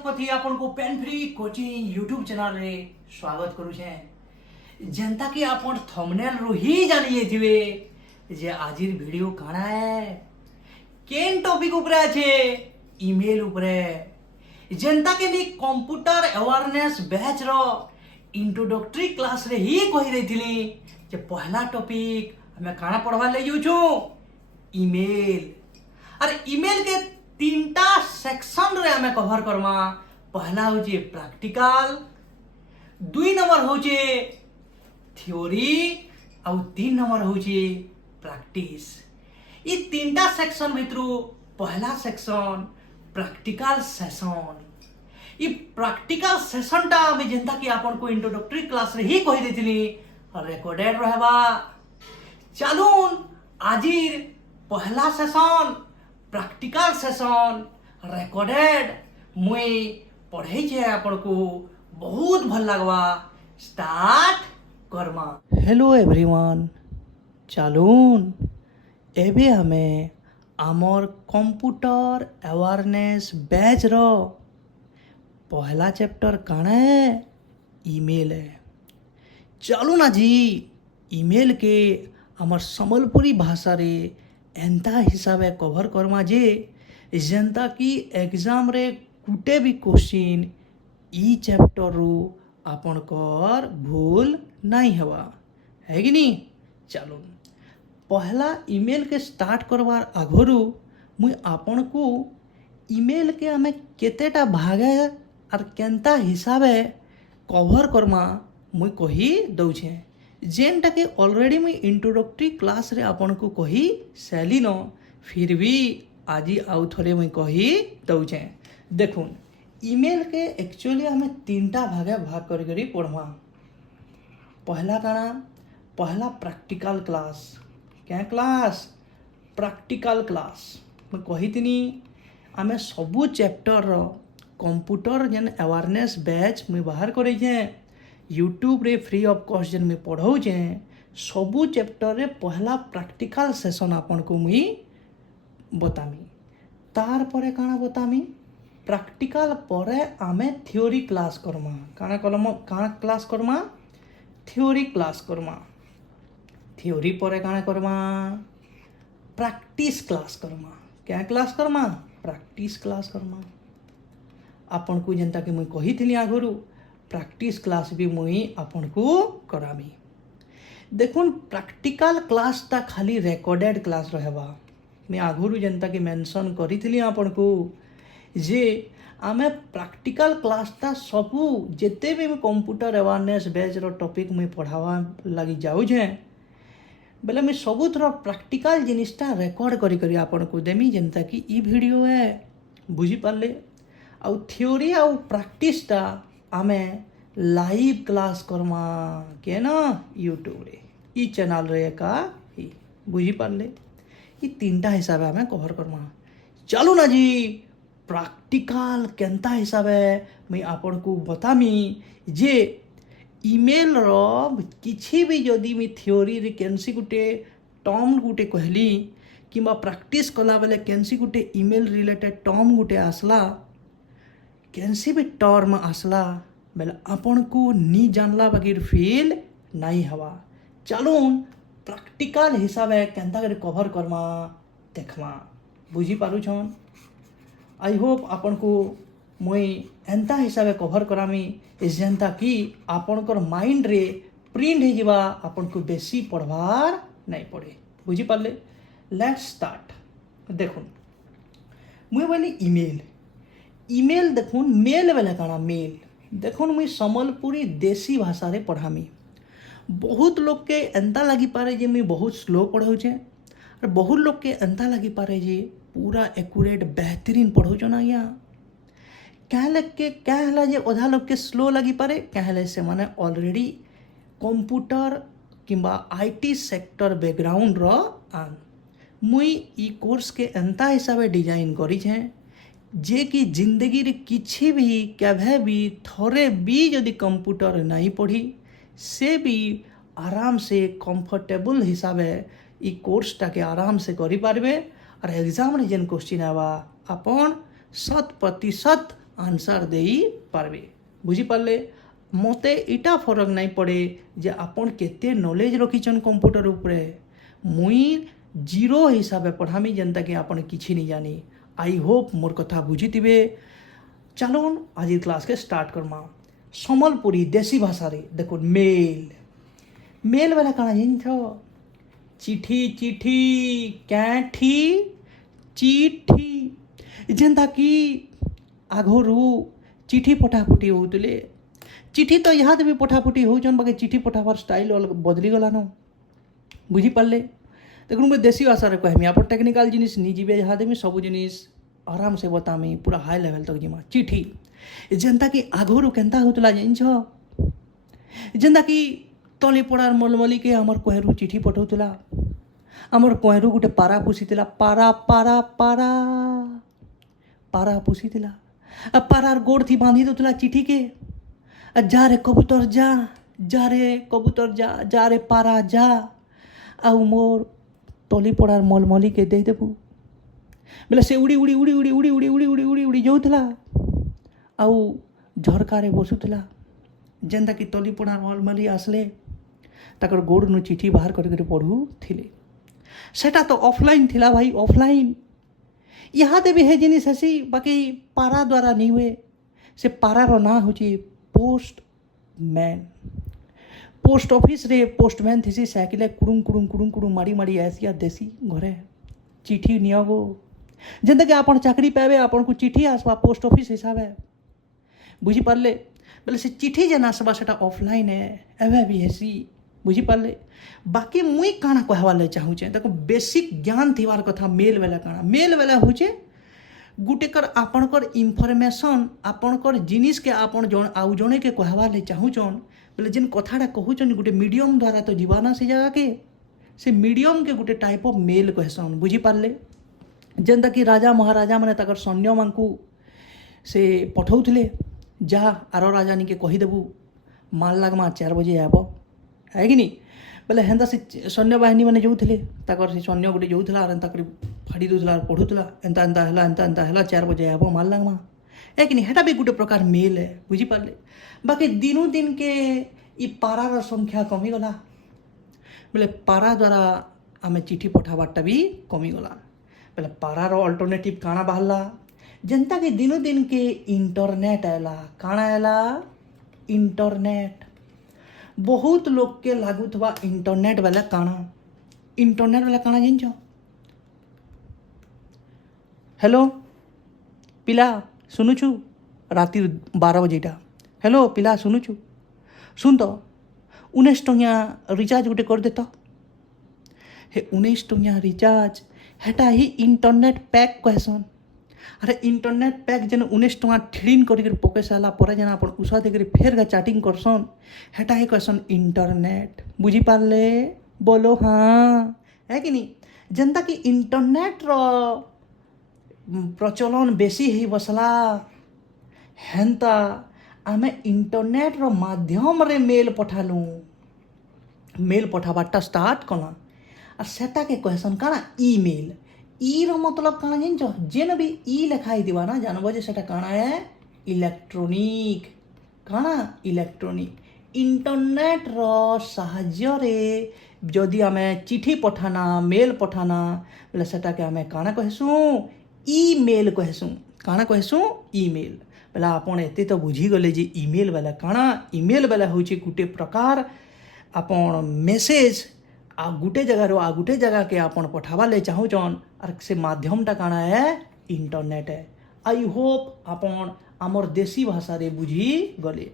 ଶତପଥୀ ଆପଣଙ୍କୁ pain free coaching YouTube ଚ୍ୟାନେଲ୍ରେ ସ୍ୱାଗତ କରୁଛେଁ। ଯେନ୍ତାକି ଆପଣ ଥମ୍ବନେଲ୍ରୁ ହିଁ ଜାଣି ଯାଇଥିବେ ଯେ ଆଜିର ଭିଡ଼ିଓ କାଣା କେନ୍ ଟପିକ୍ ଉପରେ ଅଛି ଇମେଲ୍ ଉପରେ। ଯେନ୍ତାକି ନି କମ୍ପ୍ୟୁଟର ଆୱାରନେସ୍ ବ୍ୟାଚ୍ର ଇଣ୍ଟ୍ରୋଡକ୍ଟରୀ କ୍ଲାସ୍ରେ ହିଁ କହିଦେଇଥିଲି ଯେ ପହଲା ଟପିକ୍ ଆମେ କାଣା ପଢ଼ବାର୍ ଲାଗି ଯାଉଛୁ ଇମେଲ୍। ଆର୍ इमेल के तीनटा सेक्शन रे हमें कवर करमा। पहला होचे प्रैक्टिकल, 2 नंबर होचे थ्योरी और 3 नंबर होचे प्रैक्टिस। ये तीनटा सेक्शन भितरु पहला सेक्शन प्रैक्टिकल सेशन। ये प्रैक्टिकल सेशन टा मैं जेंता कि आपन को इंट्रोडक्टरी क्लास रे ही कहि देथिली रिकॉर्डेड रहबा। चलून आजिर पहला सेशन प्रैक्टिकल सेशन रिकॉर्डेड मुई पढ़े छे आपन को बहुत भल लगवा। स्टार्ट करमा। हेलो एवरीवन, चलून एबे हमें आमर कंप्यूटर अवेयरनेस बैच रो पहला चैप्टर काना है ईमेल है। चलू ना जी ईमेल के आमर संबलपुरी भाषा रे एंता हिसाब कवर करमा जे जेंता कि एग्जाम रे कुटे भी क्वेश्चन ई चैप्टर रु आपनकर भूल नहीं हवा है कि नहीं। चलो पहला ईमेल के स्टार्ट करवार आगरू मुई आपन को ईमेल के हमें केतेटा भागे और केंता हिसाबे कवर करमा मुई कही दउछे। जेनटा के ऑलरेडी मुई इंट्रोडक्टरी क्लास रे आपन को कही सैली न, फिर भी आज आउ थोड़े मुई कही दउछे। देखुन ईमेल के एक्चुअली हमें तीनटा भागे भाग करी पढ़वा। पहला काना पहला प्रैक्टिकल क्लास। क्या क्लास? Practical class. मैं कही थी आमे सबू चैप्टर रो कंप्यूटर जेन अवेयरनेस बैच मुई बाहर करे छे यूट्यूब रे फ्री ऑफ कॉस्ट जेन मुई पढ़ाऊचे सबू चैप्टर रे पहला प्रैक्टिकल सेशन आपन को मुई बतामी। तार परे काना बतामी प्रैक्टिकल परे आमे थ्योरी क्लास करमा। काना क्लास करमा? थ्योरी क्लास करमा। थ्योरी परे काना करमा? प्रैक्टिस क्लास करमा। क्या क्लास करमा? प्रैक्टिस क्लास करमा। आपन को जेंता कि मुई कही थिली आगरू प्रैक्टिस क्लास भी मुई आपन को करामी। देखुन प्रैक्टिकल क्लास ता खाली रिकॉर्डेड क्लास रहबा। मैं आगरू जेंता कि मेंशन करी थिली आपन को जे आमे प्रैक्टिकल क्लास ता सबू जेते भी कंप्यूटर अवेयरनेस बैच रो टॉपिक मुई पढ़ावा लगी जाऊ छे बेले मैं सबू थोड़ा प्रैक्टिकल जिनिसटा रिकॉर्ड करी आपन को देमी जेंता कि ई वीडियो है बुझी पारले। आउ थ्योरी आउ प्रैक्टिसटा आमे लाइव क्लास करमा के ना यूट्यूब रे ई चैनल रे का ही बुझी पारले। ई तीनटा हिसाब आमे कवर करमा। चलो ना जी प्रैक्टिकल केंता हिसाब मैं आपन को बतामी जे ईमेल रो किछि भी जदि मैं थ्योरी रे केनसी गुटे टर्म गुटे कहली किंबा प्रैक्टिस कला बेले केनसी गुटे ईमेल रिलेटेड टर्म गुटे आसला केनसी भी टर्म आसला बेले आपन को नी जानला बगैर फील नहीं हवा। चलून प्रैक्टिकल हिसाब केंता करे कवर करमा देखमा बुझी पारु छन। आई होप आपन को मुई एंता हिसाब कवर करामी जेंता कि आपनकर माइंड रे प्रिंट हो जावा आपन को बेसी पढ़वार नहीं पड़े बुझी पारले। Let's start. देखुन मुई बोली ईमेल। ईमेल देखुन मेल बेले काना मेल। देखुन मुई संबलपुरी देसी भाषा रे पढ़ामी। बहुत लोग के एंता लगी पारे जे मुई बहुत स्लो पढ़ाऊचे और बहुत लोग के एंता लगी पारे जे पूरा एक्यूरेट बेहतरीन पढ़ाऊछ ना। या क्या हला जे अधा लोग के स्लो लगी पारे क्या हले से माने ऑलरेडी कंप्यूटर किंबा आईटी सेक्टर बैकग्राउंड रो आन। मुई ई कोर्स के एंता हिसाबे डिजाइन करी छे जे कि जिंदगी रे किछि भी केभे भी थोड़े भी यदि कंप्यूटर नहीं पढ़ी से भी आराम से कंफर्टेबल हिसाबे ई कोर्सटा के आराम से करि पारबे और एग्जाम रे जेन क्वेश्चन आवा अपन 100% आंसर देई पारबे बुझी पारले मते इटा फरक नहीं पड़े जे आपन केते नॉलेज रखिछन कंप्यूटर उपरे मुई जीरो हिसाब पढ़ामी जेनता कि आपन किछि नहीं जानी आई होप मोर कथा बुझीथिबे चलोन आज क्लास के स्टार्ट करमा सम्बलपुरी देसी भाषा रे देखो मेल मेल वाला काना जिनछ चिठी चिठी कैठी चिठी जेनता कि आगरू चिठी पठापठी होउतले चिठी तो यहाँ भी पठापठी होचन बाकी चिठी पठाबार स्टाइल बदली गलान बुझी पारे देखो मुझे देसी भाषा कहमी आप टेक्निकाल जिनिस नहीं जीवे यहाँ देमी सब जिनिस आराम से बतामी पूरा हाई लेवल तक जीमा चिठी जेनता कि आगरू केनता होतला जानिछ जेनता कि तली पड़ार मलमली के आमर कहेरु चिठी पठाउतला आमर कहेरु गोटे पारा पोषिला पारा पारा पारा पारा पोषिला पारार गोड़ थी बांधी देउतला चिठी के जा रे कबूतर जा जा रे कबूतर जा जा रे पारा जा आउ मोर तली पड़ार मलमली के दे देबू बोले से उड़ी उड़ी उड़ी उड़ी उड़ी उड़ी उड़ी उड़ी उड़ी उड़ी जाऊला आउ झरकार बसुला जेनता कि तली पड़ार मलमली आसले ताकर गोड़ नु चिठी बाहर कर पढ़ू थिले सेटा तो ऑफलाइन थिला भाई ऑफलाइन यहाँ भी है जिनिस हसी बाकी पारा द्वारा नहीं हुए से पारार ना हूँ पोस्टमैन पोस्ट ऑफिस रे पोस्टमैन थी साइकिल कुड़ुम कुड़ुम कुड़ुम कुड़ुम माड़ी माड़ी आसिया देसी घरे चिठी नियगो जेनता कि आपन चाकरी पावे आपन को चिठी आसवा पोस्ट ऑफिस हिसाब है बुझी पारे बोले से चिठी जेन आसवा सेटा ऑफलाइन है एवं भी हेसी बुझी पारे बाकी मुई काना कहवाले चाहूचे देखो बेसिक ज्ञान थिवार कथा मेल वाला काना मेल वाला होचे गुटेकर आपणकर इनफॉरमेशन आपणकर जिनिस के आपन जन आउ जने के कहवाले चाहूचन बोले जिन कथाटा कहूचन गुटे मीडियम द्वारा तो जीवाना से जगह के से मीडियम के गुटे टाइप ऑफ मेल कहसन बुझी पारे जेनता कि राजा महाराजा माने ताकर सैन्य मानकू से पठाउथले जा आरो राजानी के कहीदेबू माल लागमा 4 बजे आब है कि नहीं बोले हेन्ता से सैन्य बाहिनी मैंने जो थे से सैन्य गोटे जो एंता फाड़ी दूसरा पढ़ुला एंता एंता है एंता एंता है 4 बजे आब माल लागमा है कि नहीं हेटा भी गोटे प्रकार मेल है बुझी पारे बाकी दिनू दिन के इ पारार संख्या कमिगला बोले पारा द्वारा आम चिठी पठाबारटा भी कमिगला बोले पारार अल्टरनेटिव काଣା बाहरला जेनता कि दिनू दिन के इंटरनेट आएला काଣା आएला इंटरनेट बहुत लोग के लागू थवा इंटरनेट वाला काଣା जिनछ हेलो पिला सुनुछु राति 12 बजेटा हेलो पिला सुनुछु सुन तो 19 टंकिया रिचार्ज गोटे कर देता हे 19 टंकिया रिचार्ज हेटा ही इंटरनेट पैक कहसन अरे इंटरनेट पैक जेन 19 टंका ठिड़िन कर पके सारा पर जेना अपन उषा देकर फेर का चैटिंग करसन हेटा ही कहसन इंटरनेट बुझी पारे बोलो हाँ है कि नहीं जेनता कि इंटरनेट रो प्रचलन बेसी ही बसला हेन्ता आमे इंटरनेट रो माध्यम रे मेल पठालू मेल पठाबाटा स्टार्ट कला और सेटा के कहसन काना ईमेल ई रो मतलब काना जिनछ जेन भी ई लिखाई दिवा ना जानबो जे सेटा काना है इलेक्ट्रॉनिक काना इलेक्ट्रॉनिक इंटरनेट रो साहाय्य रे जदि आमे चिठी पठाना मेल पठाना बोले सेटा के आमे काना कहसु ईमेल कहसु काना कहसु ईमेल बोला आपन एते तो बुझी गले जे ईमेल वाला काना ईमेल वाला होचे गुटे प्रकार आपन मेसेज आ गुटे जगह आ गुटे जगह के आपन पठावाले चाहूचन और से माध्यमटा काना है इंटरनेट है आई होप आपन आमर देसी भाषा रे बुझी गले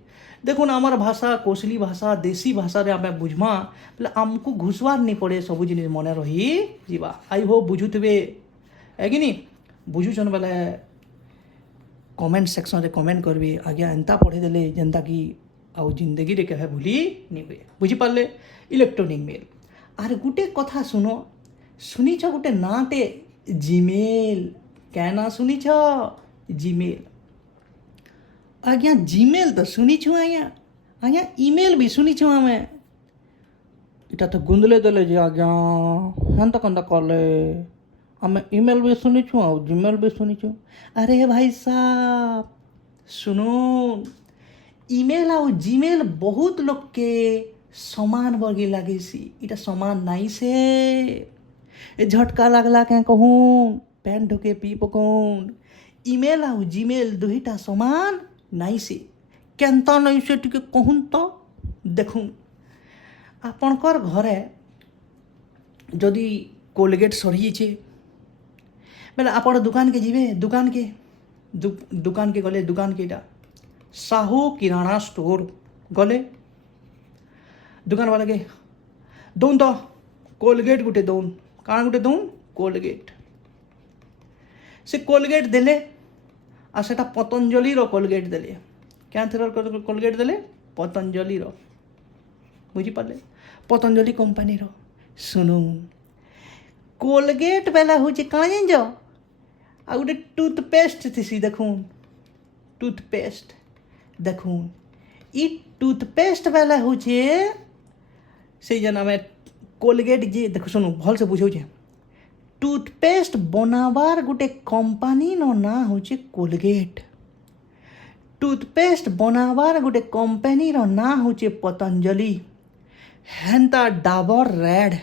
देखुन आमर भाषा कोसली भाषा देसी भाषा रे आमे बुझमा बोले आमको घुसवार नहीं पड़े सब जिनिस मने रही जीवा आई होप बुझुतबे है कि नहीं बुझुचन बोले कमेंट सेक्शन रे कमेंट करबे आज्ञा एंता पढ़े देले जेनता कि आउ जिंदगी रे कहे भूली नहीं हुए बुझी पारे इलेक्ट्रॉनिक मेल आर गुटे कथा सुनो सुनीछ गुटे नाटे जीमेल क्या ना सुनीछ जीमेल आज्ञा जीमेल तो शुणीछु आज्ञा आज्ञा इमेल भी शुणीछु आम इटा तो गुंदले देले जे आज्ञा हेन्ता कंता कले आम इमेल भी शुणीछु आ जीमेल भी शुणीछु अरे भाई साहब सुनुन इमेल आउ जीमेल बहुत लोग के समान वर्गी लगे सी इटा समान नहीं से ए झटका लगला क्या कहूँ पैन ढुके पी पकौन इमेल आउ जीमेल दुईटा समान नहीं से केन्ता नहीं से टिके कहूँ तो देखूँ आपणकर घरे जदि कोलगेट सरी जाइए बेले आप दुकान के जीवे दुकान के गले दुकान के इटा साहू किराना स्टोर गले दुकान वाला के दौन तो कोलगेट गुटे दौन काण गुटे दौन कोलगेट से कोलगेट देले आ सेटा पतंजलि रो कोलगेट देले क्या थर कोलगेट देले पतंजलि रो बुझी पारे पतंजलि कंपनी रो सुनु कोलगेट बेला हूँ काण जान आ गोटे टूथपेस्ट थी देखून टूथपेस्ट देखून ई टूथपेस्ट बेला हूँ से जन आम कोलगेट जे देख शुणु भल से बुझे टूथपेस्ट बनाबार गोटे कंपनी नो ना हूँ कोलगेट टूथपेस्ट बनाबार गोटे कंपनी रो ना हूँ पतंजलि हेन्ता डाबर रेड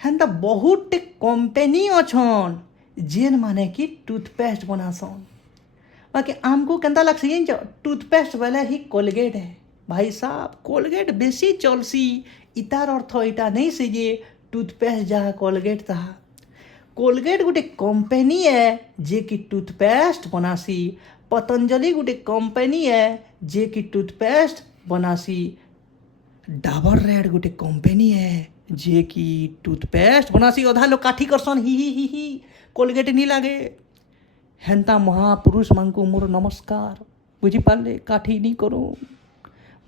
हेन्ता बहुत कंपनी अच्छन जेन माने कि टूथपेस्ट बनासन बाकी आमको केन्ता लगसी जान टूथपेस्ट वाला ही कोलगेट है भाई साहब कोलगेट बेसी चलसी इतार अर्थ इटा नहीं से जे टूथपेस्ट जहाँ कोलगेट तहा कोलगेट गोटे कंपनी है जे कि टूथपेस्ट बनासी पतंजलि गोटे कंपनी है जे कि टूथपेस्ट बनासी डाबर रेड गोटे कंपनी है जे कि टूथपेस्ट बनासी अधा लोग काठी करसन ही कोलगेट नहीं लागे हेन्ता महापुरुष मानकु मोर नमस्कार बुझी पारे काठी नहीं करूँ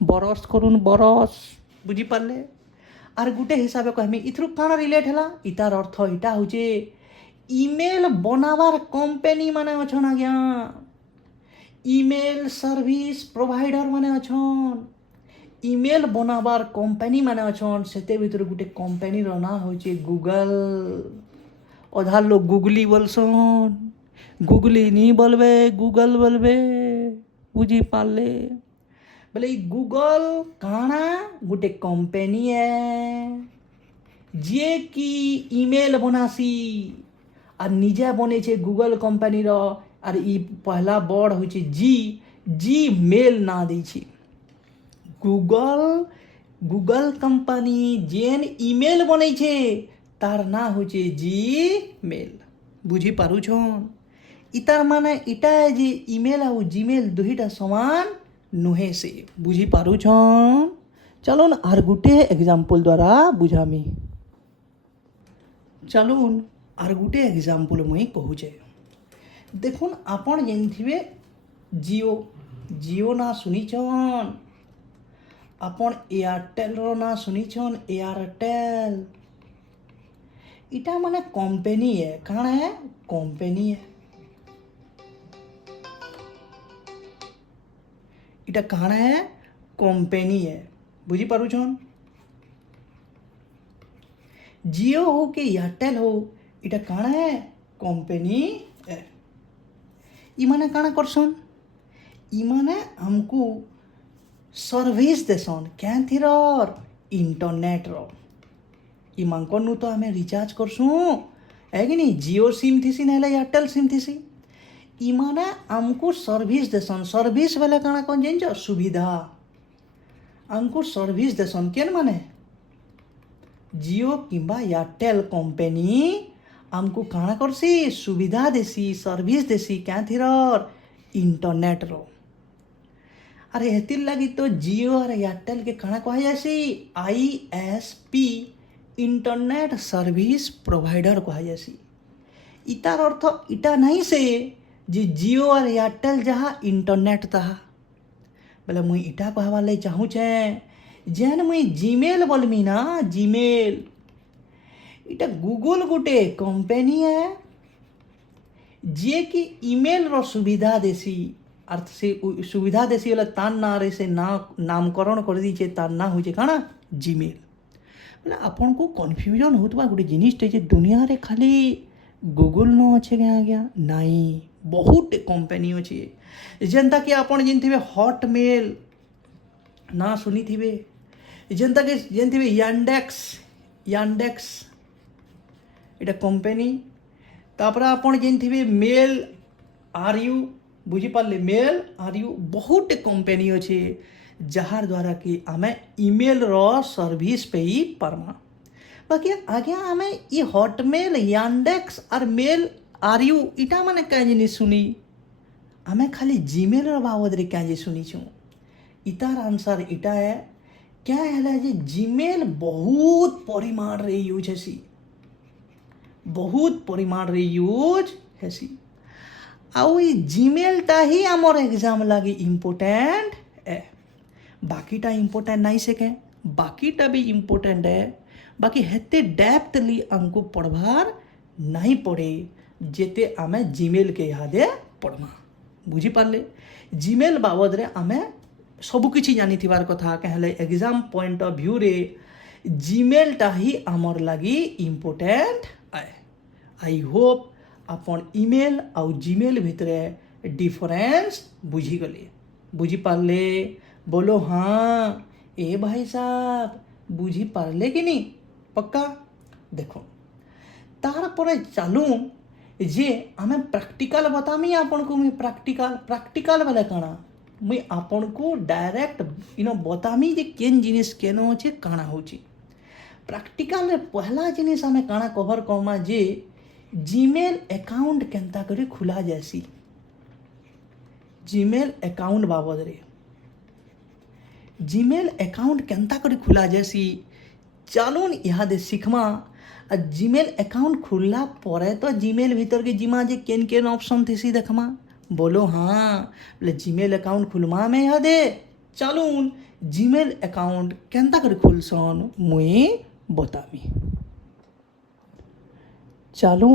बरस करूँ बरस बुझी पारे आर गोटे हिसाब से कहमी इथरु काण रिलेट है इतार अर्थ इटा हूँ इमेल बनाबार कंपनी माने अच्छन आज्ञा इमेल सर्विस प्रोवाइडर माने अच्छन इमेल बनाबार कंपनी माने अच्छन सेते भीतर गोटे कंपनी रो ना हूँ गूगल अधा लोग गूगली बोलसन गूगली नहीं बोलबे गूगल बोलबे बुझी पाले बोले गूगल काना गोटे कंपनी है जे कि ईमेल बनासी और निजे बने छे गूगल कंपनी रो और ई पहला बड़ हो जी मेल ना दी छे गूगल कंपनी जेन ईमेल बने छे तार ना हो जी मेल बुझी पारु छन इतार माने इटा है जे ईमेल और जीमेल दुईटा समान नुहे से बुझी पारु छन चलो न आर गुटे एग्जाम्पल द्वारा बुझामी चलो आर गुटे एग्जाम्पल मुई कहूचे देखुन आपण जानथिबे जियो ना सुनिछन आपण एयरटेल रो ना सुनिछन एयरटेल इटा माने कंपनी है काण है कंपनी है इटा काण है कंपनी है बुझी पारु छन जियो हो के एयरटेल हो इटा काण है कंपनी है इ माने काण करसन इ माने हमको सर्विस देसन क्या थीर इंटरनेट रो इ मांकनु तो आमे रिचार्ज करसु है कि नहीं जियो सिम थीसी ना एयरटेल सिम थीसी इ माने हमको सर्विस देसन सर्विस वाला काना कौन जान सुविधा हमको सर्विस देसन केन माने जियो किंबा एयरटेल कंपनी हमको काना करसी सुविधा देसी सर्विस देसी क्या थीर इंटरनेट रो अरे हेतिर लगी तो जियो और एयरटेल के काना कहा जासी ISP इंटरनेट सर्विस प्रोवाइडर कहा जासी इतार अर्थ इटा नहीं से जे जियो और एयरटेल जहाँ इंटरनेट तहा बोले मुई इटा कहवाले चाहूँ जेन मुई जीमेल बोलमी ना जीमेल इटा गूगल गोटे कंपनी है जे कि ईमेल रो सुविधा देसी अर्थ से सुविधा देसी वाला तान ना रे से ना नामकरण कर दीचे तान ना हो काना जीमेल बोले आपन को कन्फ्यूजन होता गोटे जिनिसटे जे दुनिया रे खाली गूगल न अच्छे क्या गया नहीं बहुत कंपनी अच्छे जेनता कि आपन जानते हॉटमेल ना शुनी थे जेनता कि जानते यांडेक्स यांडेक्स इटा कंपनी तापर आपन जानते मेल आर यू बुझीपारे मेल आर यू बहुत कंपनी अच्छे जार द्वारा कि आम इमेल रो सर्विस पे ही पार्मा बाकी आगे आम ये हॉटमेल यांडेक्स और मेल आर यू इटा मैंने क्या जिन शुनी आम खाली जीमेल बाबद क्या शुनीचु इतार आंसर इटा है क्या है जे जीमेल बहुत परिमाण रे यूज हेसी बहुत परिमाण रे यूज हेसी आउ ये जीमेलटा ही आमर एग्जाम लगी इम्पोर्टेंट है बाकीटा इम्पोर्टेंट नहीं सके बाकीटा भी इम्पोर्टेंट है बाकी हेते डेप्थली हमको पढ़वार नहीं पड़े जेते आमे जीमेल के यादे पढ़मा बुझीपारे जीमेल बाबद रे आमे सबकिछि जानी थिबार कथा कहले एग्जाम पॉइंट ऑफ व्यू रे जीमेलटा ही आमर लगी इम्पोर्टेंट है आई होप अपन ईमेल और जीमेल भितरे डिफरेंस बुझीगले बुझीपारे बोलो हाँ ए भाई साहब बुझी पारले कि नहीं पक्का देखो तार पर चालू जे आमे प्रैक्टिकल बतामी आपन को मुई प्रैक्टिकल वाला काना मुई आपन को डायरेक्ट बतामी जे केन जिनिस केनो छे काना होची प्रैक्टिकल रे पहला जिनिस आमे काना कवर करमा जे जीमेल अकाउंट केनता करे खुला जैसी जीमेल अकाउंट बाबद रे जीमेल अकाउंट केनता करे खुला जैसी चलो यहाँ दे सीखमा जीमेल अकाउंट खुलला परे तो जीमेल भीतर के जिमा जे केन केन ऑप्शन थी देखमा बोलो हाँ बोले जीमेल अकाउंट खुलमा में यहाँ दे चलो जीमेल अकाउंट केनता करे खुलसन मुई बतामी चलो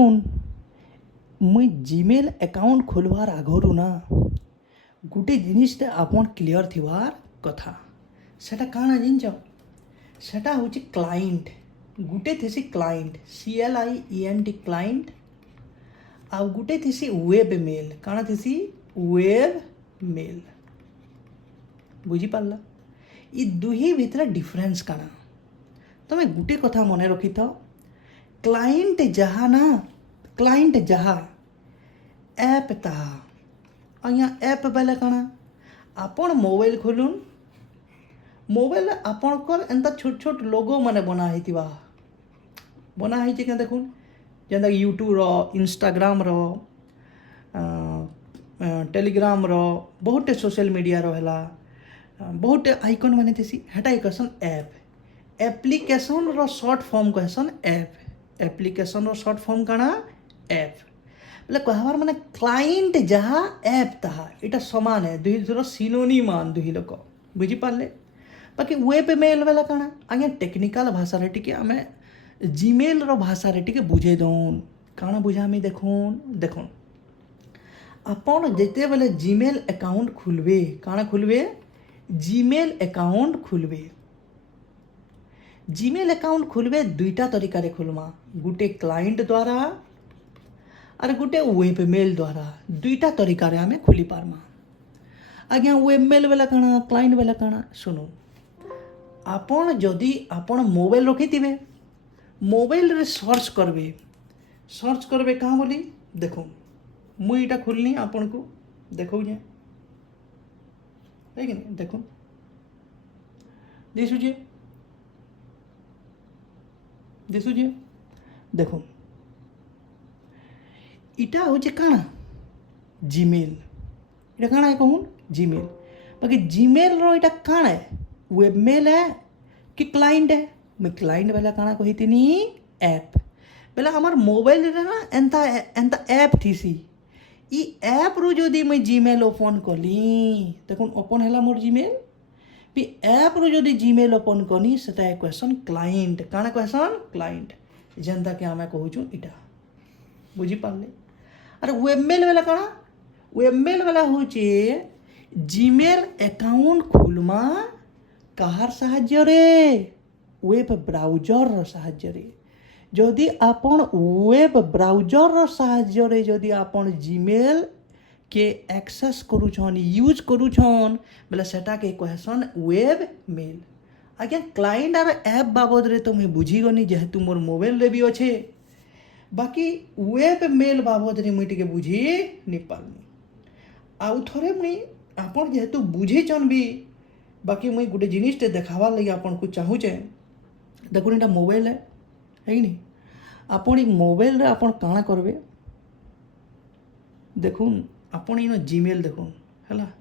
मुई जीमेल अकाउंट खोलवार आगरू ना गोटे जिनिसटा आपन क्लियर थिवार कथा सेटा काना जिनछ सेटा होची क्लाइंट गुटे थेसी क्लाइंट CLIENT क्लाइंट आ गुटे थेसी वेब मेल काना थेसी वेब मेल बुझी पारला ई दुही भितर डिफरेंस काना तमे गुटे कथा मने रखी था क्लाइंट जहा ना क्लाइंट जहा ऐप ताहा अया ऐप बेले काना आपन मोबाइल खोलुन मोबाइल आपणकर एंता छोट छोट लोगो माने बना क्या देखुन जेंता यूट्यूब रो इंस्टाग्राम रो टेलीग्राम रो बहुत सोशल मीडिया रो हैला बहुत आइकन माने थेसी हेटा कहसन ऐप एप्लीकेशन रो शॉर्ट फॉर्म कहसन ऐप एप्लीकेशन रो शॉर्ट फॉर्म काना ऐप बोले कहबार माने क्लाइंट जहा ऐप ताहा इटा समान है दुही धरो सिनोनिमान दुही लोक बुझी पारले बाकी वेब मेल वाला काना आगे टेक्निकल भाषा रे टिके आमे जीमेल रो भाषा रे टिके बुझे दउन काना बुझामी देखुन आपन जेते बेले जीमेल अकाउंट खुलबे काना खुलबे जीमेल अकाउंट खुलबे जीमेल अकाउंट खुलबे दुईटा तरीका रे खुलमा गुटे क्लाइंट द्वारा और गुटे वेब मेल द्वारा दुईटा तरीका रे आमे खुली पारमा आज्ञा वेब मेल वाला काना क्लाइंट वाला काना सुनो आपन जदि आपन मोबाइल रखिथिबे मोबाइल रे सर्च करबे कहाँ बोली देखो मुई इटा खुलनी आपन को देखो जे देखिन देखो दिसुजे देखो इटा होचे काना जीमेल इटा काना है कहून जीमेल बाकी जीमेल रो इटा काना है वेब मेल है कि क्लाइंट है मैं क्लाइंट वाला काना कही ऐप पहले हमार मोबाइल रे ना एंता एंता ऐप थीसी ई ऐप रो जदि मैं जीमेल ओपन कली देखुन ओपन हैला मोर जीमेल भी ऐप रो जदि जीमेल ओपन कनी सेटा क्वेश्चन क्लाइंट काना क्वेश्चन क्लाइंट जेंता के आमे कहूछु इटा बुझी पारले अरे वेबमेल वाला काना वेबमेल वाला होचे जीमेल अकाउंट खुलमा कहार साहाय्य रे वेब ब्राउजर साहाय्य रे जदि आपन वेब ब्राउजर साहाय्य रे जदि आपन जीमेल के एक्सेस करूछन यूज करूछन बोले सेटा के कहसन वेब मेल। आज्ञा क्लाइंट आर ऐप बाबद रे तो मैं बुझी गनी जेहेतु मोर मोबाइल रे भी अच्छे, बाकी वेब मेल बाबद रे मुझे बुझी नहीं पारनी। आउ थरे मुई आपन जेहेतु बुझीचन भी, बाकी मुई गोटे जिनिसटे देखावार लगे आपन को चाहूचे। देखो इटा मोबाइल है कि नहीं, आपन मोबाइल रे आपन काଣା करबे, देखुन आपन इन जीमेल देखुन है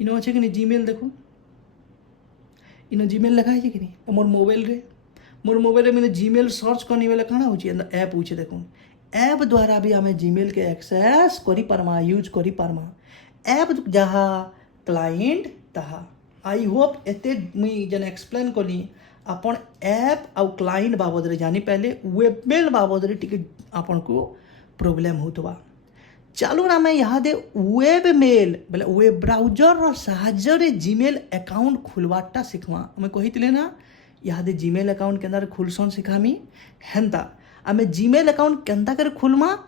इन अच्छे कि नहीं जीमेल देखुन इन जीमेल लिखा है कि नहीं मोर मोबाइल रे मैंने जीमेल सर्च करनी बेले काଣା होची ऐप होची। देखुन ऐप द्वारा भी आम जीमेल के एक्सेस करि पारमा यूज करि पारमा। ऐप जहाँ क्लाइंट तहा। आई होप एते मुई जन एक्सप्लेन कली आपन ऐप आउ क्लाइंट बाबद रे जानी पहले वेबमेल बाबद रे टिके आपन को प्रोब्लेम होतबा। चलो ना मैं यहाँ दे वेब मेल बोले वेब ब्राउजर साहाଯ୍ୟରେ जीमेल अकाउंट खुलवाटा शिखमा। मैं कही ना यहाँ दे जीमेल अकाउंट केंदार खुलसन शिखामी हेन्ता आमे जीमेल अकाउंट केंता कर खुलमा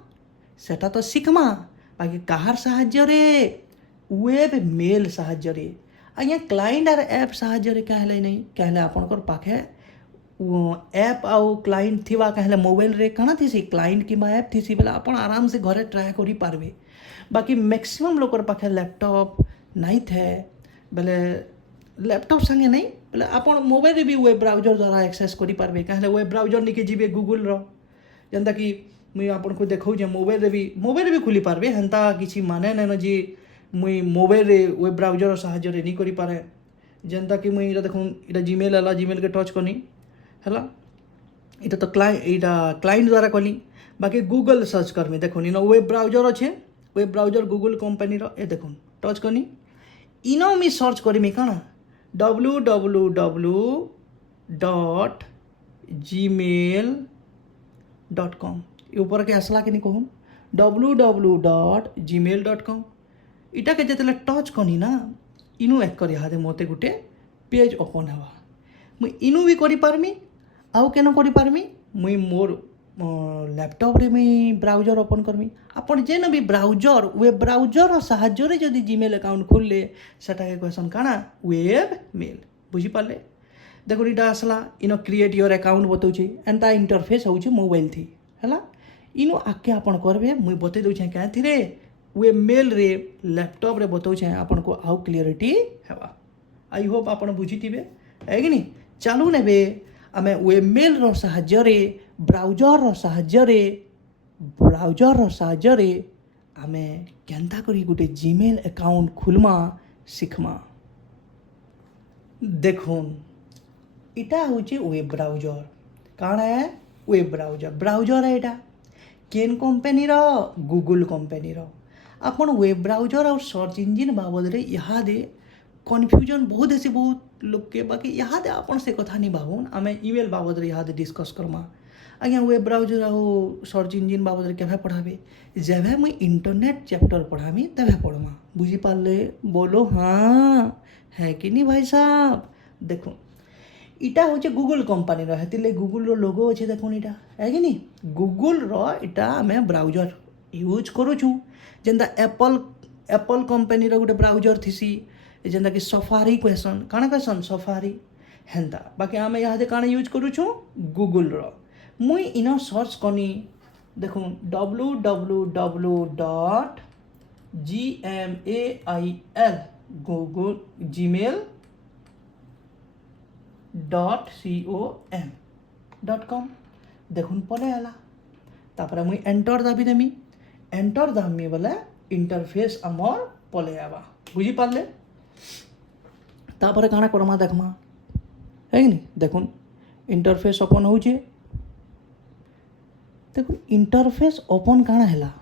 सेटा तो शिखमा। बाकी काहार साहाଯ୍ୟରେ वेब मेल साहाଯ୍ୟରେ। आज्ञा क्लाइंट आर ऐप साहाଯ୍ୟରେ कहले नहीं कहले आपनकर पाखे ऐप आउ क्लाइंट थिवा कहले मोबाइल रे काଣା थीसी क्लाइंट कि ऐप थीसी बोले आपन आराम से घरे ट्राए करि पारबे। बाकी मैक्सिमम लोकर पाखे लैपटॉप नहीं थे बोले लैपटॉप संगे नहीं बोले आपन मोबाइल रे भी वेब ब्राउजर द्वारा एक्सेस करि पारबे। कहले वेब ब्राउजर निके जीवे गूगल रो जेंता कि मुई आपन को देखौ मोबाइल रे भी खुली पारबे। हेन्ता किछि माने न जी मुई मोबाइल रे वेब ब्राउजर साहाଯ୍य रे नहीं करि पारे। जेंता कि मुई इटा देखुन इटा जीमेल आला जीमेल के टच करनी है इटा तो क्लाइंट द्वारा कली। बाकी गूगल सर्च करमी देखुन इन वेब ब्राउजर अच्छे वेब ब्राउजर गूगल कंपनी रो ए देखुन टच करनी इनो मी सर्च करमी काना www.gmail.com ऊपर के आसला कि नहीं कहून www.gmail.com इटा के जिते टच कनी ना इनू एक कर यहाँ मते गोटे पेज ओपन हवा। मुई इनू भी करि पारमी आउ केन करि पारमी मुई मोर लैपटॉप रे मुई ब्राउजर ओपन करमी। आपन जेन भी ब्राउजर वेब ब्राउजर साहाଯ୍य रे जदि जीमेल अकाउंट खुलले सेटा के कहसन काना वेब मेल। बुझी पारले देखो इटा आसला इन क्रिएट योर अकाउंट बताउछि एंता इंटरफेस होउछि मोबाइल थी हैला इनो आके आपन करबे मुई बते दउछे क्या थिरे वेब मेल रे लैपटॉप रे बताउछे आपन को आउ क्लियरिटी हेबा। आई होप आपन बुझिथिबे है कि नहीं। चालू नेबे आमे वेब मेल रो साहाଯ୍य रे ब्राउजर रो साहाଯ୍य रे आमे केंता करी गोटे जीमेल अकाउंट खुलमा शिखमा। देखुन इटा होची वेब ब्राउजर काଣା है वेब ब्राउजर है इटा केन कंपनी रो गूगल कंपनी रो। आपन वेब ब्राउजर और सर्च इंजिन बाबद रे यहाँ दे कन्फ्यूजन बहुत ऐसे बहुत लोग के। बाकी यहाँ दे आपन से कथा नहीं बाबून आमे ईमेल बाबद रे यहाँ दे डिस्कस करमा। आज्ञा वेब ब्राउजर आउ सर्च इंजिन बाबद रे केभे पढ़ाबे जेभे मुई इंटरनेट चैप्टर पढ़ामी तेभे पढ़मा। बुझी पारले बोलो हाँ है कि नहीं भाई साहब। देखो इटा होचे गूगल कंपनी रो हेतिले गूगल रो लोगो अच्छे देखुन इटा है कि नहीं गूगल रो इटा आमे ब्राउजर यूज करूछु जेंता एप्पल कंपनी रो गोटे ब्राउजर थीसी जेंता कि सफारी कहसन काଣା कहसन सफारी हेन्ता। बाकी आमे यहाँ दे काଣା यूज करूछु गूगल रो मुई इनो सर्च कनी देखुन www.gmail.com देखुन पले आला तापर मुई एंटर दाबी देमी एंटर दामी बोले इंटरफेस आमर पले आवा। बुझी पारले तापर काଣା करमा देखमा है कि नहीं देखुन इंटरफेस ओपन होचे। देखो इंटरफेस ओपन काଣା हैला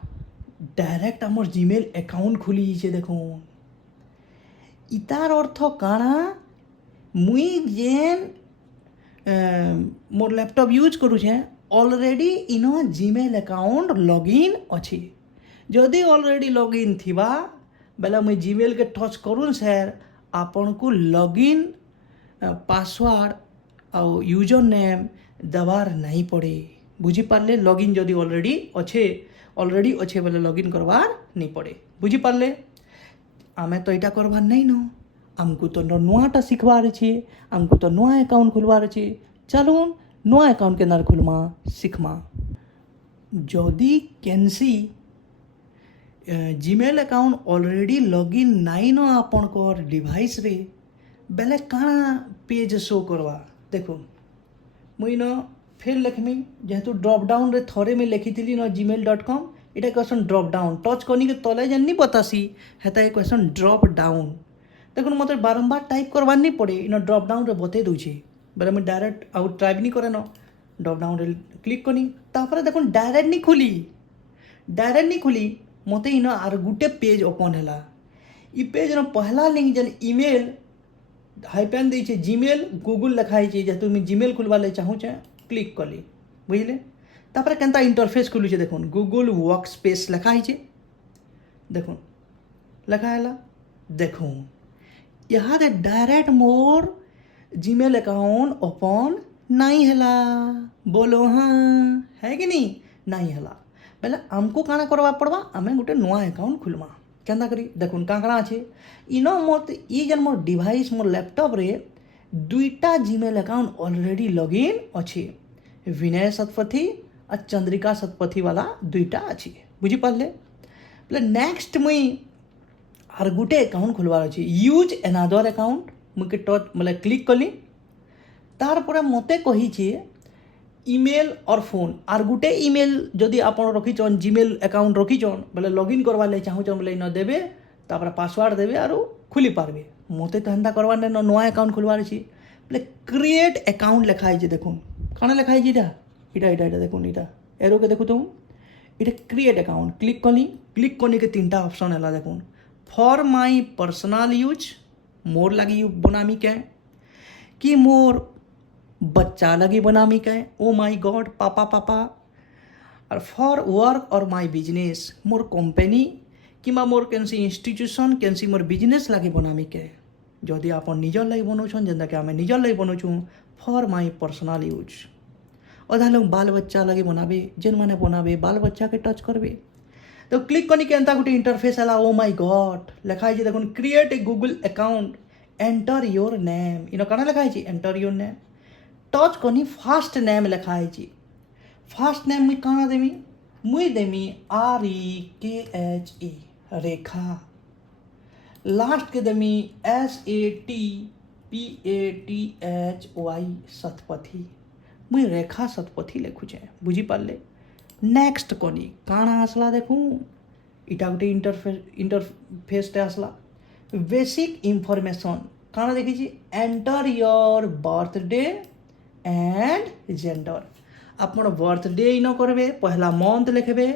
डायरेक्ट आमर जीमेल अकाउंट खुली जाइए। देखो इतार अर्थ काଣା मुई जेन मोर लैपटॉप यूज करूछे ऑलरेडी इनो जीमेल अकाउंट लॉगिन अच्छी। जदि ऑलरेडी लॉगिन थिबा बेला मुई जीमेल के टच करूँ सर आपन को लॉगिन पासवर्ड आउ यूजर नेम दबार नहीं पड़े। बुझी पारले लॉगिन जदि ऑलरेडी अच्छे ऑलरेडी अच्छे बेले लॉगिन करवार नहीं पड़े बुझी पारे आमे तो यहाँ करवार नहीं न आमको तो नुआटा शिखबार अच्छे आमको तो नुआ अकाउंट खुलवार अच्छे चलो नुआ अकाउंट के खुलमा शिखमा जदि कैंसी जीमेल अकाउंट ऑलरेडी लॉगिन नाई न आपणकर डिवाइस रे बेले काଣା पेज शो करवा देखो मुई न फिर लिखमी जेहेतु ड्रॉप डाउन रे थोड़े में लिखी थी न gmail.com इटा क्वेश्चन ड्रॉप डाउन टच करनी के तले जन नहीं बतासी हेता क्वेश्चन ड्रॉप डाउन देखो मतलब बारंबार टाइप करवार नहीं पड़े इन ड्रॉप डाउन रे बते दूचे बेले मैं डायरेक्ट आउट ट्राइब नहीं करे न ड्रॉप डाउन रे क्लिक करनी तापर देखो डायरेक्ट नहीं खुली मते इन आर गुटे पेज ओपन हैला ई पेज न पहला लिंक जन ईमेल हाइपेन दी छे जीमेल गूगल लिखाई छे जेतु मैं जीमेल खुलवा ले चाहूँ छे क्लिक कली बुझले तापर केनता इंटरफेस खुलू छे देखो गूगल वर्क स्पेस लिखाई छे देखो लिखायला देखो यहाँ दे डायरेक्ट मोर जीमेल अकाउंट ओपन नहीं हैला बोलो हाँ है कि नहीं हैला पहले आमको काना करवा पड़वा आमे गोटे नुआ अकाउंट खुलमा केंदा करी देखुन काकड़ा अच्छे इन मत ये जन मोर डिवाइस मोर लैपटॉप रे दुईटा जीमेल अकाउंट ऑलरेडी लॉगिन अच्छे विनय शतपथी और चंद्रिका शतपथी वाला दुईटा अच्छे बुझी पारे बोले नेक्स्ट मुई आर गुटे अकाउंट खुलवार अच्छे यूज एनादर अकाउंट मुझे टच मतलब क्लिक कली तार पर मते कही छे इमेल और फोन आर गुटे इमेल जदि आप रखीचन जीमेल अकाउंट रखीचन बोले लॉगिन करवा ले चाहूँ बोले इन देवे तापर पासवर्ड देवे और खुली पारबे मते तो हेन्ता करवार नहीं नुआ अकाउंट खुलवार अच्छी बोले क्रिएट अकाउंट लिखाई छे देखुन काना लिखाई छे इटा देखुन इटा एरो के देखो तुम इटा क्रिएट अकाउंट क्लिक करने के तीनटा ऑप्शन है देखुन for my personal use more लगी बनामी के कि मोर बच्चा लगी बनामी के ओ माई गॉड पापा और फॉर वर्क और माई बिजनेस मोर कंपनी कि मोर कैंसी इंस्टीट्यूशन कैंसी मोर बिजनेस लगे बनामी के जदि आप निजर लगी बनाऊन जेनता कि आम निजर लगी बनाऊँ फॉर माई पर्सनल यूज अधा लोग बाल बच्चा लगे बनाबे जेन माने बनाबे बाल बच्चा के टच करबे तो क्लिक करनी के एंता गोटे इंटरफेस है ओ माई गॉड लिखाई देखो create a Google account enter your name in काना लिखाई एंटर योर नेम टच करनी फास्ट नेम लिखाई फास्ट नेम मुई काना देमी मुई देमी REKHA रेखा लास्ट के देमी SATPATHY शतपथी मुई रेखा शतपथी लिखुचे बुझी पारे नेक्स्ट कनी काना आसला देखूँ इटा गोटे इंटरफेस आसला बेसिक इनफॉरमेशन काना देखी enter your birthday and gender आपण बर्थडे इन करबे पहला मंथ लिखबे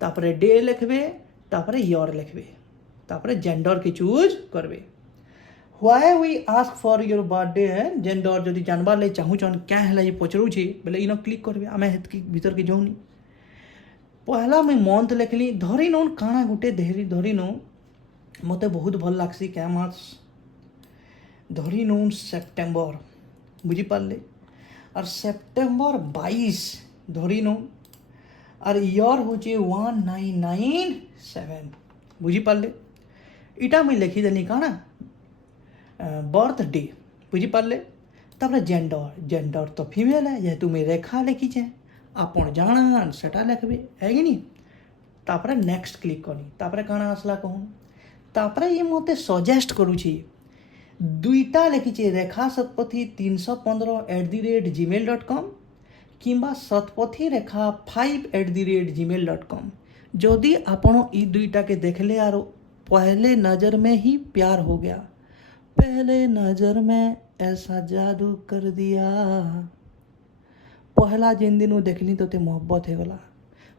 तापरे डे लिखबे तापरे ईयर लिखबे तापरे जेंडर के चूज करबे why we ask for your birthday and gender जदि जानबार ले चाहूचन क्या है ये पचरू छे बोले इन क्लिक करबे आमे हेतकी भीतर के जाऊनी पहला मुई मंथ लिखली धरी नौन काना गुटे धरी नौ मते बहुत भल लागसी क्या मास धरी नौन सेप्टेम्बर बुझी पारे और सेप्टेम्बर 22 धरी नौ और ईयर हूँ 1997 बुझी पारे इटा मुई लिखी देनी काना बर्थडे बुझी पारे तापर जेंडर तो फीमेल है जेहेतु मुई रेखा लिखी छे आपण जाना सेटा लिखबे है कि नहीं तापर नेक्स्ट क्लिक करनी तापर काना आसला कहूँ तापर ये मते सजेस्ट करूची दुईटा लिखी रेखा शतपथी 315@gmail.com किंबा शतपथी रेखा 5@gmail.com जदि आपण ई दुईटा के देखले आरो पहले नज़र में ही प्यार हो गया पहले नज़र में ऐसा जादू कर दिया पहला जिन दिन देखली तो मोहब्बत हो गला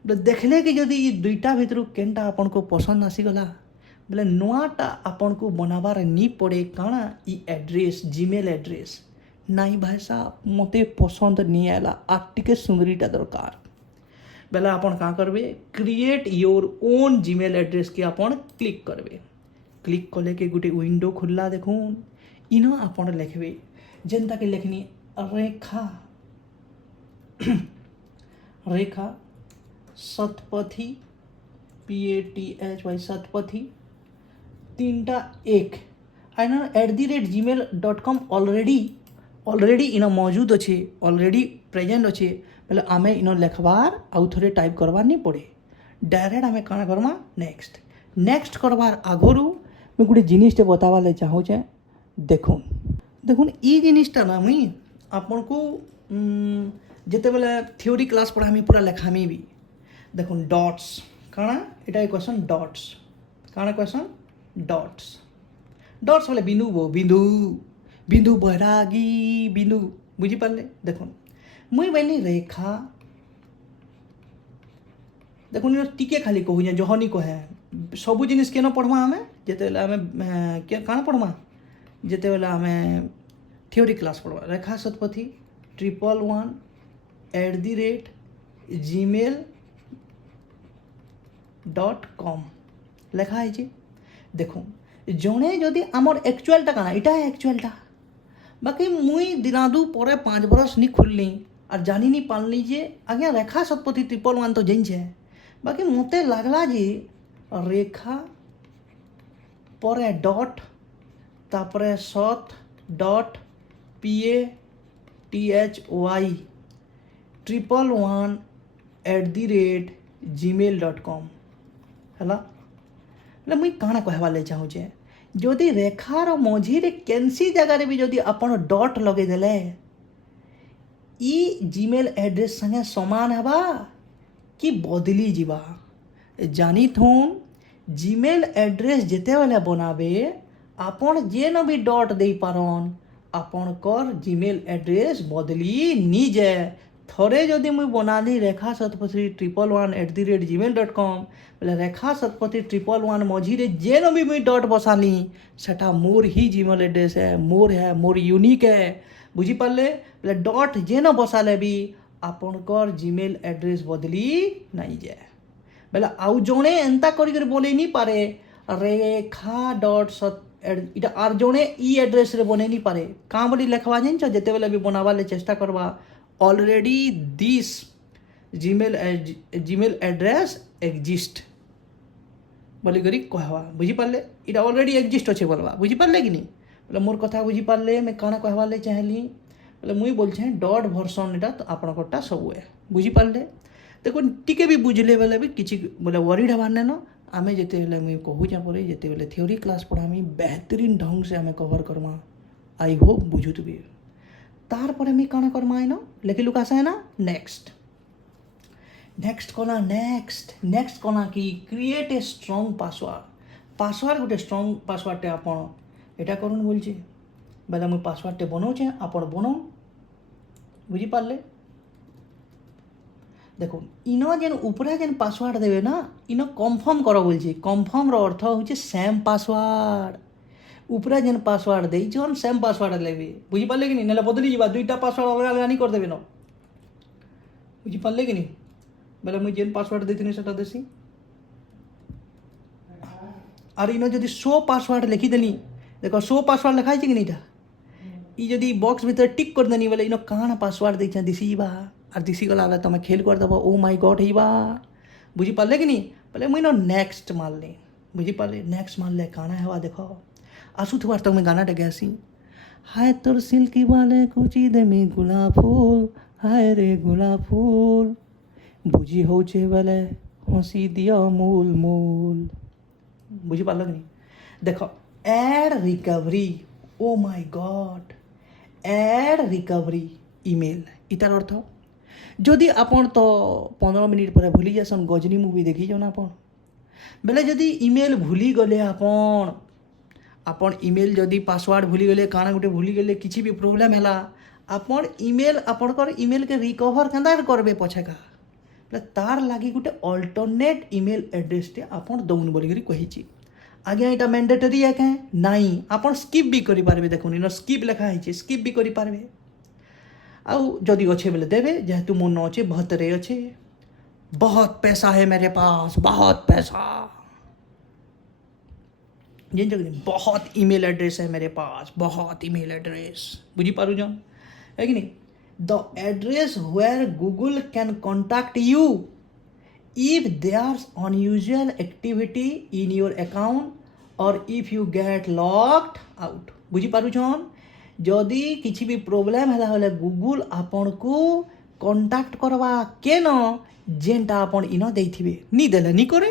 बोले देखले कि जदि ये दुईटा भितर केनटा आपन को पसंद आसीगला बोले नुआटा आपन को बनाबार नी पड़े काना ई एड्रेस जीमेल एड्रेस नाई भाई साहब मते पसंद नहीं आला आटिके सुंदरीटा दरकार बोले आपन का करबे create your own Gmail address के आपन क्लिक करबे क्लिक कले के गोटे विंडो खुलला देखून इन आपन लिखबे जेनता के लिखनी रेखा शतपथी PATHY ଶତପଥୀ 3ଟା 1 ଆଇନ @gmail.com ऑलरेडी इनो मौजूद अच्छे ऑलरेडी प्रेजेंट अच्छे बोले आमे इनो लिखबार आउ थोड़े टाइप करबार नहीं पड़े डायरेक्ट आमे काना करमा नेक्स्ट करबार आगरू मैं गोटे जिनिसटे बतावाले चाहूचे देखुन ई जिनिसटा ना मुई आपन को जिते बेले थ्योरी क्लास पढ़ामी पूरा लेखामी भी देखुन डॉट्स काना एटा क्वेश्चन डॉट्स काना क्वेश्चन डॉट्स बोले बिंदु बैरागी बिंदु बुझी पारे देखुन मुई बोली रेखा देखुन टिके खाली कहूँ जहनी कहे सबू जिनिस केन पढ़मा आमे जिते आमे काना पढ़मा जिते बेले आमे थ्योरी क्लास पढ़वा रेखा शतपथी 111@gmail.com लेखा है देखो जड़े जदि आमर एक्चुअलटा काना इटा है एक्चुअलटा बाकी मुई दिनादू पर 5 बरस नहीं खुलनी और जानी नहीं पालनी जे आज्ञा रेखा शतपथी 111 तो जान बाकी मते लगला जे रेखा पर डॉट तापरे सत डॉट PATHY 111@gmail.com है मुई काना कहवाले चाहूचे जदि रेखार मझीरे केनसी जगार भी जदि आपण डॉट लगे देले ई जीमेल एड्रेस संगे समान हवा कि बदली जीवा जानी थून जीमेल एड्रेस जेते बेले बनाबे आपण जेन भी डॉट दे पारन आपणकर जीमेल एड्रेस बदली नी जाए थोड़े जदि मुई बनाली रेखा शतपथी 111@gmail.com बोले रेखा शतपथी 111 मझीरे जेन भी मुई डॉट बसाली सेटा मोर ही जीमेल एड्रेस है मोर यूनिक है बुझी पारे बोले डॉट जेन बसाले भी आपणकर जीमेल एड्रेस बदली नहीं जाए बोले आउ जड़े एंता कर बोले नहीं पारे रेखा डॉट इटा आर जड़े ई एड्रेस रे बने नहीं पारे कहाँ बोली लिखवा जान जिते बेले भी बनावाले चेष्टा करवा already this Gmail address exist बोली करी कहवा बुझी पारे इटा ऑलरेडी एग्जिस्ट अच्छे बोलवा बुझी पारे कि नहीं बोले मोर कथा बुझी पारे मैं काना कहवाले चाहली बोले मुई बोलछे डॉट भर्सन इटा तो आपणकरटा सब है बुझी पारे देखो टिके भी बुझले बेले भी किसी बोले वरीड हबार ने न आमे जेते बेले मुई कहूचा परे जेते बेले थ्योरी क्लास पढ़ामी बेहतरीन ढंग से आमे कवर करमा आई होप बुझुत भी तार पर मी काना करमा आइनो लेखि लुकासा है ना नेक्स्ट कोना कि क्रिएट ए स्ट्रॉन्ग पासवर्ड गोटे स्ट्रॉन्ग पासवर्डटे आपण एटा करूँ बोलছি बेले मुई पासवर्डटे बनाऊचे आपण बनाऊ बुझी पारे देखो इनो जेन ऊपरे जेन पासवर्ड देवे ना इनो कन्फर्म करो बोलছি कन्फर्म रो अर्थ होचे सेम पासवर्ड ऊपरे जेन पासवर्ड देई छन सेम पासवर्ड लेबे बुझी पाले कि नहीं नले बदली जीवा दुईटा पासवर्ड अलग अलग नहीं कर देबे न बुझी पाले कि नहीं बेले मुई जेन पासवर्ड देथिनी सेटा देसी और इनो जदि 100 पासवर्ड लिखी देनी देखो 100 पासवर्ड लिखाई कि नहीं था ई जदि बॉक्स भीतर टिक कर देनी बोले इनो काना पासवर्ड देछा दिसी बा और दिसी गला तुम खेल कर देव ओ माई गॉड ही बा बुझी पारे कि नहीं बोले मुई नेक्स्ट मारली बुझी पारे नेक्स्ट मारले काना है देखो आसू थोड़ा तक मैं गानाटा गैसी हाय तोर सिल्की बाले कुची देमी गुलाब फूल हाय रे गुलाब फूल बुझी होचे बेले हंसी दिया मूल बुझी पारे कि नहीं देखो एड रिकवरी ओ माई गॉड एड रिकवरी ईमेल इतार अर्थ जदि आपन तो 15 मिनिट पर भूली जासन गजनी मूवी देखी जान आपन बेले जदि ईमेल भूली गले आपन ईमेल जदि पासवर्ड भूली गले काना गोटे भूली गले किसी भी प्रोब्लेम है आपन ईमेल आपनकर ईमेल के रिकवर केंदा करबे पछेका बोले तार लागी गोटे अल्टरनेट ईमेल एड्रेसटे आपन दउन बोली करी कहिची आज्ञा एटा मैंडेटरी है क्या नहीं आपन स्किप भी करि पारबे देखुन इन स्किप लिखा है स्किप भी करि पारबे आउ जदि अच्छे बेले देवे जेहेतु मो न अच्छे 72 अच्छे बहुत पैसा है मेरे पास बहुत पैसा जिन जगह बहुत ईमेल एड्रेस है मेरे पास बहुत ईमेल एड्रेस बुझी पारू जान है कि नहीं the address where Google can contact you if there's unusual activity in your account or if you get locked out बुझी पारुछन जदि किसी भी प्रॉब्लम हैला होले गूगल आपन को कांटेक्ट करवा केन जेनटा आपन इनो देथिबे नी देले नी करे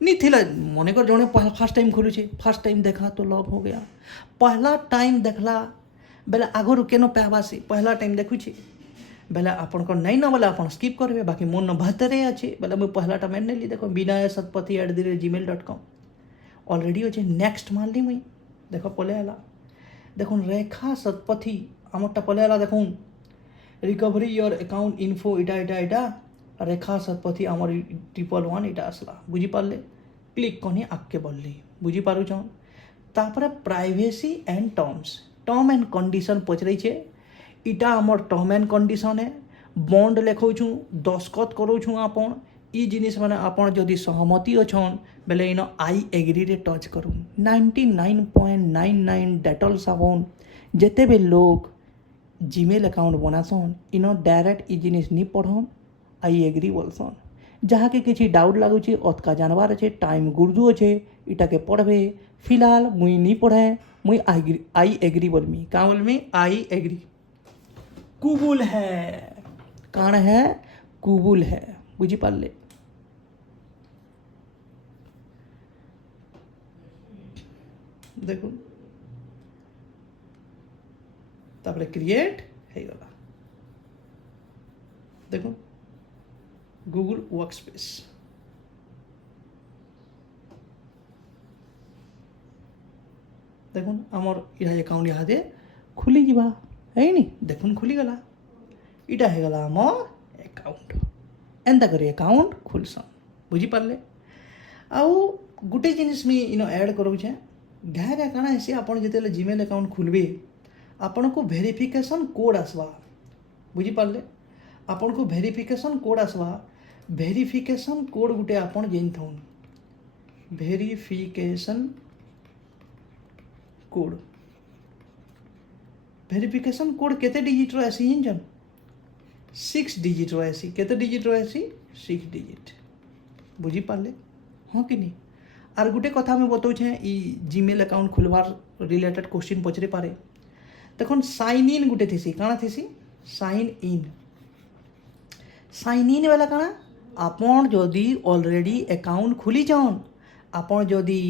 नी थिला मने कर जने फर्स्ट टाइम खोलुछे फर्स्ट टाइम देखा तो लॉक हो गया पहला टाइम देखला बेले आगरु केनो पावासी पहला टाइम देखुछी बेले आपन को नहीं न बेले आपन स्किप करबे बाकी मन भतरे अछि बेले मैं पहलाटा मैन नेली देखो binayasatpathy@gmail.com ऑलरेडी अछि नेक्स्ट मानली मुई देखो पले आला देखुन रेखा सतपथी आमरटा पले आला देखुन रिकवरी योर अकाउंट इन्फो इटा रेखा सतपथी आमर 111 इटा आसला बुझी पारले क्लिक कनी आके बोलली बुझी पारुछन तापरे privacy and term and condition पचरई छे इटा आमर टर्म एंड कंडीशन है बॉन्ड लेखौछु दस्खत करोछु आपन ई जिनिस माने आपन जदि सहमति अछन बेले इनो आई एग्री रे टच करू 99.99 डेटॉल साबुन जेते भी लोग जीमेल अकाउंट बनासन इनो डायरेक्ट ई जिनिस नी पढ़न आई एग्री बोलसन जहाँ के किसी डाउट लागुची अतका जानवर अच्छे टाइम गुर्दू अच्छे इटा के पढ़बे फिलहाल मुई नी पढ़े मुई आई एग्री बोलमी का बोलमी आई एग्री कुबुल है कान है कुबुल है बुझी पारले देखो तापरे क्रिएट है गला देखो गूगल वर्कस्पेस देखुन आमर इहा अकाउंट यहाँ दे खुली जीवा है नी देखुन खुली गला इटा है गला आमर अकाउंट एंता करी अकाउंट खुलसन बुझी पारले आउ गुटे जिनिस मी इनो ऐड करूछे घा घा काना हेसी आपन जेतेले जीमेल अकाउंट खुलबे आपन को वेरिफिकेशन कोड आसवा बुझी पारले आपन को वेरिफिकेशन कोड आसवा वेरिफिकेशन कोड गुटे आपन जेन थौन वेरिफिकेशन कोड केते डिजिट रो आसी इंजन 6 डिजिट रो आसी केते डिजिट रो आसी 6 डिजिट बुझी पारले हाँ कि नहीं आर गुटे कथा में बताऊे ई जीमेल अकाउंट खुलवार रिलेटेड क्वेश्चन पचरे पारे देखो साइन इन गुटे थीसी काना थीसी साइन इन वाला काना आपन जदि ऑलरेडी अकाउंट खुली जान आपन जदि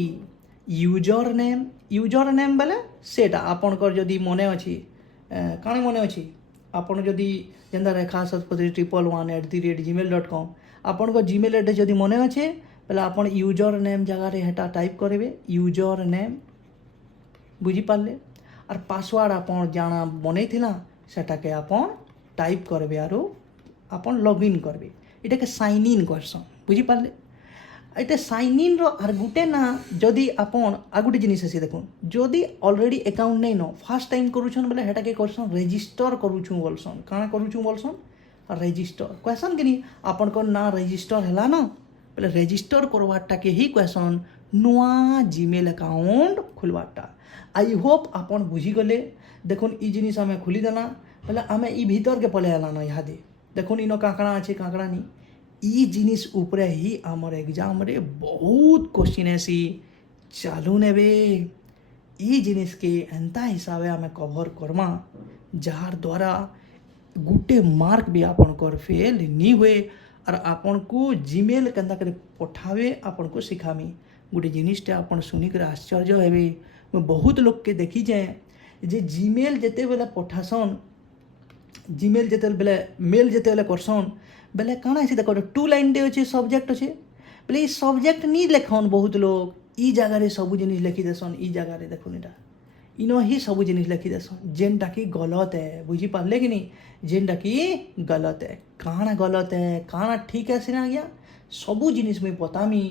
यूजर नेम बेले सेटा आपन कर जदि मने अछि काना मने अछि आपन जदि जेंदा रेखा सतपथी 111@gmail.com आपन को जीमेल एड्रेस जदि मने अछि बेले आपन यूजर नेम जगह रे हेटा टाइप करेबे यूजर नेम बुझी पारले और पासवर्ड आपन जाना बनै थिला सेटा के आपन टाइप करबे आरो आपन लॉगिन करबे इटा के साइन इन करसन बुझी पारले एटा साइन इन रो आर गुटे ना जदि आपन आ गुटे जिनिस अछि देखुन जदि ऑलरेडी अकाउंट नै न फर्स्ट टाइम करूछन बेले हेटा के करसन रजिस्टर करूछु बोलसन काना करूछु बोलसन रजिस्टर क्वेश्चन के नी आपन को ना रजिस्टर हैला न बेले रजिस्टर करवाटा के ही क्वेश्चन नुआ जीमेल अकाउंट खुलवाटा आई होप आपन बुझी गले देखुन ई जिनिस हमें खुली देना बेले हमें ई भीतर के पले आला ना यहाँ दे देखुन इनो काकड़ा अछि काकड़ा नी ई जिनिस ऊपरे ही आमर एग्जाम रे बहुत क्वेश्चन ऐसी चालू नेबे ई जिनिस के एंता हिसाबे हमें कवर करमा जार द्वारा गुटे मार्क भी आपन कर फेल नी हुए और आपन को जीमेल केंता करे पठावे आपन को सिखामी गुटे जिनिसटा आपन सुनी कर आश्चर्य हेबे मैं बहुत लोग के देखी जाए जे जीमेल जेते बेले पठासन जीमेल जेते बेले मेल जेते बेले करसन बेले काना है देखो 2 लाइन दे अच्छे सब्जेक्ट अच्छे बेले ई सब्जेक्ट नी लेखन बहुत लोग ई जगह रे सब जिनिस लिखी देसन ई जगह रे देखुन एटा इनो ही सब जिनिस लिखी देसन जेनटा की गलत है बुझी पारले कि नहीं जेनटा की गलत है काना गलत है काना ठीक है सिना गया सब जिनिस में बतामी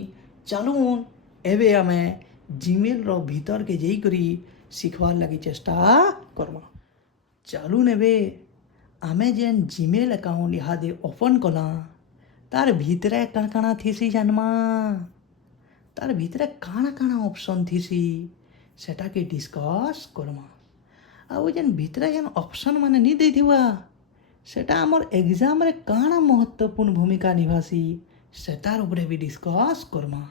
चलून एबे आमे जीमेल रो भीतर के जेई करी सिखवार लगी चेष्टा करमा चलून एबे आमे जेन जीमेल अकाउंट इहादे ओपन कला तार भीतरे काना थीसी जानमा तार भीतरे काना काना ऑप्शन थीसी सेटा के डिस्कस करमा आ जेन भीतरे जेन ऑप्शन माने नी देथिवा सेटा हमर एग्जाम रे काना महत्वपूर्ण भूमिका निभासी ସେଟାର ଉପରେ ବି ଡିସ୍କସ୍ କର୍ମା।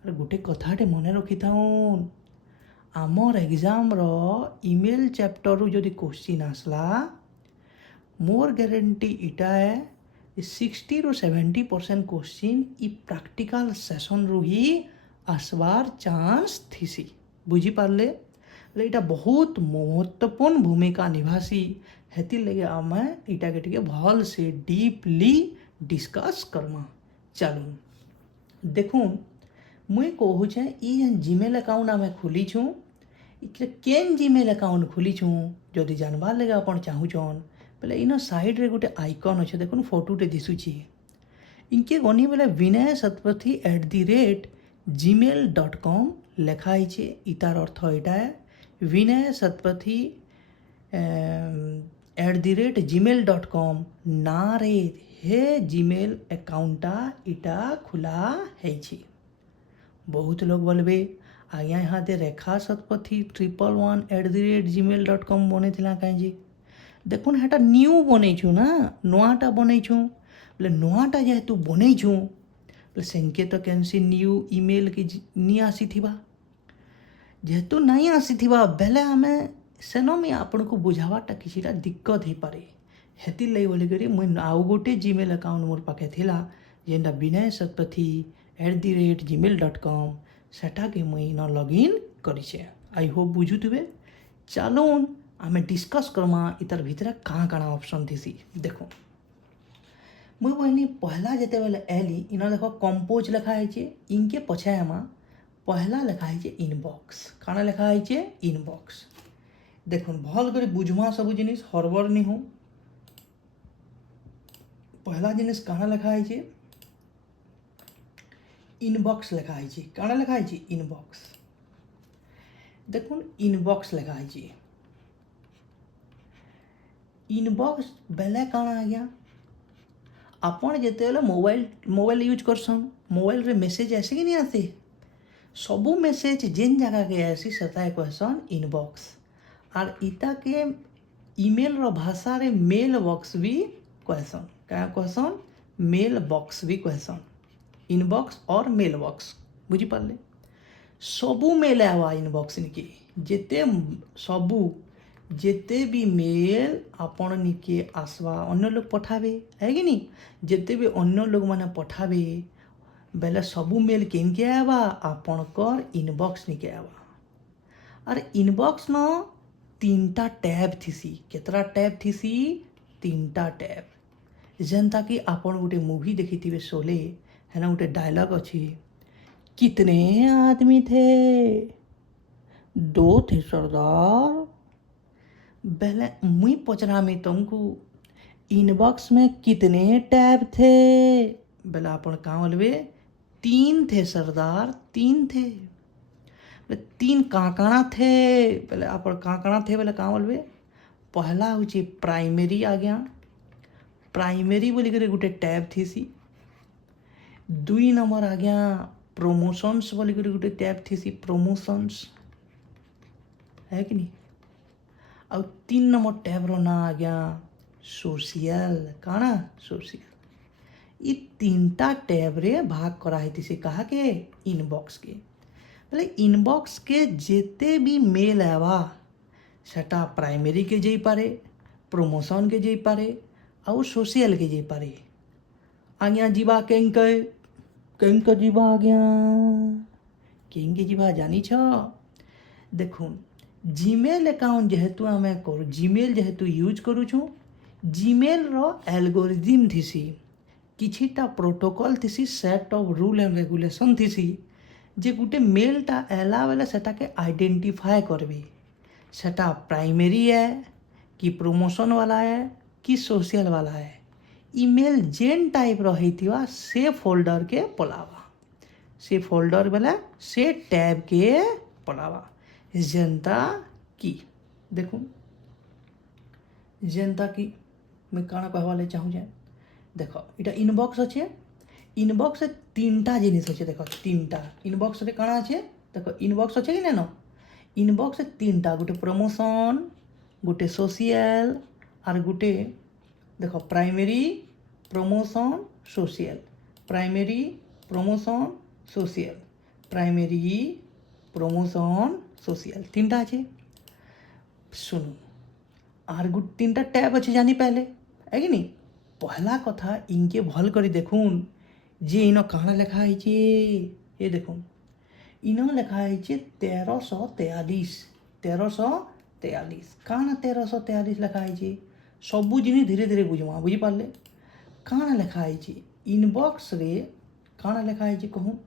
ଆରେ ଗୋଟେ କଥାଟେ ମନେ ରଖିଥାଉନ୍, ଆମର ଏକ୍ଜାମ୍ର ଇମେଲ୍ ଚାପ୍ଟରରୁ ଯଦି କୋଶ୍ଚିନ୍ ଆସିଲା, मोर गारंटी इटा है 60-70% क्वेश्चन इ प्रैक्टिकल सेशन रू ही आसबार चांस थीसी। बुझी पारले इटा बहुत महत्वपूर्ण भूमिका निभासी। हेती लगे आम इटा के टिके भल से डीपली डिस्कस करमा। चलो देखून मुई कहूचे जेन जीमेल अकाउंट आम खोली छूँ केन जीमेल अकाउंट खोली छूँ जदि जानबार लगे अपन चाहूचन बोले इन साइड रे गोटे आइकन अच्छे देखुन फोटोटे दिशुची इनके गनी बोले vinayasatpathy@gmail.com लिखाई छे। इतार अर्थ यहाँ है vinayasatpathy@gmail.com ना रे हे जीमेल अकाउंटा इटा खुला है छी। बहुत लोग बोलबे आज्ञा यहाँ दे रेखा सतपथी 111@gmail.com बने थिला कहीं देखुन हेटा न्यू बनईछु ना नुआटा बनईछु बोले नुआटा जेहेतु बनईछु बोले सेंके तो कैंसी न्यू ईमेल की नी आसी थिबा जेहेतु नहीं आसी थिबा बेले हमें सेनो में आपन को बुझावाटा किछिटा दिक्कत ही पारे। हेती लई बोली करी मुई आउ गोटे जीमेल अकाउंट मोर पाखे थिला जेंटा vinayasatpathy@gmail.com सेटा के मुई न लॉगिन करिछे। I hope बुझुथिबे। चलोन आमे डिस्कस करमा इतार भितर काँ काଣା ऑप्शन थीसी। देखो मुई बहनी पहला जेते बेले एली इन देखो कंपोज लिखा है इनके पछे आमा पहला लिखा है इनबॉक्स। काଣା लिखा है इनबॉक्स। देखो भल कर बुझमा सब जिनिस हरबर नहीं हो। पहला जिनिस काଣା लिखा है इनबॉक्स लिखा है काଣା लिखा है इनबॉक्स। देखो इनबॉक्स लिखा है इनबॉक्स बेले काଣା आ गया आपन जेते बेले मोबाइल यूज करसन मोबाइल रे मेसेज ऐसे कि नहीं आते सबू मेसेज जेन जगह के ऐसी सताए कहसन इनबॉक्स। और इता के ईमेल रो भाषा रे मेल बॉक्स भी कहसन। क्या कहसन मेल बॉक्स भी कहसन। इनबॉक्स और मेल बॉक्स बुझी पारले सबू मेल आवा इनबॉक्स निके जेते सबू जेते भी मेल आपण निके आसवा अन्य लोग पठावे है कि नहीं जेते भी अन्य लोग माने पठावे बेले सबू मेल केन के आवा आपण कर इनबॉक्स निके आवा। और इनबॉक्स न 3टा टैब थीसी। केतरा टैब थीसी 3टा टैब जनता कि आपण गोटे मूवी देखी थी शोले है ना गोटे डायलॉग अच्छी कितने आदमी थे 2 थे सरदार। पहले मुई पचरा में तुमको इनबॉक्स में कितने टैब थे बोले अपन कहाँ बोलबे 3 थे सरदार 3 थे। बोले 3 काकड़ा थे बोले अपन काकड़ा थे बोले कहाँ बोलबे पहला हूँ प्राइमरी आ गया प्राइमरी बोली कर गोटे टैब थी सी। 2 नंबर आ गया प्रमोशंस बोली कर गोटे टैब थी सी प्रमोशंस है कि नहीं। और 3 नंबर टैब रो ना आ गया सोशल काना सोशल। ये 3टा टैब रे भाग करा है से कहा के इनबॉक्स के बोले इनबॉक्स के जेते भी मेल आवा सेटा प्राइमरी के जाई पारे प्रमोशन के जाई पारे और सोशल के जाई पारे। आ गया जीवा केंक जीवा आ गया केंके जीवा जानी छ। देखो जीमेल अकाउंट जेहेतु आम कर जीमेल जेहेतु यूज करूँ जीमेल रो एल्गोरिदम थीसी किछिटा प्रोटोकॉल थीसी set of rule and regulation थीसी जे गुटे मेलटा एला बेले सेटा के आइडेंटिफाई करबे सेटा प्राइमरी है कि प्रमोशन वाला है कि सोशल वाला है। ईमेल जेन टाइप रही से फोल्डर के पलावा से फोल्डर बेले से टैब के पलावा। जनता की देखो जनता की मैं काना कहवाले चाहूँ जाए देखो इटा इनबॉक्स अच्छे इनबॉक्स 3टा जिनिस अच्छे देखो 3टा इनबॉक्स रे काना अच्छे देखो इनबॉक्स अच्छे कि ना इनबॉक्स 3टा गोटे प्रमोशन गोटे सोशल और गोटे देखो primary promotion social primary promotion social, primary promotion social तीनटा अच्छे। शुणु आर गुट तीनटा टैब अच्छे जानी पहले है कि नहीं। पहला कथा इनके भल कर देखुन जे इन कहाँ लेखा है ये देखुन इन लेखा है 1343 1343 काना 1343 लेखा है सबू जिन धीरे धीरे बुझमा बुझिपारे काना लेखा है इनबॉक्स रे काना लेखा है कहूँ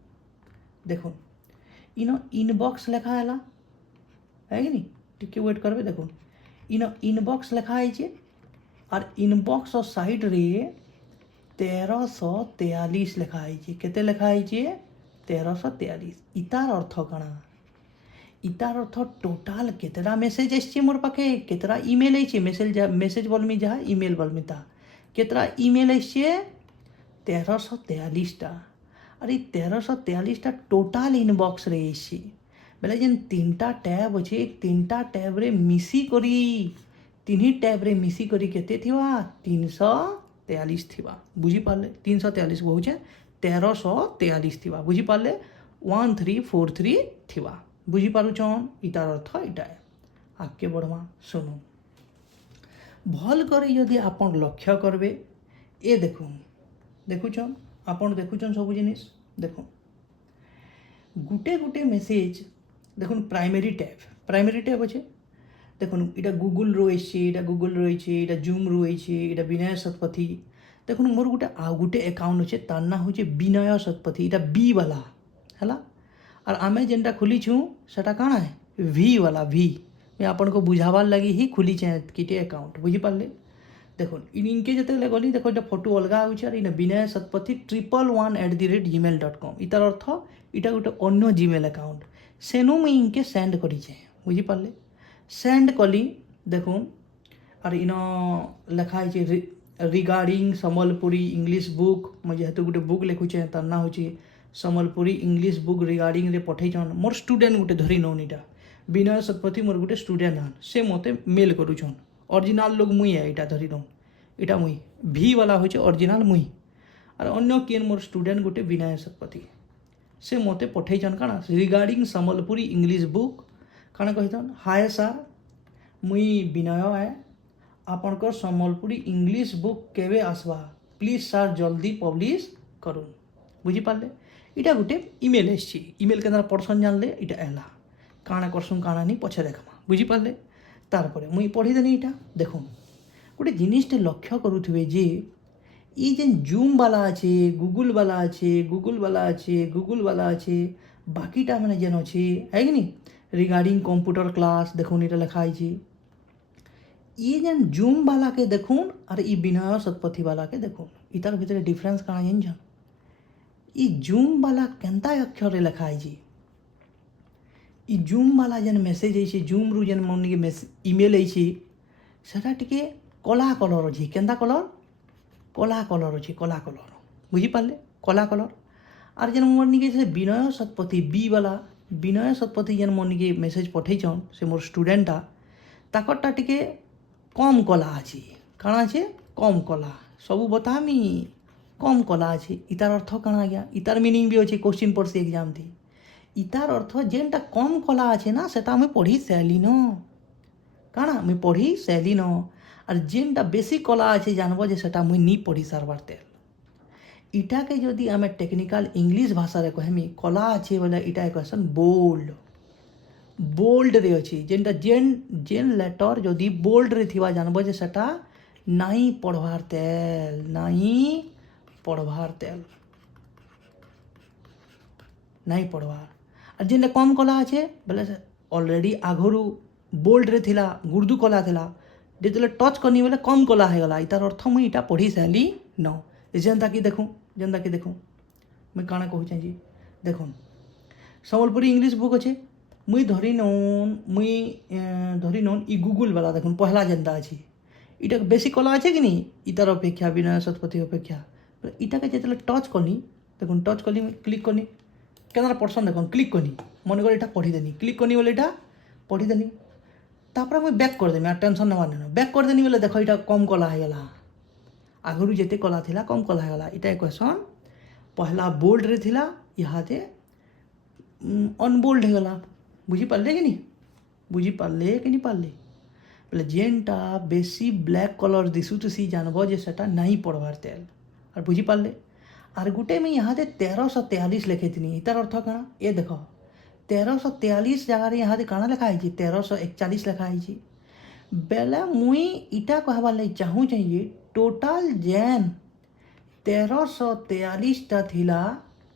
देखुन इन इनबॉक्स लेखा है कि नहीं टिके वेट करबे देखुन इन इनबॉक्स लिखा है और इनबॉक्स और साइड रे 1343 लिखा है केते लिखा है 1343 इतार अर्थ कणा इतार अर्थ टोटाल केतरा मेसेज एसचे मोर पाखे केतरा ईमेल आइछे मेसेज बोलमी जहाँ ईमेल बोलमी ता केतरा ईमेल आइछे 1343 टा और 1343 टा टोटाल इनबॉक्स रे आइछे बेले जेन तीनटा टैब अच्छे तीनटा टैब रे मिसी करी तीन टैब रे मिसी करी केते थिवा 343 थिवा बुझी पाले 343 बहुचे 1343 थिवा बुझी पाले 1343 थिवा बुझी पारुछन इतार अर्थ इटा है। आगे बढ़वा सुनो भल करे यदि आपण लक्ष्य करबे ए देखुन देखुछन आपण देखुछन सब जिनिस देखुन गुटे गुटे मेसेज देखुन प्राइमेरी टैब अच्छे देखुन इटा गुगल रही इटा गुगल रही इटा जूम रही इटा विनय शतपथी देखुन मोर गोटे आ गोटे अकाउंट अच्छे तार ना हो विनय शतपथी इटा बी वाला है और आमे जेनटा खोली छूँ सेटा काଣା है वी वाला वी मैं आपन को बुझावार लगी ही खोली किटे अकाउंट बुझिपारे देखुन इनके जिते गली देखो इटा फोटो अलग आउे इन विनय शतपथी 111@gmail.com इतार अर्थ इटा गोटे अन्य जीमेल अकाउंट सेनु मुई इनके सेंड करी बुझिपारे सेंड कली देखुन और इन लिखा है रिगार्डिंग सम्बलपुरी इंग्लिश बुक मुझे जेहेतु गोटे बुक लिखुचे तार ना हो सम्बलपुरी इंग्लिश बुक रिगार्डिंग रे पठेछन मोर स्टूडेंट गोटे धरी नौन इटा विनय शतपथी मोर गोटे स्टूडेंट हन से मते मेल करुछन ओरिजिनल लोग मुई है इटा धरी नौन इटा मुई भी वाला होचे ओरिजिनल मुई और अन्य केन मोर स्टूडेंट गोटे विनय शतपथी से मते पठेछन काना रिगार्डिंग सम्बलपुरी इंग्लिश बुक काना कहिथन हाय सर मुई विनय है आपनकर सम्बलपुरी इंग्लिश बुक केवे आसबा प्लीज सर जल्दी पब्लिश करूँ बुझिपारे इटा गोटे इमेल एसची इमेल के पर्सन जानले इटा एला काना करसुँ काना नहीं पछे देखमा बुझिपारे तारपरे मुई पढ़ीदेनी इटा देखुन गोटे जिनिसटे लक्ष्य करुथिबे जे ये जेन जूम वाला अच्छे गूगल वाला अच्छे गूगल वाला अच्छे बाकीटा मैंने जेन अच्छे है कि नहीं रिगार्डिंग कंप्यूटर क्लास देखुन इटा लिखा है ये जेन जूम वाला के देखुन और ये विनय शतपथी वाला के देखुन इतार भितर डिफरेंस काना जान ये जूम वाला केनता अक्षर लिखा है ये जूम वाला जेन मेसेज है जूम रु जेन मन के इमेल है सेटा टिके कला कलर अच्छे केनता कलर कला कलर अच्छे कला कलर बुझिपारे कला कलर और जेन मोर निके विनय शतपथी बी वाला विनय शतपथी जेन मोर निके मेसेज पठेछन से मोर स्टूडेंटा ताकरटा टिके कम कला अच्छे काଣା अच्छे कम कला सबू बतामी कम कला अच्छे इतार अर्थ काଣା गया इतार मीनिंग भी अच्छे क्वेश्चन पड़से एग्जाम थी इतार अर्थ जेनटा कम कला अच्छे ना सेटा मुई पढ़ी सैली न काଣା मुई पढ़ी सैली न और जेनटा बेसी कला अच्छे जानबो जे सेटा मुई नी पढ़ी सारबार तेल इटा के जदि आमे टेक्निकल इंग्लिश भाषा रे कहमी कला अच्छे बोले इटा कहसन बोल्ड बोल्ड रे अच्छी जेनटा जेन जेन लेटर जदि बोल्ड रे थिवा जानबो जे सेटा नहीं पढ़वार तेल नहीं पढ़वार और जेनटा कम कला अच्छे बोले ऑलरेडी आगरू बोल्ड रे थिला गुर्दू कला थिला जेतले टच करनी बोले कम कला है गला इतार अर्थ मुई इटा पढ़ी सैली न जेनता कि देखूँ मुई काଣା कहूँ जी देखुन सम्बलपुरी इंग्लिश बुक अच्छे मुई धरी नौन ई गूगल वाला देखुन पहला जेनता अच्छी इटा बेसी कला अच्छे कि नहीं इतार अपेक्षा विनय शतपथी अपेक्षा इटा के जेतले टच करनी देखुन टच करनी क्लिक करनी केना पर्सन देखुन क्लिक करनी मन कर इटा पढ़ीदेनी क्लिक करनी बोले इटा पढ़ीदेनी तापर मुई बैक करदेमी टेंशन नवा ना बैक करदेनी बोले देख इटा कम कला है गला आगरू जेते कला थिला कम कला है गला इटा क्वेश्चन पहला बोल्ड रे थिला इहाते अनबोल्ड हो गला बुझी पारले कि नहीं बुझी पारले कि नहीं पारले बोले जेनटा बेसी ब्लैक कलर दिशुतुसी जानब जे सेटा नहीं पढ़वार तेल और बुझी पारले आर गुटे में यहाँ 1343 लिखे थी तार अर्थ काଣା ये देख 1343 जगार यहाँ काଣା लिखा है 1341 लिखा है बेले मुई इटा कहबार लगे चाहूँ चाहिए टोटाल जेन 1343 थिला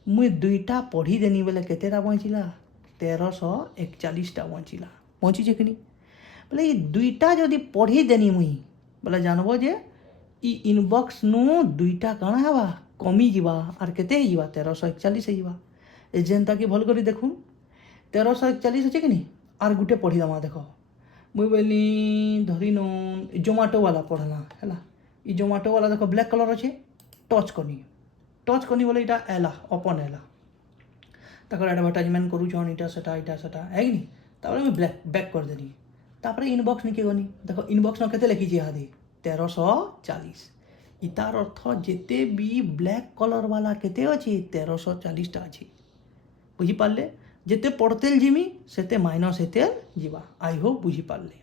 मुई दुईटा पढ़ी देनी बेले केतेटा बचिला 1341 बचिला बचिचे कि नहीं बोले ये दुईटा जदि पढ़ी देनी मुई बोले जानब जे इ इनबॉक्स नु दुईटा काଣା हवा कमी जीवा आर केते जीवा 1341 जीवा ए जेनता कि भल करी देखुन 1341 अच्छे कि नहीं आर गुटे पढ़ी दमा देख मुई बोली धरी न जोमाटो वाला पढ़ला है इ जोमाटो वाला देख ब्लैक कलर अच्छे टच करनी बोले इटा एला ओपन एला तक एडवर्टाइजमेंट करूछन इटा सेटा है कि नहीं तापर मैं ब्लैक बैक कर देनी तापर इनबॉक्स निके गनी देखो इनबॉक्स न केते लिखी इहादे 1340 इतार अर्थ जेते भी ब्लैक कलर वाला केते अच्छे 1340 अच्छे बुझी पारले जेते पढ़तेल जिमी सेते माइनस हेतेल जीवा आई होप बुझी पारले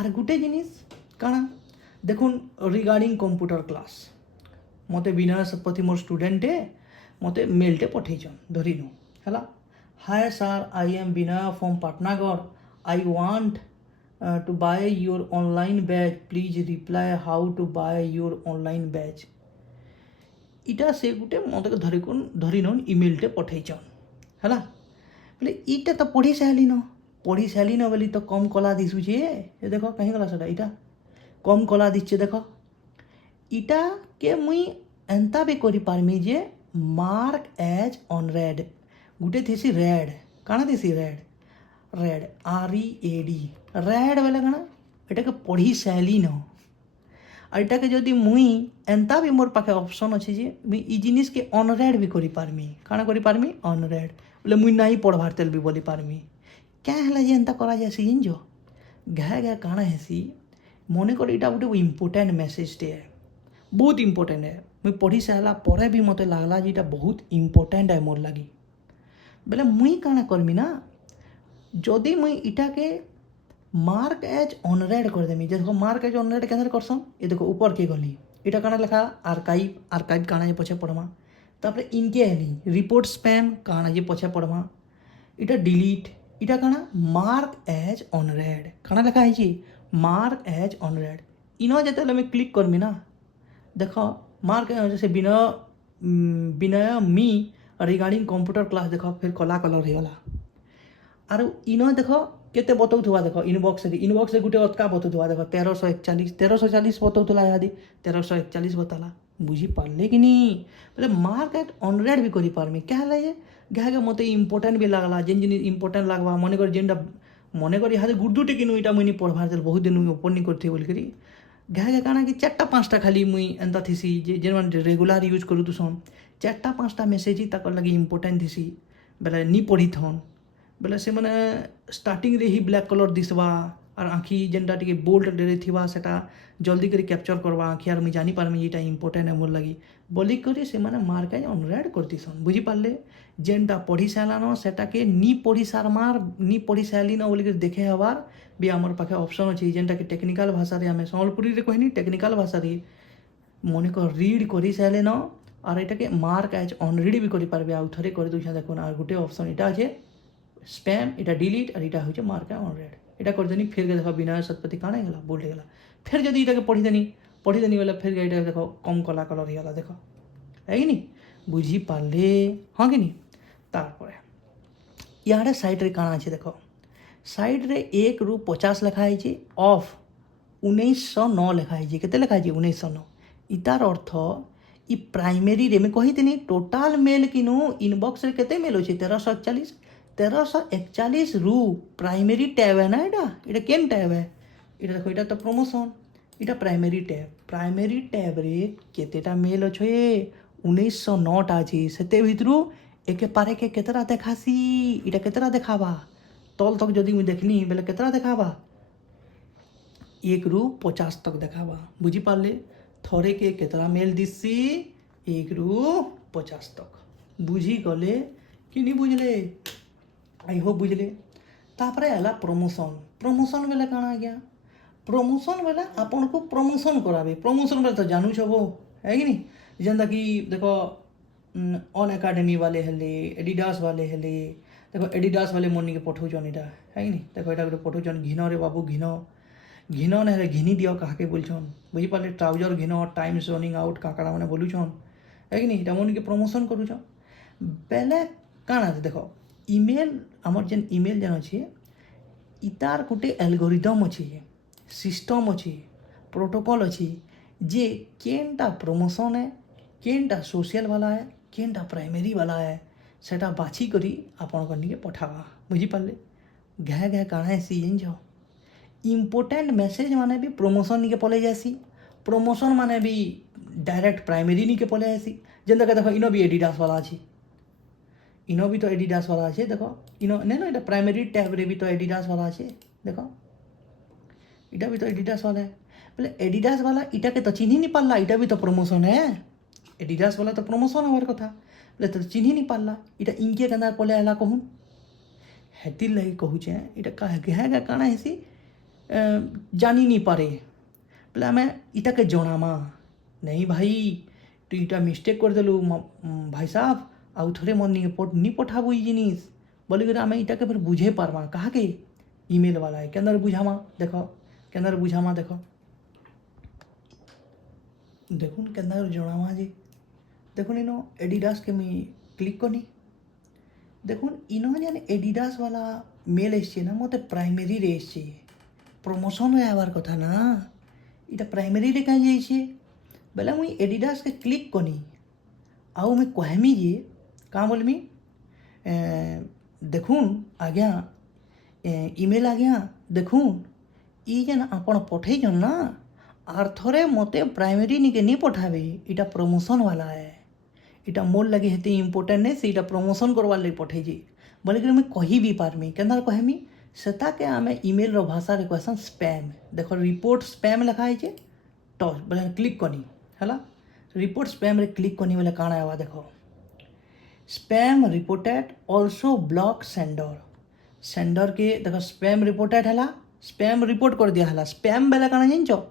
आर गुटे जिनिस काଣା देखुन रिगार्डिंग कंप्यूटर क्लास मते विनय सतपथी मोर स्टूडेंटे मते मेलटे पठेछन धरिनु हला hi sir I am Vinay from Patnagarh I want to buy your online batch please reply how to buy your online batch इटा से गुटे मते धरी नन ईमेल टे पठेछन हला बोले इटा तो पढ़ी साली न बोली तो कम कला दिसु जे ये देखो कहीं गला सेटा इटा कम कला दिच्छे देखो इटा के मुई एंता भी करी पारमी जे mark as on red Gute thesis red काना थीसी रेड READ रेड बेले काଣା एटा के पढ़ी साली न एटा के जदि मुई एंता भी मोर पाखे ऑप्शन अच्छे जे मुई इ जिनिस के अनरेड भी करी पारमी काଣା करी पारमी अनरेड बोले मुई नहीं पढ़वार तेल भी बोली पारमी क्या है जे एंता करा जासी जिनजो घे काଣା हेसी मने कर इटा गोटे इम्पोर्टेंट मेसेज टे है बहुत इम्पोर्टेंट है मुई पढ़ी सारा पर भी मत लगला जे इटा बहुत इम्पोर्टेंट है मोर लगी बोले मुई काଣା करमी ना जदि मुई इटा के मार्क एज अनरेड कर देमी देखो मार्क एज अनरेड केंद्र करसन ये देखो ऊपर के गली इटा काଣା लिखा आर्काइव काଣା जे पछे पढ़मा तापर इनके एली रिपोर्ट स्पैम काଣା जे पछे पढ़मा इटा डिलीट इटा काଣା मार्क एज अनरेड काଣା लिखा है जी मार्क एज अनरेड इनो जेते मैं क्लिक करमी ना देखो मार्क जैसे विनय मी रिगार्डिंग कंप्यूटर क्लास देखो फिर कला कलर होगा आर इनो देखो केते बतौथुआ देखो इनबॉक्स से गुटे अतका बतौथुआ देखो 1340 बतौथुला यादी 1341 बताला बुझी पारले कि नहीं बोले मार्क एट अनरेड भी करी पारमी क्या है ये घागे मते इम्पोर्टेंट भी लागला जेन जिन इम्पोर्टेंट लागबा मने कर जेनटा मने कर इहादे गुड्डुटे किनु इटा मुई पढ़वार देल बहुत दिन मुई ओपन नहीं करथि बोल करी घागे काଣା कि 4-5टा खाली मुई एंता थिसी जे माने रेगुलर यूज करू तुसन 4-5टा मेसेज ही तक लगी इम्पोर्टेंट थिसी बेले नी पढ़ी थन बेले से माने स्टार्टिंग रे ही ब्लैक कलर दिसवा और आँखी जेनटा टिके बोल्ड रे थिबा सेटा जल्दी करी कैप्चर करवा आँखी आर मुई जानी पारमी एटा इम्पोर्टेंट है मोर लगी बोली करी से माने मार्क एज अनरेड करतीसन बुझी पारले जेनटा पढ़ी सारान सेटा के नी पढ़ी सारी न बोली देखे हबार भी आमर पाखे ऑप्शन अच्छे जेनटा के टेक्निकल भाषा रे आमे सम्बलपुरी रे कहनी टेक्निकल भाषा रे मने कर रीड करी सारे न और एटा के मार्क एज अनरीड भी करी पारबे आउ थरे कर दुछा देखो और गुटे ऑप्शन इटा আছে स्पैम इटा डिलीट और इटा होचे मार्क एज अनरीड इटा कर देनी फिर के देखो विनय सतपथी काणे गेला बोल्ड गेला फिर जदि इटा के पढ़ी देनी बोले फिर इटा देखो कम कला कलर गेला देखो है कि नहीं बुझी पारले हाँ कि नहीं तारपरे इहारे साइड रे काଣା আছে देखो साइड रे 1 ରୁ 50 लिखा है ऑफ 1909 लिखा है केते लिखा है 1909 इतार अर्थ इ प्राइमरी रे में कही थी टोटाल मेल किनु इनबॉक्स रे केते मेल होचे 1341 रू प्राइमरी टैब है ना इटा केन टैब है इटा देखो इटा तो प्रमोशन इटा प्राइमरी टैब रे केतेटा मेल अच्छे 1909 टा अछि सेते भितरु एके पारे के केतरा देखासी इटा केतरा देखाबा तल तक जदि मुई देखनी बेले केतरा देखाबा 1 ରୁ 50 तक देखाबा बुझी पारले थोड़े के केतरा मेल दिसी 1 ରୁ 50 तक बुझी गले कि नहीं बुझले आई होप बुझले तापरे है प्रमोशन बेले काना गया प्रमोशन बेले आपन को प्रमोशन कराबे प्रमोशन बेले तो जानू छबो है कि नहीं जेंदा कि देखो ऑन एकेडमी वाले हेले एडिडास वाले हेले देखो एडिडास वाले मनी के पठौचन इटा है कि नहीं देखो एटा गोटे पठौचन घिन रे बाबू घिन ना घिनी दियो काके बोलछन बुझी पाले ट्राउजर घिन टाइम्स रनिंग आउट काकड़ा माने बोलुछन है कि नहीं इटा मनी के प्रमोशन करूछन बेले काना देखो ईमेल आमर जेन ईमेल जेन अच्छे इतार गोटे एल्गोरिदम अच्छे सिस्टम अच्छे प्रोटोकॉल अच्छे जे केनटा प्रमोशन है केनटा सोशल वाला है केनटा प्राइमरी वाला है सेटा बाछी करी आपन कनी के पठावा बुझी पाले घे घे काना ऐसी जान इम्पोर्टेंट मैसेज माने भी प्रमोशन निके पले जासी प्रमोशन माने भी डायरेक्ट प्राइमरी निके पले जासी जेंदा के देखो इनो भी एडिडास वाला अछि इनो भी तो एडिडास वाला अच्छे देखो इनो नहीं ना प्राइमरी टैब रे भी तो एडिडास वाला अच्छे देखो इटा भी तो एडिडास वाला है बोले एडिडास वाला इटा के तो चिन्ह नहीं पाला इटा भी तो प्रमोशन है एडिडास वाला तो प्रमोशन हमारे कथा बोले तो चिन्ह नहीं पाला इटा इनके कंदा पले आला कहूँ हेतिर लगी कहूचे इटा कहे काना हेसी जानी नहीं पारे बोले आम इटा के जनामा नहीं भाई तू इटा मिस्टेक कर देलु भाई साहब आउ थे मन नहीं पठाबू ये जिनिस बोलिक आम इटा के फिर बुझे पार्मा कहा के ईमेल वाला है केंदर बुझामा देखो केंदर बुझामा देखो देखुन केंदर जनामा जी देखुन इनो एडिडास के मैं क्लिक करनी देखुन इनो जेन एडिडास वाला मेल एसछे ना मते प्राइमरी रे एसछे प्रमोशन रे आवार कथा ना इटा प्राइमरी रे काई जाइछे बेला मुई एडिडास के क्लिक करनी आउ मैं कहमी जे का बोलमी देखुन आज्ञा ईमेल आज्ञा देखुन ई जेन आपण पठेइछन ना आर थोरे मते प्राइमरी निके नहीं पठाबे इटा प्रमोशन वाला है इटा मोर लगे हेते इम्पोर्टेंट नहीं से इटा प्रमोशन करवार लगे पठेइछि बोले कि मैं कही भी पारमी केंदा कहमी सेता के आमे ईमेल रो भाषा रे क्वेश्चन स्पैम देखो रिपोर्ट स्पैम लिखा है टच बोले क्लिक करनी हला रिपोर्ट स्पैम रे क्लिक करनी बोले काना आवा देखो spam reported also block sender के देखो स्पैम रिपोर्टेड है स्पैम रिपोर्ट कर दिया है स्पैम बेला काना जान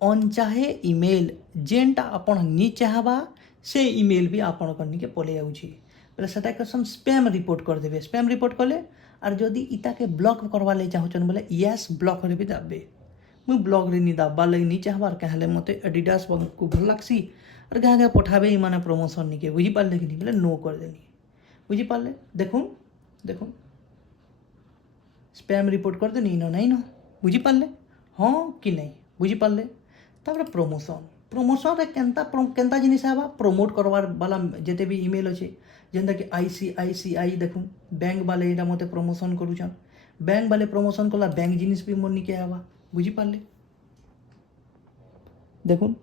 अनचाहे ईमेल जेनटा आपन नी चाहबा से ईमेल भी आपन करनी के पले जाउछि बोले सेटा क्वेश्चन स्पैम रिपोर्ट कर देबे स्पैम रिपोर्ट कले और जदि इता के ब्लॉक करवा ले चाहछन बोले यस ब्लॉक रे भी दाबे मुई ब्लॉक रे नी दाबा लगे नी चाहबार कहले मते एडिडास को भल लागसी और क्या पठाबे माने प्रमोशन निके बुझी पारले कि नहीं बोले नो कर देनी बुझी पारले देखुन स्पैम रिपोर्ट कर देनी इनो नहीं ना बुझी पारले हाँ कि नहीं बुझी पारले तापर प्रमोशन रे केंता जिनिस आबा प्रमोट करवार वाला जेते भी ईमेल अच्छे जेंदा कि ICICI देखुन बैंक वाले इटा मते प्रमोशन करूछन बैंक वाले प्रमोशन कला बैंक जिनिस भी मन निके आबा बुझी पारले देखुन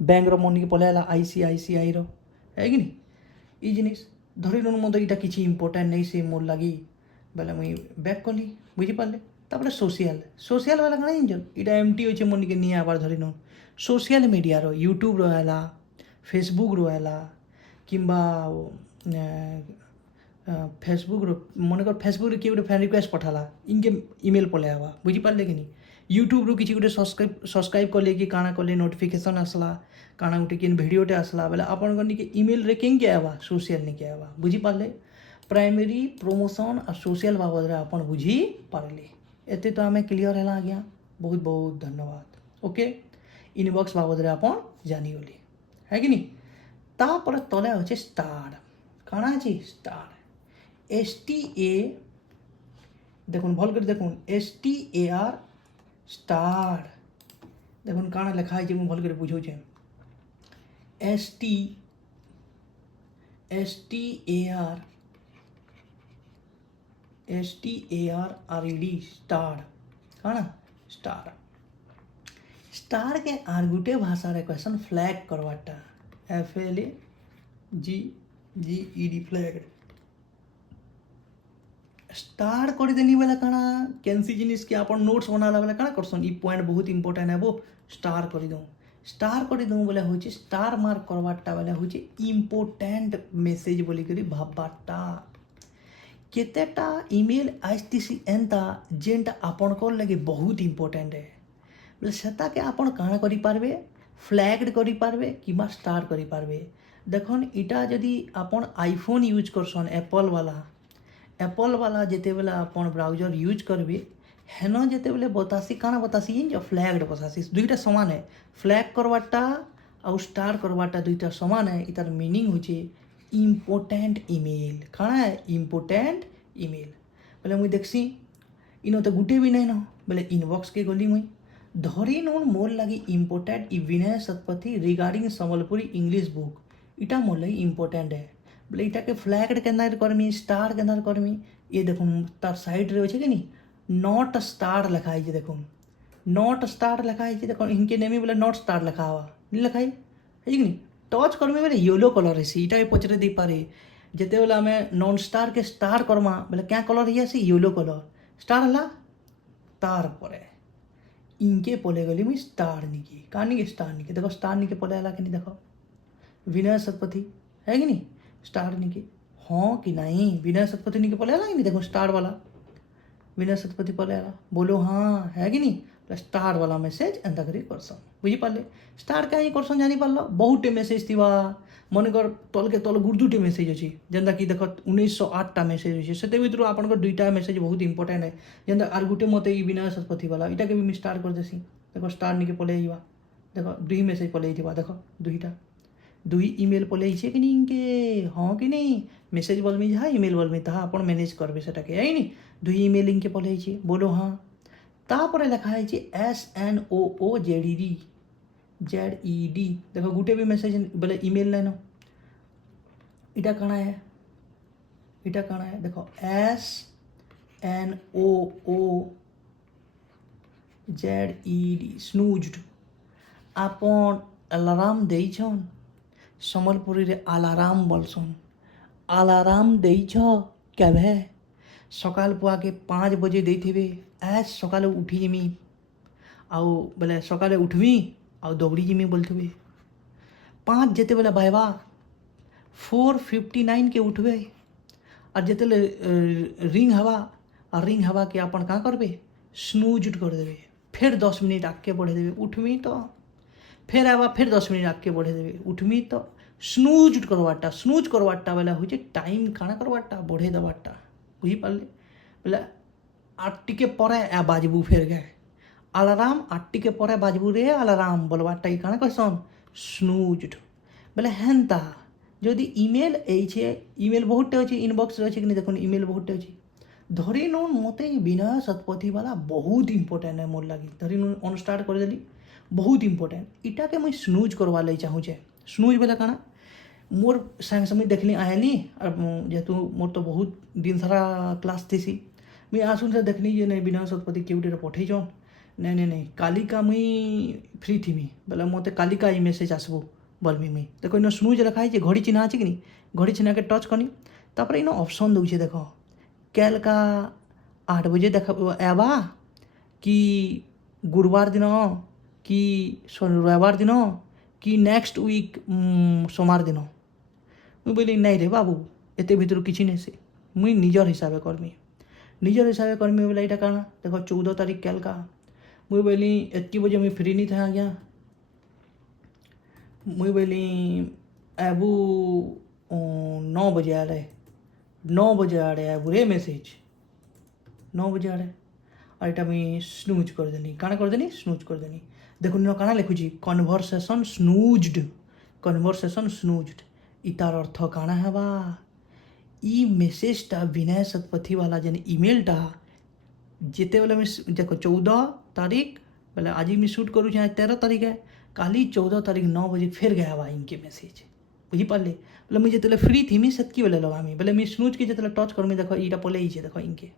बैंक रो मन के पले आला ICICI रो है कि नहीं ई जिनिस धरि लन मते इटा किछि इंपोर्टेंट नहीं से मोर लागी बेले मुई बैक कली बुझी पारले तापर सोशल वाला काना इंजन इटा एमटी होचे मन के नहीं आबार धरि लन सोशल मीडिया रो यूट्यूब रो आला फेसबुक रो आला किंबा फेसबुक रो मन कर फेसबुक रे किए गोटे फ्रेंड रिक्वेस्ट पठाला इनके ईमेल पले आवा बुझी पारले कि नहीं यूट्यूब रू किसी गोटे सब्सक्राइब कले कि काना कले नोटिफिकेशन आसला काना गोटे किन भिडियोटे आसला बेले आपन कनी के ईमेल रे केंगे आवा सोशल निके आवा बुझी पारले प्राइमरी प्रमोशन और सोशल बाबद रे आपन बुझी पारले एते तो आमे क्लियर हैला आज्ञा बहुत बहुत धन्यवाद ओके इनबॉक्स बाबद रे आपन जानी गली है कि नहीं तापर तले होचे स्टार काना अछि स्टार STA देखुन भल कर देखुन STAR स्टार देखुन काना लिखा है मुझे भल कर बुझो STARRED स्टार काना स्टार के आर्गुटे भाषा रे क्वेश्चन फ्लैग करवाटा FLAGGED फ्लैग स्टार कर देनी बेला काना कैंसी जिनिस के अपन नोट्स बनाला बेला काना करसन ई पॉइंट बहुत इंपोर्टेंट है वो स्टार कर दो स्टार कर दूँ बोले हूँ स्टार मार्क करवाटा बोले हूँ इम्पोर्टेंट मेसेज बोलिक भावबाटा केतेटा इमेल आईटीसी एंता जेनटा आपणकर लगे बहुत इम्पोर्टेंट है बोले सेटा के आपण काଣା करि पारबे फ्लैग्ड करि पारबे किमा स्टार करि पारबे देखन इटा जदि आपण आईफोन यूज करसन एप्पल वाला जेते बेले आपण ब्राउजर यूज करबे हेन जेते बेले बतासी काଣା बतासी जो फ्लैग्ड बतासी दुईटा समान है फ्लैग करवाटा और स्टार करवाटा दुईटा समान है इतार मीनिंग होचे इम्पोर्टेंट इमेल काଣା है इम्पोर्टेंट इमेल बोले मुई देखसी इनो तो गुटे भी नहीं न बोले इनबॉक्स के गली मुई धरी नून मोर लगी important Vinay Satapathy regarding Sambalpuri English book इटा मोर लगी इम्पोर्टेंट है बोले इटा के फ्लैग्ड के अंदर करमी स्टार के अंदर करमी ये देखो तार साइड रे होचे कि नहीं नॉट स्टार लिखा है देखो नॉट स्टार लिखा है देखो इनके नेमी बोले नॉट स्टार लिखा हुआ नहीं लिखा है कि नहीं टच करमी बोले येलो कलर है इटा भी पचरे दे पारे जेते बेले आम नॉन स्टार के स्टार करमा बोले क्या कलर है येलो कलर स्टार है तार पर इनके पले गली मुई स्टार निकी कहाँ निके स्टार निके देखो स्टार निके पले आला कि नहीं देखो विनय शतपथी है कि नहीं स्टार निके हाँ कि नहीं विनय शतपथी निके पले आला कि नहीं देखो स्टार वाला विनय शतपथी पले आला बोलो हाँ है कि नहीं स्टार वाला मेसेज एंता करी करसन बुझी पारे स्टार क्या करसन जानी पार्ल बहुटे मेसेज थी मन कर तल के तल गुर्दुटे मेसेज अच्छी जेनता कि देख 1908 मेसेज अच्छे से भर आपंकर दुईटा मेसेज बहुत इंपोर्टेंट है जेनता आर गुटे मत विनय शतपथी वाला इटा के भी स्टार कर देसी देख स्टार निके पले देख दुई मेसेज पले देख दुईटा दुई इमेल पले कि नहीं इनके हाँ कि नहीं मेसेज बोलमी जहाँ इमेल बोलमी ताहा आप मैनेज करबे सेटाके है नहीं दुई इमेल इनके पले बोलो हाँ तापर लिखा है SNOOZED देखो गुटे भी मेसेज बोले इमेल लेनो इटा काଣା है देखो SNOOZED स्नूज्ड आपन अलार्म देइछन सम्बलपुरी रे अलार्म बोलसन अलार्म देइछ केभे सकाल पुआ के 5 बजे देइथिबे आज सकाले उठी जिमी आउ बोले सकाले उठवी आउ दौड़ी जिमी बोलते 5 जेते बेले बाइबा 4:59 के उठबे और जेते रिंग हवा के अपन क्या करबे स्नूज कर देवे फिर 10 मिनट आगे बढ़े देवे उठमी तो फिर आवा फिर 10 मिनट आगे बढ़े देवे उठमी तो स्नूज करवाटा बेला हो टाइम काଣା करवाटा बढ़े देवाटा बुझी पारे बोले 8 टिके परे आ बाजबू फेर गए अलार्म 8 टिके परे बाजबू रे अलार्म बोलवाटा काଣା कहसन स्नूज्ड बोले हेन्ता जदि इमेल इमेल बहुटे अच्छे इनबॉक्स अच्छे कि नहीं देखो इमेल बहुटे अच्छे धरी नून मत विनय शतपथी वाला बहुत इंपोर्टेंट है मोर लगी धरी नून ऑन स्टार्ट कर देली बहुत इंपोर्टेंट इटा के मुझे स्नूज करवा ले चाहूचे स्नूज बोले काଣା मोर संग समय देखली आएली और जेहेतु मोर तो बहुत दिन सारा क्लास थी मुई आसुन से देखनी जे नहीं विनय शतपथी केउटे पठेछन नहीं कालिका मुई फ्री थी बोले मत कालिका ई मेसेज आसबो बोलमी मुई देखो इन स्नूज लिखा है घड़ी चिन्हा अच्छे कि नहीं घड़ी चिन्हा के टच करनी तापर इन ऑप्शन दूचे देख कैल का 8 बजे देख आवा कि गुरुवार दिन कि रविवार दिन कि नेक्स्ट वीक सोमवार दिन मुई बोली नहीं रे बाबू एते भीतर किसी नहीं से मुई निजर हिसाब करमी बोले यहाँ काଣା देखो 14 तारीख कैल का मुई बोली एतकी बजे मुई फ्री नहीं था आज्ञा मुई बोली आबू 9 बजे आ रहे आबू रे मेसेज 9 बजे आ रहे और यहाँ मुई स्नूज कर देनी काଣା कर देनी देखो इन काଣା लिखुची कन्वर्सेशन स्नूज्ड इतार अर्थ काଣା है बा ई मेसेजटा विनय शतपथी वाला जेन इमेलटा जेते बेले देखो 14 तारीख बोले आज मैं शूट करूँ 13 तारीख है काली 14 तारीख 9 बजे फिर गया बा इनके मेसेज बुझी पारे बोले मुझे जिते फ्री थी मी सेतकी बेले लगामी बोले मैं स्नूज के जिते टच करमी देखो यहाँ पले देखो इनके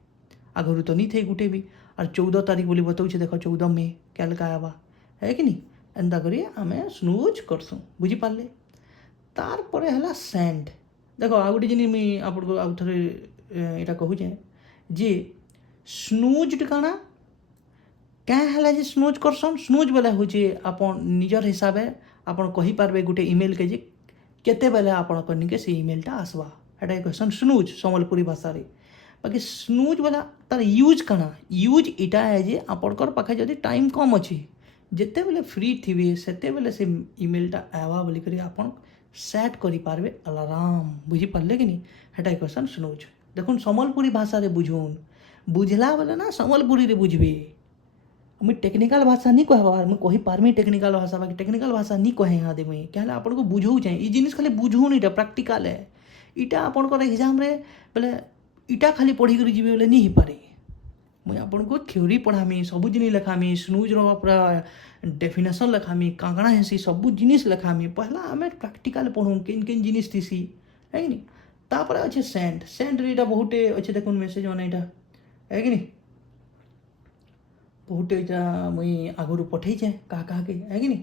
आगरू तो नहीं थे गुटे भी और 14 तारीख बोली बताऊे देखो 14 में कैल का आवा है कि नहीं एंता करी आम स्नूज करसूँ बुझी पारे तार परे हला सेंड देखो आ गोटे जिन मुझे आपको आउ थे यहाँ कहूचे जे स्नूज्ड काଣା क्या है जे स्नूज करसन स्नूज बेले हूँ आपन निजर हिसाब से आपन कही पारबे गोटे ईमेल के जे केते बेले आपन कनिके से ईमेलटा आसवा एटा कहसन स्नूज सम्बलपुरी भाषा रे बाकी स्नूज वाला तार यूज कना यूज इटा है जे आपनकर पाखे जदि टाइम कम अच्छी जिते बेले फ्री थी सेते बेले से ईमेलटा आवा बोली करी आपन सेट करि पारबे अलार्म बुझी पारले कि नहीं हेटा कहसन स्नूज देखुन सम्बलपुरी भाषा रे बुझुन बुझला बेले ना सम्बलपुरी रे बुझबे मुई टेक्निकल भाषा नहीं कहबार मुई कही पारमी टेक्निकल भाषा बाकी टेक्निकल भाषा नहीं कहे यहाँ दे मुई क्या आपन को बुझाऊ चाहिए ये जिनिस खाली बुझुन इटा प्रैक्टिकल है इटा आपन एग्जाम रे बोले इटा खाली पढ़ी कर जीवे बोले नहीं पारे मुई आपन को थ्योरी पढ़ामी सब जिनिस लेखामी स्नूज रो पूरा डेफिनेशन लेखामी कांगणा हेसी सब जिनिस लेखामी पहला आम प्रैक्टिकल पढ़ू केन केन जिनिस थीसी है कि नहीं तापर अच्छे सेंड सेंड रे बहुटे अच्छे देखुन मेसेज मैंने इटा है कि नहीं बहुटे इटा मुई आगुरी पठेचे क्या के है कि नहीं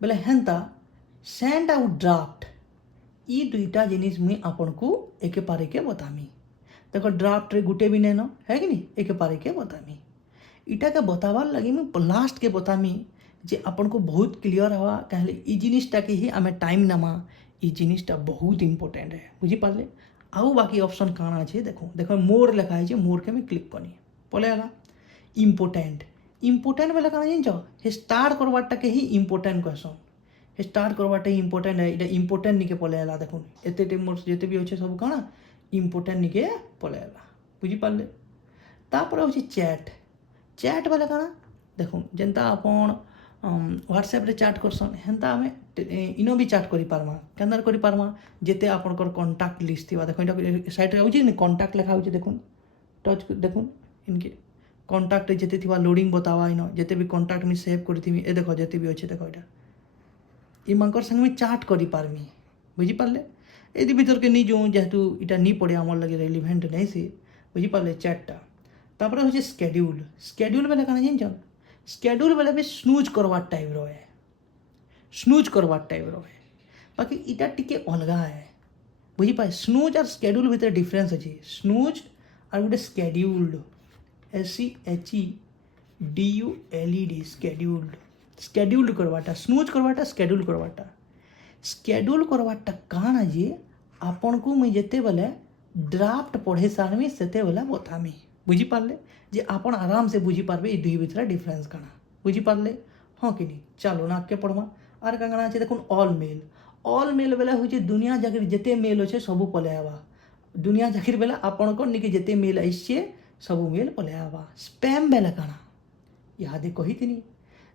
बोले हेन्ता सेंड आउ ड्राफ्ट ई दुईटा जिनिस मुई आपन को एके पारे के बतामी देखो ड्राफ्ट रे गुटे भी नहीं न है कि नहीं एके पारे के बतामी इटा के बतावार लगी मुई लास्ट के बतामी जे आपन को बहुत क्लियर हवा कहले ई जिनिसटा के ही आमे टाइम नामा ई जिनिसटा बहुत इंपोर्टेंट है बुझी पारले आउ बाकी ऑप्शन काना अच्छे देखो देखो मोर लिखा है मोर के मैं क्लिक करनी पले आला इम्पोर्टेंट इम्पोर्टेंट बेला काना जान हे स्टार्ट करवाटा के ही इम्पोर्टेंट कहसन हे स्टार्ट करवाटा ही इम्पोर्टेंट है इटा इम्पोर्टेंट निके पले आला देखुन एते टाइम मोर जेते भी अच्छे सब काना इम्पोर्टेंट निके पले आला बुझी पारले तापर होची चैट चैट बेला काना देखुन जेंता अपन व्हाट्सएप रे चैट करसन हेंता आमे इनो भी चैट करि पारमा केनर करि पारमा जेते आपनकर कांटेक्ट लिस्ट थिबा देखो इटा साइट रे आउची ने कांटेक्ट लिखा होची देखुन टच देखुन इनके कांटेक्ट जेते थिबा लोडिंग बतावा इनो जेते भी कांटेक्ट में सेव करथिबी ए देखो जेते भी अच्छे देखो इटा ई मानकर संग में चैट करि पारमी बुझी पारले एदी भीतर के नहीं जो जेहेतु इटा नहीं पड़े आमर लगे रेलिवेंट नहीं से बुझी पारले चैटटा तापर होचे शेड्यूल शेड्यूल बेले काना जान शेड्यूल बेले भी स्नूज करवार टाइप रहे स्नूज करवार टाइप रहे बाकी इटा टिके अलगा है बुझी पाए स्नूज और शेड्यूल भीतर डिफरेंस अच्छे स्नूज और गोटे शेड्यूल्ड SCHEDULED शेड्यूल्ड शेड्यूल्ड करवाटा स्नूज करवाटा शेड्यूल करवाटा शेड्यूल करवाटा काना जे आपन को मुई जेते बेले ड्राफ्ट पढ़े सारमी सेते बेला बतामी बुझी पारले जे आपन आराम से बुझी पारबे ई दुई भितर डिफरेंस काना बुझी पारले हाँ कि नहीं चलो ना के पढ़मा आर कांगणा আছে দেখুন ऑल मेल बेला होचे दुनिया जाकर जेते मेल अच्छे सब पले आवा दुनिया जाकर बेला आपन को निके जेते मेल आइछे सब मेल पले आवा स्पैम बेला काना याद कही थी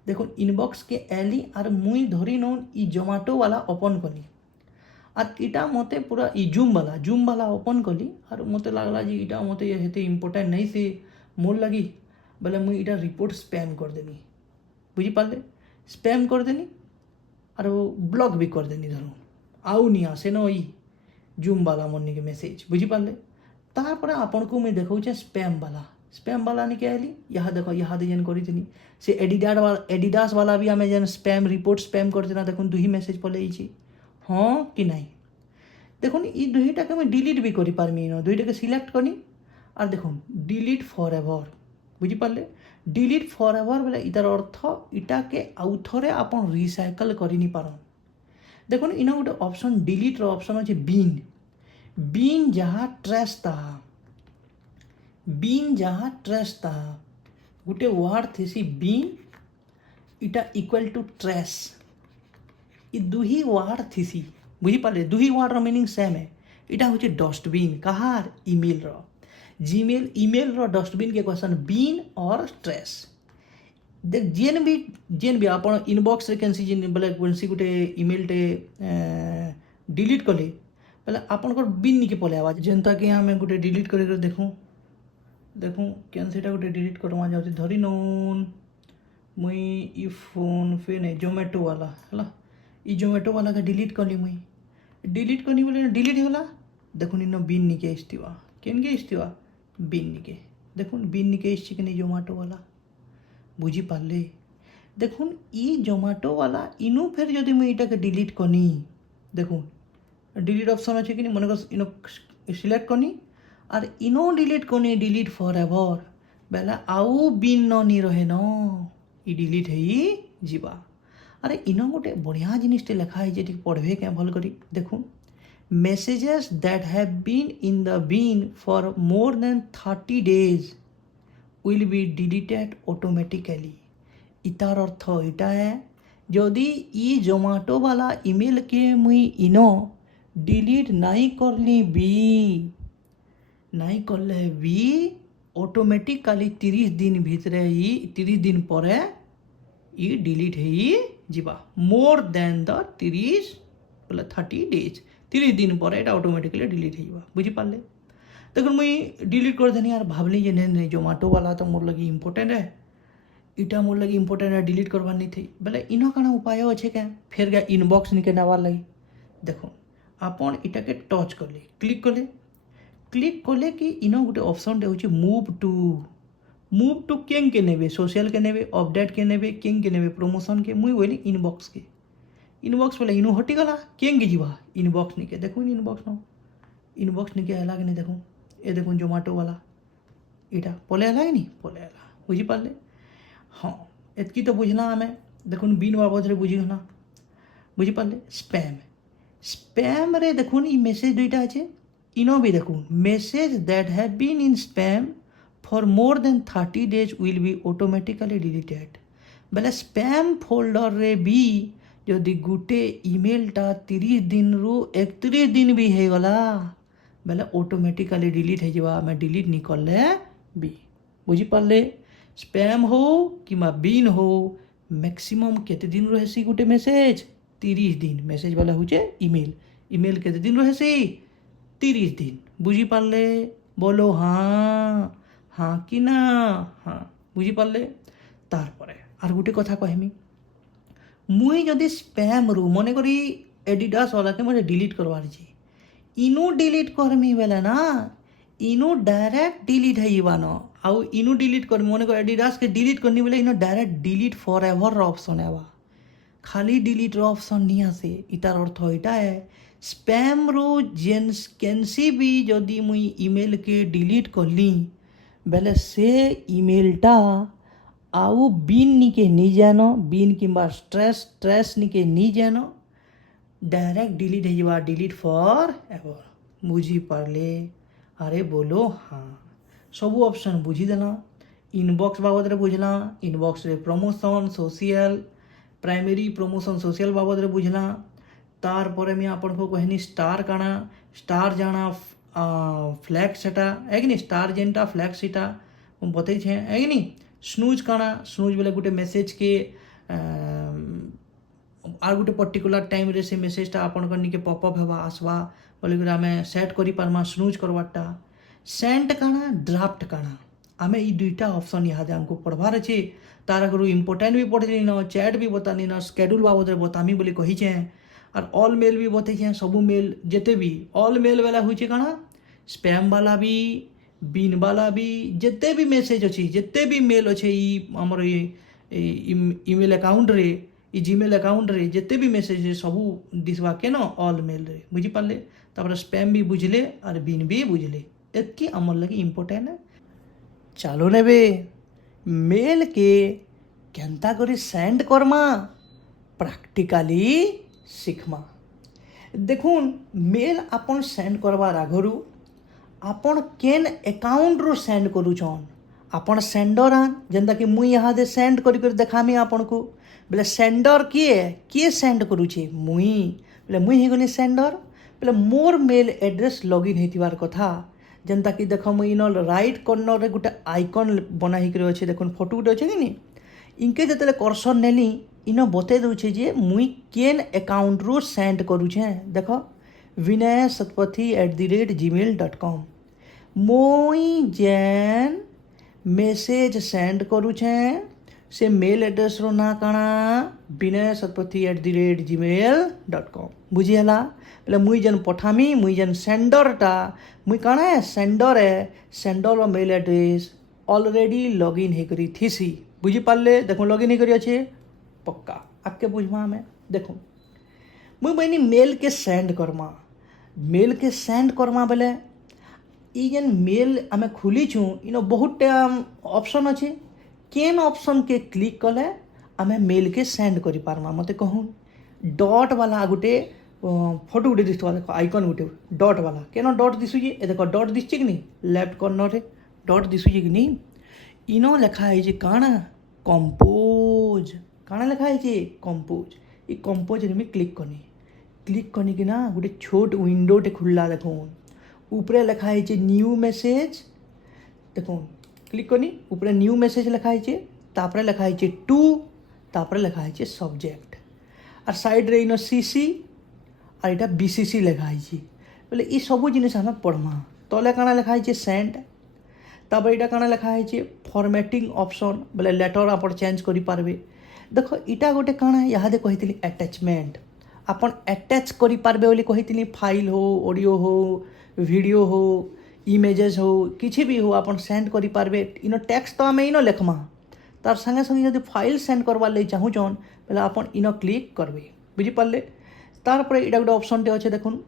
देखो इनबॉक्स के एली और मुई धरी नौन ई जोमेटो वाला ओपन कली और इटा मते पूरा ई जूम वाला ओपन कली और मते लागला जी इटा मते हेते इम्पोर्टेंट नहीं से मोर लगी बोले मुई इटा रिपोर्ट स्पैम कर देनी बुझी पारले स्पैम कर देनी और ब्लॉक भी कर देनी धरो आउ नहीं आसे न ई जूम वाला मोर के मेसेज बुझी पारले तारपर आपन को मैं देखौचे स्पैम वाला नहीं क्या आली यहाँ देखो यहाँ जेन करी थी से एडिडास वाला भी आम जेन स्पैम रिपोर्ट स्पैम करते ना देखो दुही मेसेज पले हाँ कि नहीं देखो ई दुईटा के मैं डिलीट भी करि पारमी न दुईटा के सिलेक्ट करनी और देखो डिलीट फॉर एवर बुझी पारले डिलीट फॉर एवर बोले इतार अर्थ इटा के आउ थरे आपन रिसाइकल करि नि पारन देखो इन गोटे ऑप्शन डिलीट रो ऑप्शन अच्छे बीन जहाँ ट्रेस ताहा गोटे वर्ड थी बीन इटा इक्वल टू ट्रेस ई दुही वार्ड थीसी बुझी पारे दुही वार्ड रो मीनिंग सेम है इटा होचे डस्टबिन कहार ईमेल रो जीमेल ईमेल रो डस्टबिन के क्वेश्चन बीन और ट्रेस देख जेन भी आपण इनबॉक्स रे कैंसी जेन बोले कोनसी गुटे ईमेल टे डिलीट कले बोले आपण को बीन निके पले आवाज जेनता कि हमें गुटे डिलीट करे देखूं कैंसीटा गुटे डिलीट करमा जाउची धरी नोन मुई ई फोन पे नहीं जोमेटो वाला है ई जोमेटो वाला का डिलीट कली मुई डिलीट करनी बोले डिलीट होला देखुन इन बीन निके इस्तिवा केन के इस्तिवा बीन निके देखुन बीन निके इस्ति के नहीं जोमेटो वाला बुझी पारले देखुन ई जोमेटो वाला इनु फिर जदि मुई इटा के डिलीट करनी देखुन डिलीट ऑप्शन अच्छे कि मन कर इनो सिलेक्ट करनी और इनो डिलीट करनी डिलीट फॉर एवर बेला आउ बिन नी रहे न इ डिलीट हेई जीवा। अरे इन गोटे बढ़िया जिनिसटे लिखा है जे पढ़े क्या भल करी देखू messages that have been in the bin for more than 30 days will be deleted automatically। इतार अर्थ इटा है जदि इ जोमाटो वाला ईमेल के मुई इनो डिलीट नहीं करली भी ऑटोमेटिकली 30 दिन भितरे ही 30 दिन पर इ डिलीट हेई जीवा मोर देन द 30 बोले 30 डेज 30 दिन पर এটা ऑटोमेटिकली डिलीट हेइबा बुझी पाले। देखो मुई डिलीट कर देनी यार भावली जे नहीं जोमाटो वाला तो मोर लगी इम्पोर्टेंट है इटा मोर लगी इम्पोर्टेंट है डिलीट करवार नहीं थी बोले इनो काना उपाय अच्छे क्या फिर गया इनबॉक्स निके नवार लगी देखो आपन इटा के टच कले क्लिक कले कि इनो गोटे ऑप्शन दे मूव टू कें के नेबे सोशल के नेबे अपडेट के नेबे कें के नेबे प्रमोशन के मुई बोली इनबॉक्स के इनबॉक्स बोले इनु हटिगला कें जीवा इनबॉक्स निके देखो इनबॉक्स निके है कि नहीं देखो ये देखो जोमाटो वाला इटा पले है कि नहीं पले है बुझी पारे हाँ एतकी तो बुझना आम देखो बिन बाबद बुझीगला बुझी पारे स्पैम रे देखो इ मेसेज दुईटा अच्छे इनो भी देखो message that have been in spam for more than 30 days will be automatically deleted बोले स्पैम फोल्डर रे भी जदि गोटे इमेलटा 30 दिन रु 31 दिन भी हो गला बोले ऑटोमेटिकली डिलीट हो जावा मैं डिलीट नहीं करले भी बुझी पारे स्पैम हो कि बिन हो मैक्सिमम केते दिन रहे गोटे मेसेज 30 दिन मेसेज वाला हूँ इमेल केते दिन रहे 30 दिन बुझी पारे बोलो हाँ कि ना हाँ बुझी पारे तार परे आर गोटे कथा कहमी मुई जदि स्पैम रु मन करी एडिडास वाला के मुझे डिलीट करवार छी इनु डिलीट करमी बेले ना इनु डायरेक्ट डिलीट है न आउ इनु डिलीट कर मन कर एडिडास के डिलीट करनी बोले इनु direct delete for ever option है खाली डिलीट ऑप्शन नहीं आसे इतार अर्थ इटा है स्पैम रु जेन्स कैंसी भी जदि मुई ईमेल के डिलीट करली बेले से ईमेलटा आउ बिन निके नहीं जान बिन किंबा स्ट्रेस निके नहीं जान डायरेक्ट डिलीट हो जावा डिलीट फॉर एवर बुझी पारले अरे बोलो हाँ सबू ऑप्शन बुझी देना इनबॉक्स बाबद रे बुझला इनबॉक्स रे promotion social primary promotion social बाबद रे बुझला तार परे मैं आपन को कहनी स्टार काना स्टार जाना फ्लैक्स सेटा है कि नहीं स्टार जेनटा फ्लैक्स सेटा बतई छे है कि नहीं स्नूज काना स्नूज बोले गोटे मेसेज के आर गोटे पर्टिकुलर टाइम रे से मेसेजटा आपन निके पॉपअप हेबा आसवा बोले आम सेट करि पारमा स्नूज करवाटा सेंट काना ड्राफ्ट काना आमे ई दुईटा ऑप्शन यहाँ हमको पढ़वार अच्छे तार अगर इम्पोर्टेंट भी पढ़ी न चैट भी बतानी न स्केड्यूल बाबद बतामी बोली कही छे और ऑल मेल भी बतई सबू मेल जेते भी ऑल मेल वाला हुई काना स्पैम वाला भी बिन वाला भी जिते भी मेसेज अच्छी जिते भी मेल अच्छे आमर ये ईमेल अकाउंट रे जीमेल अकाउंट रे जिते भी मेसेज सबू दिसवा के न ऑल मेल रे बुझी पारे तापर स्पैम भी बुझले और बिन भी बुझले एतकी आमर लगे इम्पोर्टेंट है चलो नेबे मेल के केनता करी सेंड करमा प्रैक्टिकली शिखमा देखुन मेल आपन सेंड करवार आगरू आपन केन अकाउंट रो सेंड करूछन आपन सेंडर आन जेंता कि मुई यहाँ दे सेंड करी कर देखामी आपन को बोले सेंडर किए सेंड करूछे मुई बोले मुई ही गली सेंडर बोले मोर मेल एड्रेस लॉगिन हेतिवार कथा जेंता कि देख मुई इन राइट कॉर्नर रे गोटे आइकन बना ही अच्छे देखुन फोटो गोटे अच्छे कि नहीं इनके जिते कर्सर नेली इन बते दूचे जे मुई केन अकाउंट रू सेंड करूछे देख vinayasatpathy@gmail.com मुई जेन मेसेज सेंड करूछे से मेल एड्रेस रो ना काना vinayasatpathy@gmail.com बुझीला बोले मुई जेन पठामी मुई जेन सेंडरटा मुई काना है sender mail address already login हे करी थीसी बुझी पारे देखो लॉगिन ही करी अच्छे पक्का आके बुझमा हमें देखो मुई बहनी मेल के सेंड करमा बोले ई जेन मेल आमे खोलीचु इनो बहुत ऑप्शन अच्छे केन ऑप्शन के क्लिक कले आमे मेल के सेंड करि पारमा मते कहून डॉट वाला गोटे फोटो गोटे दिसुवा देख आइकन गोटे डॉट वाला केन डॉट दिसुची ए देख डॉट दिसची कि नहीं लेफ्ट कॉर्नर रे डॉट दिसुची कि नहीं इनो लिखा है काना कंपोज काना लिखा है कंपोज ये कंपोज रे में क्लिक करनी कि ना गोटे छोट विंडोटे खुलला देखून ऊपरे लिखा है न्यू मेसेज देखून क्लिक करनी ऊपरे न्यू मेसेज लिखा है तापरे लिखा है टू तापरे लिखा है सब्जेक्ट और साइड रे इनो सीसी और इटा बीसीसी लिखा है बोले ये सब जिनिस आम पढ़मा तले काना लिखा है सेंड तापर इटा काना लिखा है फॉर्मेटिंग ऑप्शन बोले लेटर आप चेंज करि पारबे देख इटा गोटे काना यहाँ कही अटैचमेंट आपन अटैच करि पारबे बोली कही फाइल हो ऑडियो हो वीडियो हो इमेजेस हो किसी भी हो आपन सेंड करि पारबे इनो टेक्स्ट तो आम इनो लिखमा तार संगे संगे जब फाइल सेंड करवार लगे चाहून बोले आपन इनो क्लिक करबे बुझी पारले तार पर इटा गोटे ऑप्शन टे अच्छे देखुन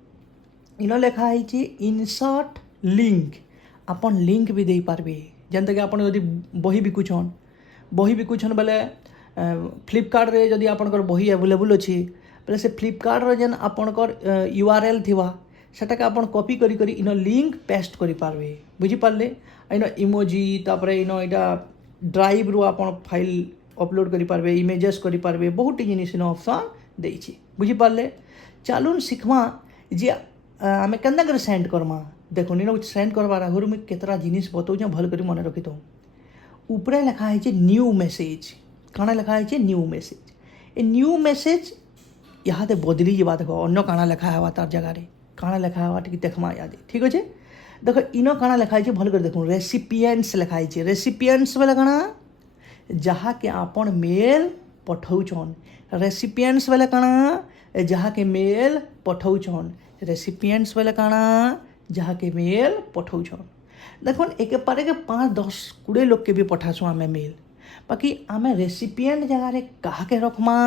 इनो लिखा है इनसर्ट लिंक आपन लिंक भी दे पारबे जनता कि आपन यदि बही बिकुछन बोले फ्लिपकार्ट रे जदि आपनकर बही अवेलेबल अच्छी बोले से फ्लिपकार्ट रे जेन आपनकर URL थिवा सेटा के आपन कॉपी करी करी इनो लिंक पेस्ट करि पारबे बुझी पारले इनो इमोजी तापर इनो इटा ड्राइव रो आपन फाइल अपलोड करि पारबे इमेजेस करि पारबे बहुत जिनिस इनो ऑप्शन देछि बुझी पारले चालून सिखमा जे आमे केन्दा कर सेंड करमा देखो इनो सेंड करबार आगुरु में केतरा जिनिस बताऊँ भल कर मन रखी तो ऊपरे लिखा है न्यू मेसेज काना लिखा है new message a new message यहाँ ते बदली जावा देखो अन्य काना लिखा है तार जगह रे काना लिखा है टी देखमा याद ठीक अच्छे देखो इनो काना लिखा है भल कर देखो रेसिपिएंट्स लिखा है रेसिपिएंट्स बोले काना जहाँ के आपन मेल पठाउछन रेसिपिएंट्स बोले काना जहाँ के मेल पठाउछन रेसिपिएंट्स बोले काना जहाँ के मेल पठाउछन देखुन एक पारे के 5-10-20 लोग के भी पठासु आमे मेल बाकी आमे रेसिपिएंट जगह रे कहा के रखमा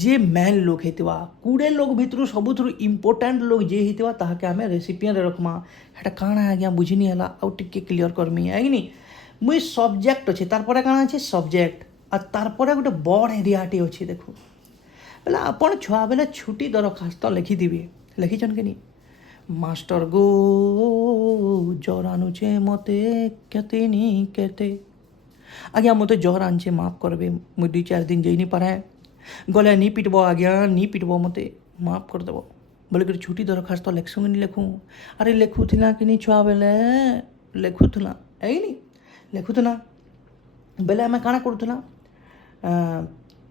जे मेन लोग हेतिवा 20 लोग भितर सबुथुरु इम्पोर्टेंट लोग जे हेतिवा ताहाके आमे रेसिपिएंट रखमा हेटा काना आज्ञा बुझिनी हला आउ टिके क्लियर करमी है कि नहीं मुई सब्जेक्ट अच्छे तार परे काना अच्छे सब्जेक्ट और तार परे गोटे बड़ एरियाटे अच्छे देखो बोले आपन छुआ बेले छुट्टी दरखास्त लिखिदिवे लिखिछन कि नहीं मास्टर गो जर आनुचे मते केतेनी केते आज्ञा मते जर आनचे माफ करबे मुई 2-4 दिन जई नहीं पारे गले नी पिटबो आज्ञा नी पिटबो मते माफ कर देबो बोले कि छुट्टी दरखास्त लिखसुँ नहीं लिखूँ अरे लिखुला कि नहीं छुआ बेले लिखुला है नहीं लिखुला बेले आम काଣା करूला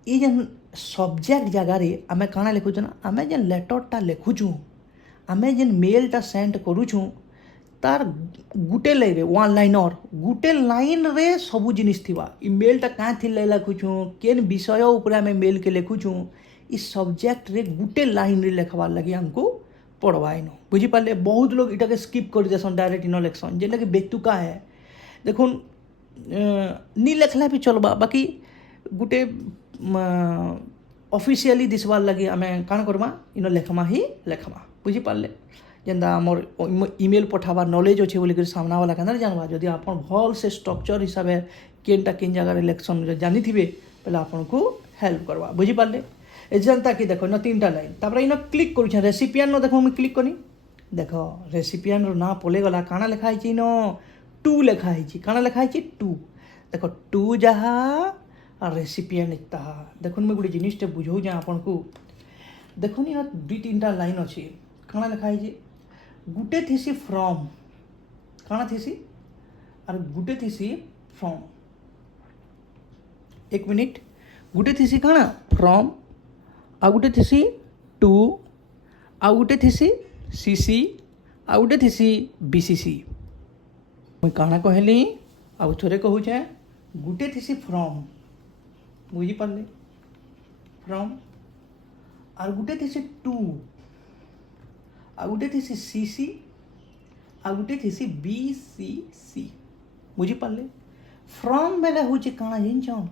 ये जेन सब्जेक्ट जगार आम काଣା लिखुना आम जेन लेटरटा लिखुचु आम जेन मेलटा सेंड करुचु तार गुटे लाइन वन लाइनर गुटे लाइन रे सबू जिनिस थिवा ई मेलटा क्या थी लिखुचु केन विषय उपरे आम मेल के लिखुचु ई सब्जेक्ट रे गुटे लाइन रे लिखबार लगे हमको पढ़वा इनो बुझी पारे बहुत लोग इटा के स्किप कर देसन डायरेक्ट इनो लिखसन जेन लगे बेतुका है देखुन नी लिखला भी चलबा बाकी गुटे ऑफिशियली दिसबार लगे आम काण करमा इनो लेखमा ही लेखमा बुझी पारे जेनता आमर इमेल पठाबार नॉलेज अच्छे बोलिक सामना वाला क्या जानवा जदि आप भल से स्ट्रक्चर हिसाब से केनटा केन जगार इलेक्शन जानी थे पहले आपन को हेल्प करवा बुझी पारे जनता कि देख इन 3टा लाइन तापर इन क्लिक करूँ रेसिपिएंट नो देखो मुझे क्लिक करी देख रेसिपिएंट ना पले गला काना लिखा है इन 2 लिखा है काना लिखा है 2 देख 2 जहा और रेसिपिएंट ताहा देखो मुझे गोटे जिनिसटे बुझाऊँ आपन को देखो इन 2-3टा लाइन अच्छी काना लिखा है गुटे थीसी फ्रॉम काना थीसी और गुटे थीसी फ्रॉम एक मिनिट गुटे थीसी काना from uh Gute thesis to uh Gute thesis CC uh Gute thesis BCC मुई काना कहली आउ थोड़े कहूचे गुटे थीसी फ्रॉम बुझी पारे फ्रॉम और गुटे thesis to uh Gute thesis CC uh Gute thesis BCC बुझी पारे फ्रॉम बेले हूँ काना जान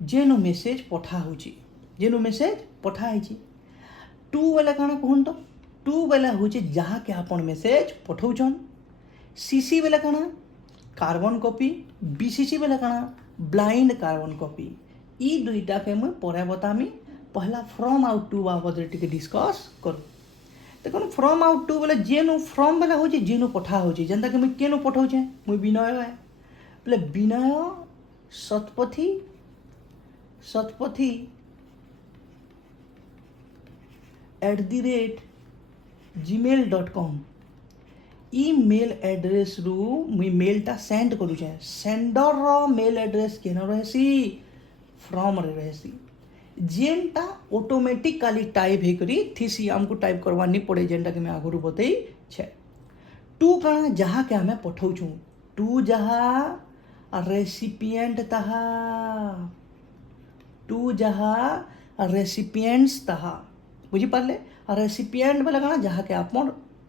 जेनु मेसेज पठा हूँ जेनु मेसेज पठाई 2 बेले काना कहूँ तो 2 बेले हूँ जहाँ के आपन मेसेज पठाऊन सीसी बेले काना कार्बन कॉपी बीसीसी बेले काना ब्लाइंड कार्बन कॉपी ई दुईटा के मुझे पर बतामी पहला फ्रॉम आउट टू बाबद टिके डिस्कस करूँ देखो फ्रॉम आउट टू बोले जेनु फ्रॉम बेले हो जेनु पठा हो जेनता कि मुझे केनु पठाऊे मुझे विनय है बोले Vinay Satapathy Satapathy @gmail.com email address रु मुई मेलटा सेंड करूचे सेंडर रो मेल एड्रेस केन रहसी फ्रॉम रे रहसी जेनटा ऑटोमेटिकली टाइप हे करी थीसी हमको टाइप करवा नहीं पड़े जेनटा कि मैं आगुरु बतई छे टू काना जहाँ के हमें पठाऊछु टू जहाँ रेसिपिएंट तहा टू जहाँ रेसिपिएंट्स तहा बुझी पारे रेसिपिएंट बेले काना जहाँ के आप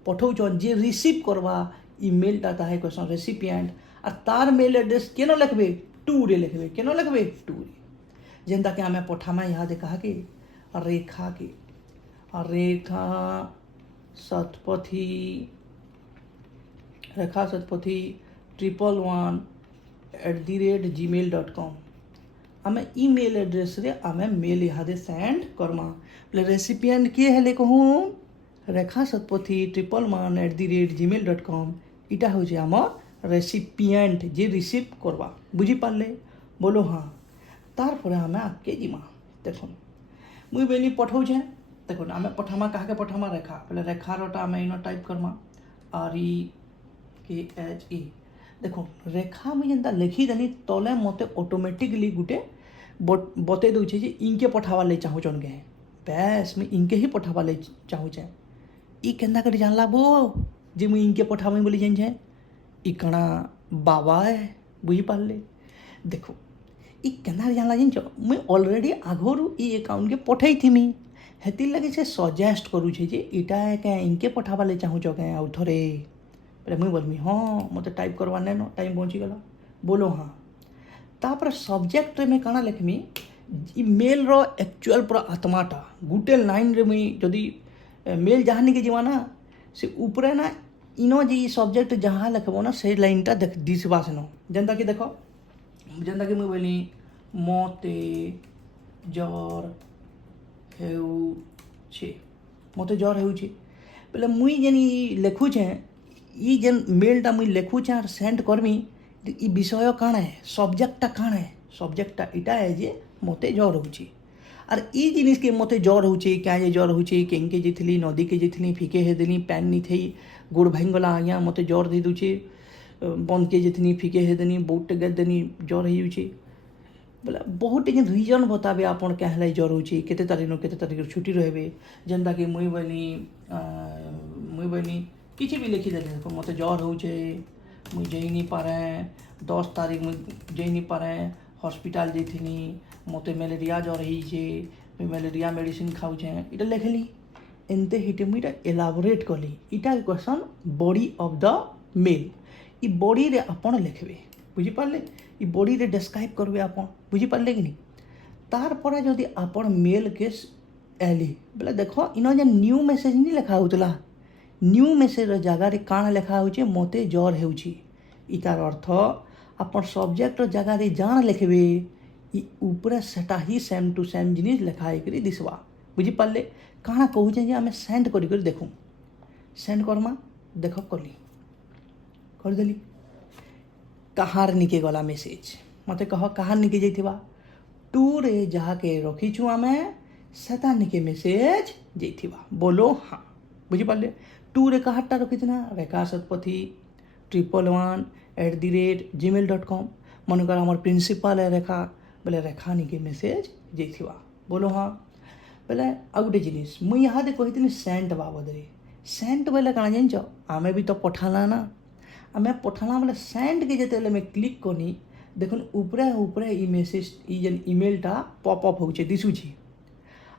पठाऊन जे रिसीव करवा इमेलटा ताहे क्वेश्चन रेसिपिएंट और तार मेल एड्रेस केन लिखबे टू रे लिखबे केन लिखबे टू रे जेनता के हमें पठामा यहाँ दे कहा के रेखा शतपथी 111@gmail.com आमे ईमेल एड्रेस रे आमे मेल यहाँ दे सेंड करमा बोले रेसिपिएंट किए हेले कहूँ रेखा शतपथी 111@gmail.com इटा हो आम रेसिपिएंट जे रिसीव करवा बुझी पारे बोलो हाँ तार पर आमे आगे जीमा देखो मुई बेनी पठाऊे देखो आमे पठामा कहा के पठामा रेखा बोले रेखा रोटा आमे इन टाइप करमा REKHE देखो रेखा मुझे जेनता लिखी देनी तले मते ऑटोमेटिकली गुटे बते दूचे जे इनके पठावा ले चाहूचन के बस मैं इनके ही पठावा ले चाहूचे ई केंदा कर जानला बो जे मुई इनके पठावे बोली जान छे ई कणा बाबा है बुझी पारले देखो ई केंदा जानला जान छ मुई ऑलरेडी आगोरु ई अकाउंट के पठाई थीमी हेति लगे से सजेस्ट करू छे जे इटा के इनके पठावा ले चाहूचो के आउ थरे बोले मुई बोलमी हाँ मत टाइप करवा नेनो टाइम पहुँची गला बोलो हाँ तापर सब्जेक्ट में काना लिखमी मेल रो एक्चुअल पूरा आत्माटा गुटे लाइन रे मुई जदि मेल जहाँ निके जीवा ना से ऊपरे ना इनो जी सब्जेक्ट जहाँ लिखबो ना से लाइनटा देख दिसबा सेनो जेनता कि देखो जेनता कि मुई बोली मते जर हेउछे मते जर हेउछे बोले मुई जेनी लिखुछे ई जेन मेलटा मुई लिखुछे और सेंड करमी ई विषय काण है सब्जेक्टटा काण है सब्जेक्टटा इटा है जे मते जर होउछी और ई जिनिस के मते जर होउछी क्या जे जर होउछी केंके जेथली नदी के जेथली फीके हे देनी पैन नी थई गोड़ भांगला आया मते जर दे दूछी बंद के जेथनी फीके हे देनी बहुत गे देनी जर हो बोले बहुत टे रिजन बताबे आपन क्या है जर होउछी केते तारीख छुट्टी रहबे जेनता कि मुई बनी किसी भी लिखी देले देखो मते जर होउछे मुई जई नहीं पारे 10 तारीख मुई जई नहीं पारे हॉस्पिटल जेथिनी मते मलेरिया जर होइछे मुई मलेरिया मेडिसिन खाउछे इटा लिखली एनते हिटे मुई इटा एलाबोरेट कली इटा question body of the mail ई बॉडी रे आपण लिखबे बुझी पारले ई बॉडी रे डिस्क्राइब करबे आपण बुझी पारले कि नहीं तार पर जदि आपण मेल के एली बोले देखो इनो जे न्यू मेसेज नहीं लिखा होतला न्यू मेसेज जगह रे काण लिखा होचे मते जर हेउची इतार अर्थ आपण सब्जेक्ट जगह रे जान लिखबे ई ऊपर सेटा ही सेम टू सेम जिनिस लिखाई करी दिसवा बुझी पारले काणा कहूचे जे हमें सेंड करी कर देखू सेंड करमा देखो कली कर देली कहार निके गला मेसेज मते कह कहार निके जाइथिबा टू रे जहाँ के रखीछु आमे सेता निके मेसेज जाइथिबा बोलो हाँ बुझी पारले टू रे कहारटा रखीथिना रेखा शतपथी 111@gmail.com मनकर आमर प्रिंसिपल है रेखा बोले रेखा निके मेसेज जाइथिबा बोलो हाँ बोले आ गोटे जिनिस मुई यहाँ दे कही सेंट बाबद रे सेंट बोले काଣା जानिछ आमे भी तो पठाला ना आमे पठाला बोले सेंट के जेते मैं क्लिक करनी देखुन ऊपरे ऊपरे ई मेसेज ई जेन ईमेलटा पॉप अप होउछे दिसुछि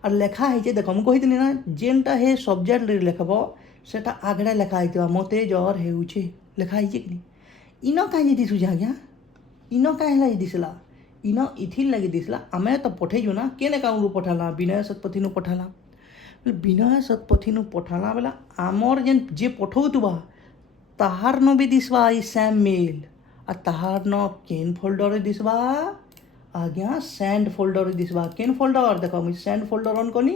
और लेखा है देख मुझे कही ना जेनटा हे सब्जेक्ट रे लिखब सेटा आगड़े लिखा है मते जर हेउछे लिखा है कि नहीं इन कहीं दिशुझे आज्ञा इन कहीं लगे दिसला इन इथिर लगे दिसला आमे तो पठेजु ना केने काउंरु पठाला विनय शतपथी नु पठाला विनय शतपथी नु पठाला बेला आमर जेन जे पठौतुबा ତାହାର ନ ବି ଦିଶବା ଇ ସେମ୍ ମେଲ୍ আর তাহার ন কেন ফোল্ডরে দিসবা আজ্ঞা সেন্ড ফোল্ডরে দিসবা কেন ফোল্ডর দেখ মুই সেন্ড ফোল্ডর অন কলি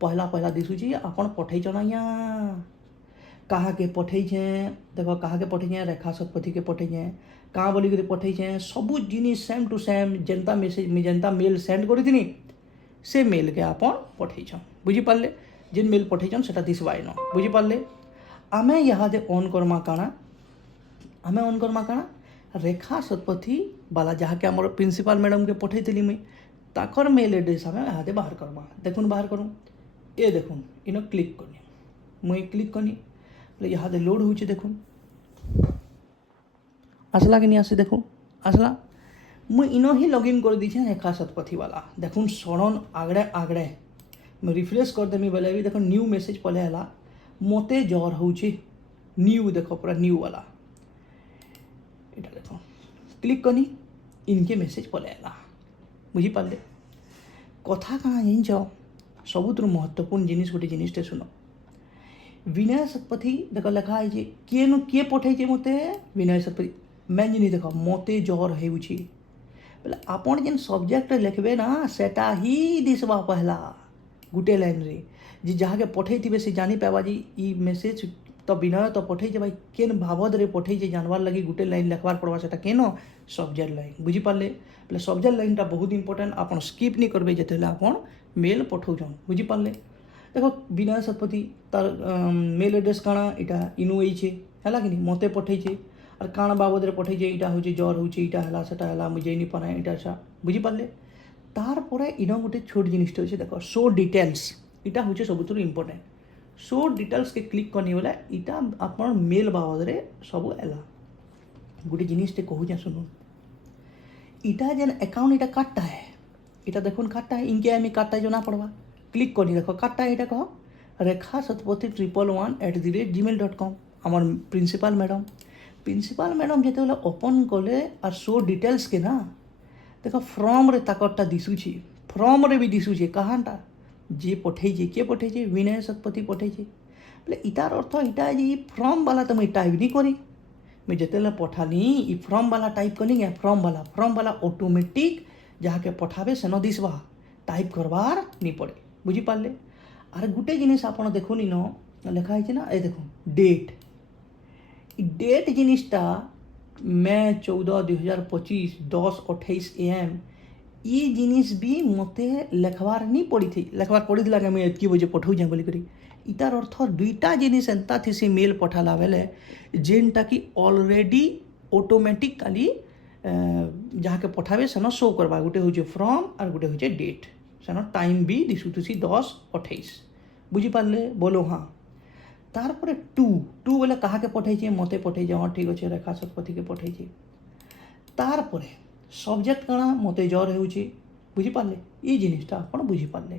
পহলা পহলা দিশুছি আপন পঠাইছন আজ্ঞা কাহাকে পঠাইছে দেখ কাহাকে পঠাইছে রেখা শতপথীকে পঠাইছে কাঁ বলিকি পঠাইছে সবু জিনিস সেম টু সেম যেনতা মেসেজ যেনতা মেল সেন্ড করিথিনি সে মেলকে আপন পঠাইছন বুঝিপারলে যেন মেল পঠাইছন সেটা দিসবা ইন বুঝিপারলে আমি ইহাদে অন করমা কাଣା আমি অন করমা কাଣା রেখা শতপথী বালা যাহাকে আমার প্রিন্সিপাল ম্যাডামকে পঠাইলি মুই তাকর মেল এড্রেস আমি ইহাদে বাহার করমা দেখুন বাহার করুন এ দেখুন ইন ক্লিক করি মুই ক্লিক করি ইহাদে লোড হচ্ছে দেখুন আসলা কি নি আসি দেখুন আসলা মুই ইন হি লগ ইন করে দিয়েছি রেখা শতপথী বালা দেখুন সরণ আগড়ে আগড়ে মুই রিফ্রেশ করদেমি বেলে भी দেখুন নিউ মেসেজ পলে ହେଲା মতে জ্বর হচ্ছে নিউ দেখ পুরা নিউ वाला এটা দেখো ক্লিক করি ইনকে মেসেজ পলে ହେଲା বুঝিপারলে কথা কাଣା জানিছ ସବୁଥିରୁ ମହତ୍ୱପୂର୍ଣ୍ଣ ଜିନିଷ ଗୋଟେ ଜିନିଷଟେ ଶୁଣ ବିନୟ ଶତପଥୀ ଦେଖ ଲେଖା ହେଇଛି କିଏ ପଠେଇছে ମୋତେ ବିନୟ ଶତପଥୀ ମେନ୍ ଜିନିଷ ଦେଖ ମୋତେ ଜ୍ୱର ହେଉଛି ବୋଲେ ଆପଣ ଯେନ୍ ସବଜେକ୍ଟ ଲେଖିବେ ନା ସେଟା ହିଁ ଦିଶବା ପହଲା ଗୋଟେ ଲାଇନ୍ରେ ଯେ ଯାହାକେ ପଠେଇଥିବେ ସେ ଜାଣିପାଇବା ଯେ ଇ ମେସେଜ ତ ବିନୟ ତ ପଠେଇছে ଭାଇ କେନ୍ ବାବଦରେ ପଠେଇছে ଜାଣିବାର ଲାଗି ଗୋଟେ ଲାଇନ୍ ଲେଖବାର ପଡ଼ବା ସେଟା କେନ ସବଜେକ୍ଟ ଲାଇନ୍ ବୁଝିପାରିଲେ ବୋଲେ ସବଜେକ୍ଟ ଲାଇନ୍ଟା ବହୁତ ଇମ୍ପୋର୍ଟାଣ୍ଟ ଆପଣ ସ୍କିପ୍ ନି କରିବେ ଯେତେବେଳେ ଆପଣ মেল পঠাউছন বুঝিপারলে দেখো বিনয় শতপথী তার মেল এড্রেস কাଣା এটা ইনু এইছে হলা কি মতে পঠাইছে আর কাଣା বাবদরে পঠাইছে এটা হচ্ছে জ্বর হচ্ছে এটা হলা সেটা হলা মুই যাইনি পারে এটা সা বুঝিপারলে তারপরে ইন গোটে ছোট জিনিসটা হচ্ছে দেখো শো ডিটেলস এটা হচ্ছে সবুঠু ইম্পর্টেন্ট শো ডিটেলসকে ক্লিক করনি বলে এটা আপনার মেল বাবদরে সবু এলা গোটে জিনিসটা কহুছে শুনুন এটা যেন অ্যাকাউন্ট এটা কাটটা है এটা দেখুন কাটটা ইনকে আমি কাটটা জনা পড়বা ক্লিক করি দেখো কাটটা এটা কহ রেখা শতপথী 111@gmail.com আমার প্রিন্সিপাল ম্যাডাম যেତେବେଳେ ওপন কলে আর শো ডিটেলস কে না দেখো ফর্মরে তাকরটা দিশুছি ফর্মরে বি দিশুছে কাহানটা যে পঠাইছে কে পঠাইছে বিনয় শতপথী পঠাইছে বলে ইটার অর্থ ইটা যে ফর্ম বালা তো মুই টাইপ নি করি মুই যেতেলে পঠালি ই ফর্ম বালা টাইপ করি ফর্ম বালা অটোমেটিক যাহাকে পঠাবে সেন দিশবা টাইপ করবার নি পড়ে বুঝিপারলে আর গোটে জিনিস আপনার দেখুন ইন লেখা হয়েছে না এই দেখুন ডেট জিনিসটা মে 14/2025 10:28 AM ই জিনিস বি মতে লেখবার নি পড়িথিলা আমি এতকি বজে পঠাউছে বলি করি ইটার অর্থ দুইটা জিনিস এন্তা থিসি মেল পঠালা বেলে যেনটা কি অলরেডি অটোমেটিকালি ଯାହାକେ ପଠାବେ ସେନ ଶୋ କରବା ଗୋଟେ ହେଉଛି ଫ୍ରମ୍ ଆର୍ ଗୋଟେ ହେଉଛି ଡେଟ୍ ସେନ ଟାଇମ୍ ବି ଦିଶୁଥିସି 10:28 ବୁଝିପାରିଲେ ବୋଲୋ ହଁ ତାରପରେ ଟୁ ବୋଲେ କାହାକେ ପଠାଇଛେ ମୋତେ ପଠାଇଛେ ହଁ ଠିକ୍ ଅଛେ ରେଖା ଶତପଥୀକେ ପଠାଇଛେ ତାରପରେ ସବଜେକ୍ଟ କାଣା ମୋତେ ଜ୍ୱର ହେଉଛି ବୁଝିପାରିଲେ ଇ ଜିନିଷଟା ଆପଣ ବୁଝିପାରିଲେ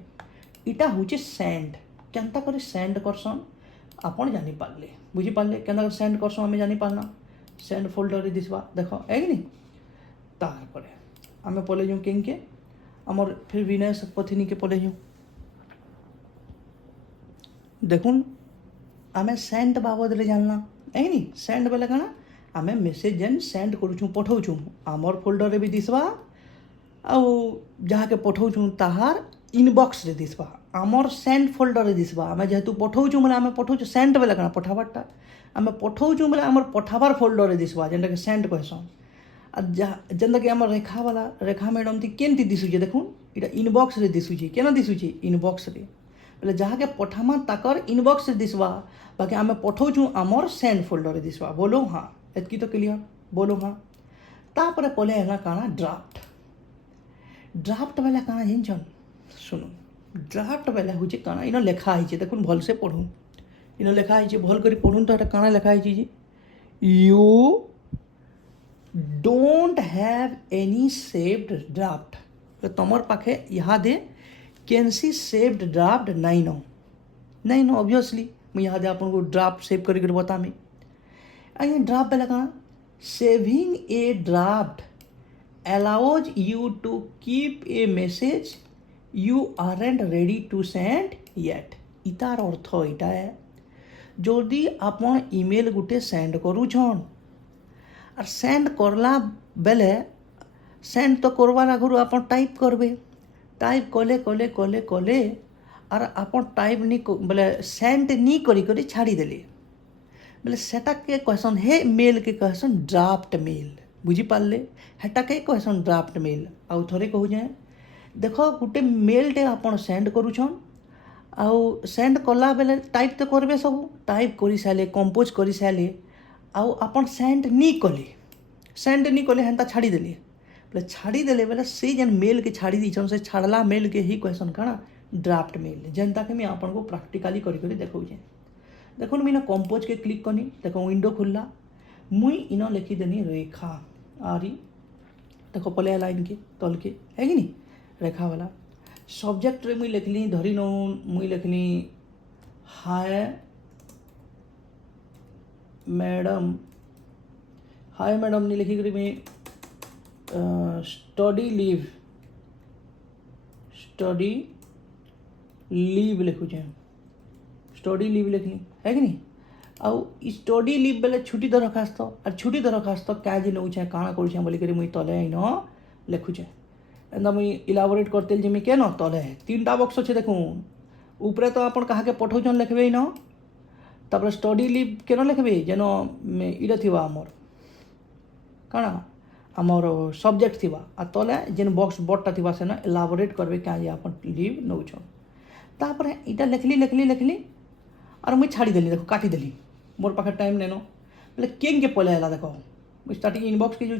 ଇଟା ହେଉଛି ସେଣ୍ଡ କେନ୍ତା କରି ସେଣ୍ଡ କରସନ୍ ଆପଣ ଜାଣିପାରିଲେ ବୁଝିପାରିଲେ କେନ୍ତା କରି ସେଣ୍ଡ କରସନ୍ ଆମେ ଜାଣିପାରନା ସେଣ୍ଡ ଫୋଲ୍ଡରରେ ଦିଶବା ଦେଖ ଏଇନି तारपरे आमे पले जाऊँ केंके आमर फिर विनय शतपथी के पले जाऊँ देखुन आमे सेंड बाबद रे जानना ऐनी सेंड बेले काना आमे मेसेज जेन सेंड करूछु पठाउछु आमर फोल्डर रे भी दिसबा आ जहाँ के पठाउछु ताहार इनबॉक्स रे दिसबा आमर सेंड फोल्डर रे दिसबा आमे जेहेतु पठाउछु मतलब आमे पठाउछु सेंड बेले काना पठाबारटा आमे पठाउछु मतलब आमर पठाबार फोल्डर रे दिसबा जेनटा के सेंड कहसन আর যেনটাকি আমার রেখা ম্যাডাম তি কেনতি দিশুছে দেখুন এটা ইনবক্সরে দিশুছে কেন দিশুছে ইনবক্সরে বলে যাহাকে পঠামা তাকর ইনবক্সরে দিশবা বাকি আমি পঠাউছু আমার সেন্ড ফোল্ডরে দিশবা बोलो हाँ এতকি তো ক্লিয়ার बोलो हाँ তারপরে পলে এলা কানা ড্রাফট বেলা কানা জানছন শুনুন ড্রাফট বেলা হচ্ছে কানা ইন লেখা হয়েছে দেখুন ভালসে পড়ুন ইন লেখা হয়েছে ভাল করে পড়ুন তো এটা কানা লেখা হয়েছে যে you don't have any saved draft तो तमर पाखे यहाँ दे कैंसी सेव्ड ड्राफ्ट नहीं नो ऑब्वियसली मैं यहाँ दे अपन को ड्राफ्ट सेव करके बता मैं अरे ड्राफ्ट पहले कहाँ saving A draft allows you to keep a message you aren't ready to send yet इतार अर्थ इटा है जदि आपन ईमेल गुटे सेंड करूछन और सेंड करला बेले सेंड तो करवार आगु आपन टाइप करबे, टाइप कले कले कले कले और आपन टाइप नहीं बोले सेंड नहीं करी करी छाड़ी देले बोले सेटा के कहसन हे मेल के कहसन ड्राफ्ट मेल बुझी पारे हेटा के कहसन ड्राफ्ट मेल। आउ थोड़े कहू जाए देख गोटे मेलटे आपन सेंड करूछन आउ सेंड कला बेले टाइप तो करबे सब टाइप कर सारे कंपोज कर सारे आउ आपन सेंड नहीं कले हेन्ता छाड़ी देले बोले छाड़ी देले बोले से जेन मेल के छाड़ी दीछन से छाड़ला मेल के ही कहसन काना ड्राफ्ट मेल जेनता के मैं आपन को प्रैक्टिकली करी देखौ जे देखो मैं कंपोज के क्लिक करनी देखो विंडो खुलला मुई इन लिखिदेनी रेखा आरी देखो पले लाइन के तल के है कि नहीं रेखा वाला सब्जेक्ट रे मुई लिखली धरी नो मुई लिखली हाय मैडम नहीं लिखी करी मैं स्टडी लीव लिखु स्टडी लीव लिखनी है कि नहीं आउ स्टडी लीव बेले छुट्टी दरखास्त और छुट्टी दरखास्त क्या जे नौछे काଣା करूछे बोलिक मुई तले इन लिखुचे एंदा मुई इलाबोरेट करते जिमी के न तले 3टा बक्स अच्छे देखूँ ऊपरे तो आपन कहा के पठौछन लिखबे इन तापर स्टडी लीव केन लिखबे जेन इटा थिबा आमर काଣା आमर सब्जेक्ट थिबा आ तले जेन बक्स बड़टा थिबा सेन इलाबोरेट करबे क्या जे आपन लीव नौछन तापर इटा लिखली और मुझे छाड़ी देली देखो काटी देली मोर पाखे टाइम नेनो बोले केंगे पले है देखो स्टार्टिंग इनबॉक्स के जो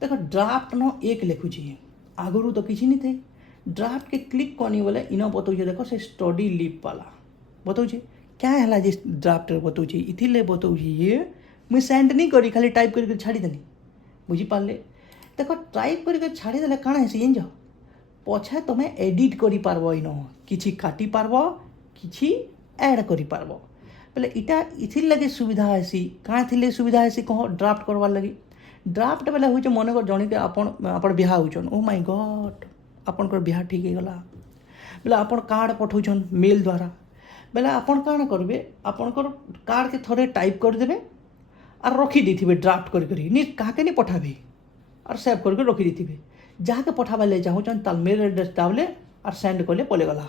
देखो ड्राफ्ट न एक लिखुची आगुरी तो किसी नहीं थे ड्राफ्ट के क्लिक करनी बोले इन बताऊे देखो से स्टडी लीव वाला बताऊे क्या है जी ड्राफ्ट बताऊे इथिले बताऊे ये मुझे सेंड नहीं करी खाली टाइप कर छाड़ी देली बुझी पारे देखो टाइप कर छाड़ी देले काଣା है सी जाओ पछे तुम एडिट करि पारबो इन किछि काटी पारबो किछि ऐड करि पारबो बोले इटा इथिर लगे सुविधा आसी काँ थिले सुविधा आसी कह ड्राफ्ट करवार लगी ड्राफ्ट बेले हो मन कर जन के आपण बिहा होचन ओ माय गॉड आपनकर बिहा ठीक है गला बोले आपन कार्ड पठौछन मेल द्वारा बोले आपन काण करबे आपनकर कार्ड के थोड़े टाइप कर देबे और रखी देथिबे ड्राफ्ट करी नि काके नहीं पठाबे और सेव करके रखी देथिबे जहाँके पठाबा ले चाहूँ ताल मेल एड्रेस दावले और सेंड कले पले गला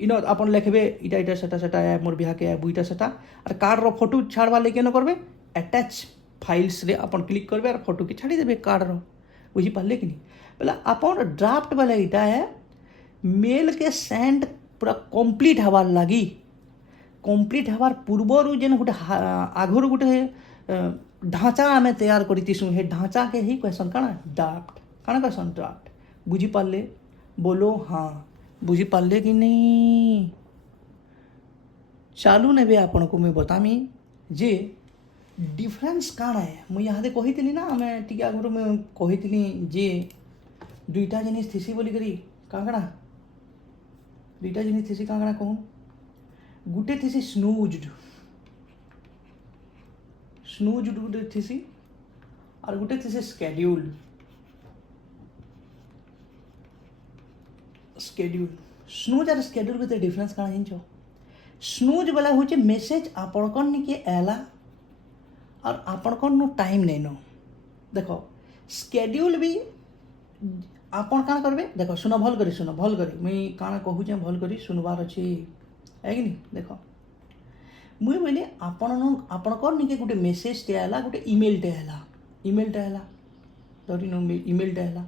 इन आपन लिखबे इटा इटा सेटा है मोर बिहा के बुईटा सेटा और कार्ड रो फोटो छाड़वा ले केन करबे अटैच फाइल्स रे आपन क्लिक करबे और फोटो के छाड़ी देबे कार्ड रो बुझी पाले कि नहीं बोले आपन ड्राफ्ट वाला इटा है मेल के सेंड पूरा कंप्लीट हवार लगी कंप्लीट हवार पूर्वर जेन गोटे आगुर गोटे ढांचा आम तैयार करतीसु हे ढांचा के ही क्वेश्चन काଣା ड्राफ्ट काଣା क्वेश्चन ड्राफ्ट बुझी पारे बोलो हाँ बुझी पारे कि नहीं चालू ने आपन को मैं बतामी जे डिफरेंस काଣା है मुझे यहाँ कही ना आम टी आगुरी मुझे कही जे दुईटा जिनिस थीसी बोलिकी काଣା दुईटा जिनिस थीसी काଣା कहूँ गुटे थीसी स्नूज्ड गुटे थीसी और गुटे थीसी स्केड्यूल स्नूज और स्केड्यूल भीतर डिफरेंस काଣା जानिछ स्नूज वाला होचे मेसेज आपन निके आला और आपन नो टाइम नहीं नो देखो स्केड्यूल भी आपन काଣା करबे देखो सुनो भल करी मुई काଣା कहूचे भल करी सुनबार अछि है कि नहीं देखो मुई बोले आपन निके गोटे मेसेज टे आला गोटे ईमेल टे आला धरी नो ईमेल टे आला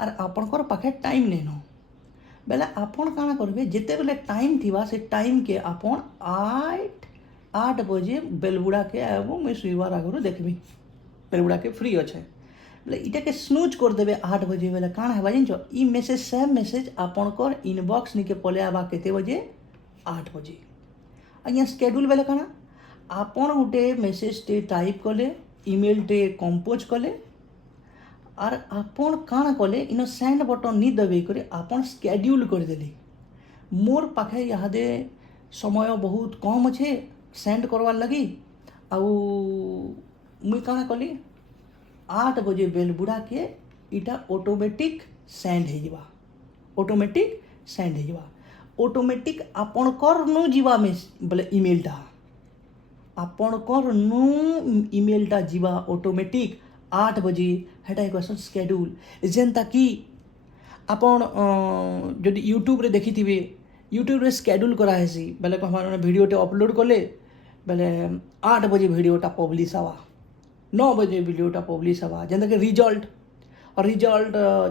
और आपनकर पाखे टाइम नहीं नो बेले आपन काଣା करबे जेते बेले टाइम थिबा से टाइम के आपन 8 बजे बेलबुड़ा के आबो मुई सुइबार आगरो देखबी बेलबुड़ा के फ्री अच्छे बोले इटा के स्नूज कर देबे 8 बजे बेले काଣା हेबा जानिछ ई मेसेज सेम मेसेज आपनकर इनबॉक्स निके पले आबा केते बजे 8 बजे अज्ञा स्केड्यूल बेले काଣା आपन गोटे मेसेज टे टाइप कले ईमेल टे कंपोज कले और आपन काଣା कले इन सेंड बटन नहीं दबे करे आपन स्केड्यूल कर देले मोर पाखे इहादे समय बहुत कम अच्छे सेंड करवार लगी आउ मुई काଣା कली 8 बजे बेल बुड़ा के इटा ऑटोमेटिक सेंड हो जावा ऑटोमेटिक आपन कर नो जीवा में बोले ईमेलटा ଆପଣଙ୍କର ନୁ ଇମେଲଟା ଯିବା ଅଟୋମେଟିକ୍ 8 ବଜେ ହେଟା ଏକ ସ୍କେड्यूल ଯେନ୍ତା କି ଆପଣ ଯଦି ୟୁଟ୍ୟୁବରେ ଦେଖିଥିବେ ୟୁଟ୍ୟୁବରେ ସ୍କେड्यूल କରାହେସି ବେଲେ କହମାନେ ଭିଡ଼ିଓଟେ ଅପଲୋଡ଼ କଲେ ବେଲେ 8 ବଜେ ଭିଡ଼ିଓଟା ପବ୍ଲିଶ ହେବା 9 बजे वीडियोटा पब्लिश हवा जेनता कि रिजल्ट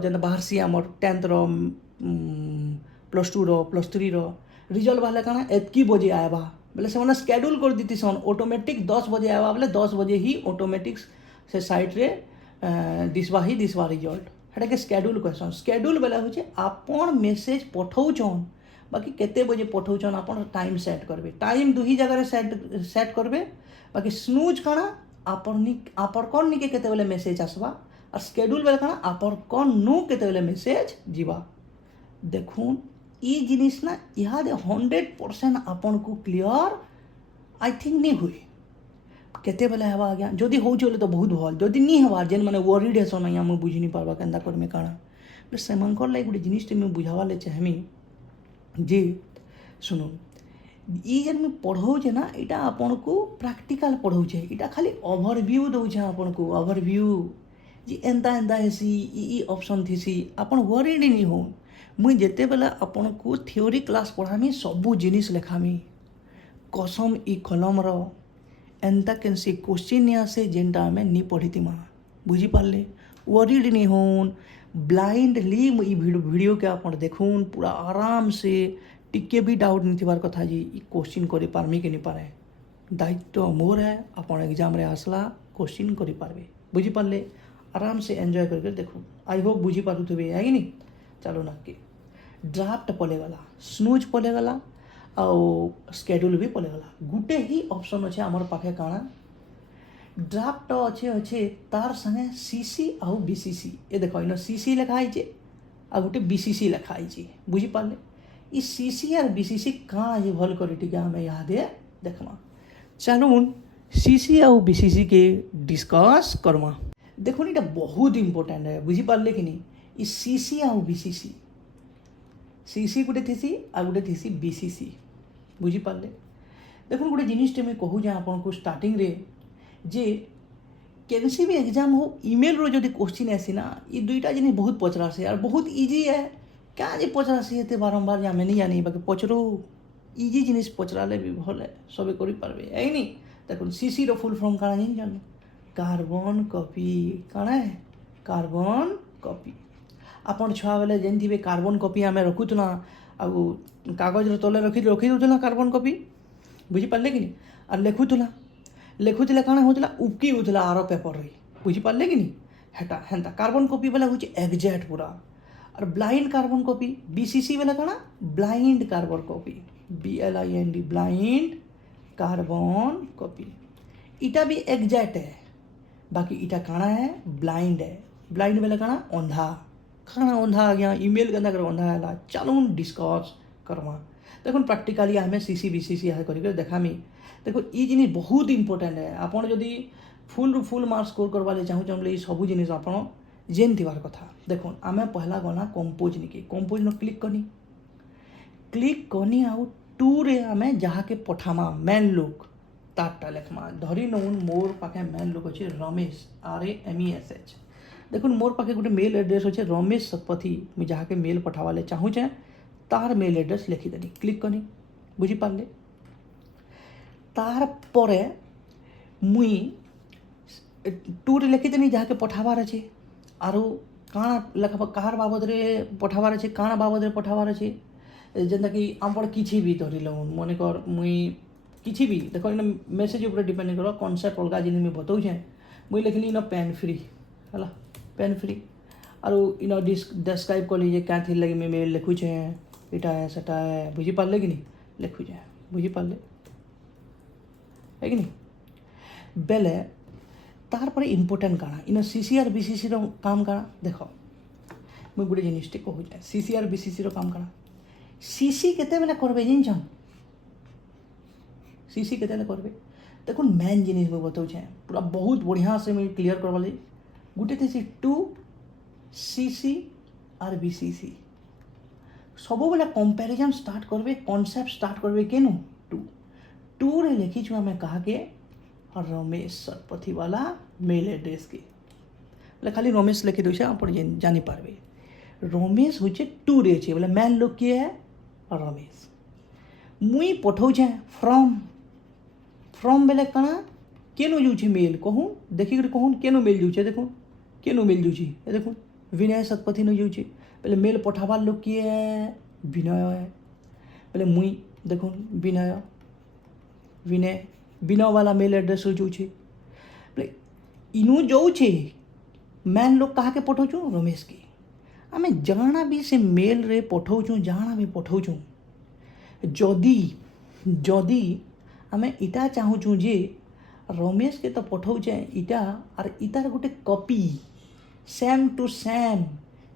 जेनता बाहरसी आमर 10th रो प्लस 2 रो प्लस 3 रो रिजल्ट बाहरले काना एतकी बजे आएबा बोले से मैंने स्केड्यूल कर दी सन ऑटोमेटिक 10 बजे आएबा बोले 10 बजे ही ऑटोमेटिक से साइट रे दिसवा रिजल्ट हेटा के स्केड्यूल कहसन स्केड्यूल बेला होचे आपन मेसेज पठाउछन बाकी केते बजे पठाउछन आपन टाइम सेट करबे टाइम दुही जगह रे सेट करबे बाकी स्नूज काना आपन कौन निके केते बेले मेसेज आसबा और स्केड्यूल बेले काना आपन कौन नु केते बेले मेसेज जीवा देखुन ई जिनिस ना इहादे 100% आपन को क्लियर आई थिंक नहीं हुए केते बेले हवा आज्ञा जदि हो चले तो बहुत भल जदि नहीं हवा जेन माने वरीड हेसन या हम बुझी नहीं पारबा केंदा करमे काना बे सेमानकर लाइक गुटे जिनिस ते मैं बुझावा ले चाहमी जे सुनो ई जेन मैं पढ़ाऊे ना इटा आपन को प्रैक्टिकल पढ़ाऊे इटा खाली ओवरव्यू दउछे आपन को ओवरव्यू जी एंता एंता हेसी ई ऑप्शन थीसी आपन वरीड नहीं हो मुई जेते बेला आपन को थ्योरी क्लास पढ़ामी सबू जिनिस लेखामी कसम ई कलम रो एंता केनसी क्वेश्चन नहीं आसे जेनटा आमे नहीं पढ़ीतिमा बुझी पारले वरीड नहीं होन ब्लाइंडली ई वीडियो के आपन देखून पूरा आराम से टिके भी डाउट नहीं थिबार कथा जी ई क्वेश्चन करि पारमी कि नहीं पारे दायित्व मोर है आपन एग्जाम रे आसला क्वेश्चन करि पारबे बुझी पारले आराम से एंजॉय करके देखो आई होप बुझी पारुथबे है कि नहीं चलो नक्की ड्राफ्ट पलेगला स्नूज पलेगला आउ स्केड्यूल भी पलेगला गुटे ही ऑप्शन अच्छे आमर पाखे काना ड्राफ्ट अच्छे अच्छे तार संगे सीसी आउ बीसीसी ये देखो इन सीसी लिखाई आ गोटे बीसीसी लिखाई बुझी पारले ई सीसी और बीसीसी काଣା जे भल करी टिके हमें यादे देखमा चलून सीसी आउ बीसीसी के डिस्कस करमा देखो इटा बहुत इंपोर्टेंट है बुझी पारले कि नहीं ई सीसी आउ बीसीसी सीसी गोटे थीसी आ गोटे थीसी बीसीसी बुझी पारले देखो गोटे जिनिस मैं कहूँ जे आपन को स्टार्टिंग रे जे केनसी भी एग्जाम हो ईमेल रो जदि क्वेश्चन आसी ना ये दुईटा जिनिस बहुत पचरासे और बहुत इजी है क्या जे पचरासी हेते बारंबार जे आमे नहीं जानी बाकी पचरो इजी जिनिस पचराले भी भल है सबे करि पारबे है नहीं देखो सीसी रो फुल फॉर्म काना नहीं जानो कार्बन कॉपी काना है कार्बन कॉपी आपन छुआ बेले जेनथिबे कार्बन कॉपी आमे रखुतना आ कागज रो तले रखी दउतला कार्बन कॉपी बुझी पारले कि नहीं और लेखुतला काना होतला उकी उतला आरो पेपर रे बुझी पारले कि नहीं हेटा हेंता कार्बन कॉपी वाला होची एग्जैक्ट पूरा और ब्लाइंड कार्बन कॉपी बीसीसी वाला काना blind carbon copy BLIND blind carbon copy इटा भी एग्जैक्ट है बाकी इटा काना है ब्लाइंड वाला काना अंधा आ गया ईमेल के अंदर अंधा है चलो डिस्कस करमा देखो प्रैक्टिकली हमें सीसी बीसीसी है करके देखामी देखो ये जिनिस बहुत इंपोर्टेंट है आपन जदि फुल मार्क्स स्कोर करवा ले चाहू बोले सबू जिनिस आपन जेन थिबार कथा देखो आमे पहला गना कंपोज निके कंपोज न क्लिक करनी आउ टू रे आमे जहा के पठामा मेन लोक तारटा लेखमा धरी नउन मोर पाखे मेन लोक अछि रमेश RAMESH देखो मोर पाखे गोटे मेल एड्रेस अच्छे रमेश शतपथी मुझे जहाँ के मेल पठावा ले चाहूचे तार मेल एड्रेस लिखी देनी क्लिक करनी बुझी पारले तार परे मुई टूर लिखी देनी जहाँ के पठावार अच्छे आरो काଣା लेखा कार बाबद रे पठावार अच्छे काଣା बाबद रे पठावार अच्छे जेनता कि आमपर किछि भी धरी लउन मने कर मुई किछि भी देखो इन मेसेज ऊपर डिपेंड करो कॉन्सेप्ट अलगा जिन में बताऊछे मुई लिखली इन पेन फ्री हला पेन फ्री और इन डिस्क्राइब कर लीजिए क्या थी लगे मेल लिखुचे इटा है सटा है बुझी पारले कि नहीं लिखुचे बुझी पारले है कि नहीं बेले तार पर इम्पोर्टेंट काना इन सीसी और बीसीसी रो काम काना देखो मुझे गोटे जिनिसटे कहूँ सीसी और बीसीसी रो काम काना सीसी केते बेले करबे जिन सीसी केते बेले करबे देखो मेन जिनिस में बताऊँ पूरा बहुत बढ़िया से मैं क्लियर करवा ली गोटे थी 2 CC और BCC सब बेला कंपैरिजन स्टार्ट करबे कॉन्सेप्ट स्टार्ट करबे केनु 2 टू रे लिखीचु आम क्या रमेश शतपथी वाला मेल एड्रेस के बोले खाली रमेश लिखी दूसरे आप जानीपारे रमेश हूँ टू रे अच्छे बोले मैन लोग किए है रमेश मुई पठाऊे फ्रम बेले कଣା केनु जाऊँ मेल कहूँ देखिक कहूँ केनु मेल जाऊे देखूँ केनु मेल जाऊँ देखूँ विनय शतपथी नु जाऊँ बोले मेल पठाबार लोग किए है विनय है बोले मुई देखूँ विनय विनय विनय वाला मेल एड्रेस जाऊँ बोले इनु जाऊे मैन लोग कहा के पठाऊँ रमेश के आम जाना भी से मेल रे पठाऊँ जाना भी पठाऊँ जदि जदि आम इटा चाहूँ जे रमेश के तो पठाऊे इटा और इतार गोटे कॉपी सेम टू सेम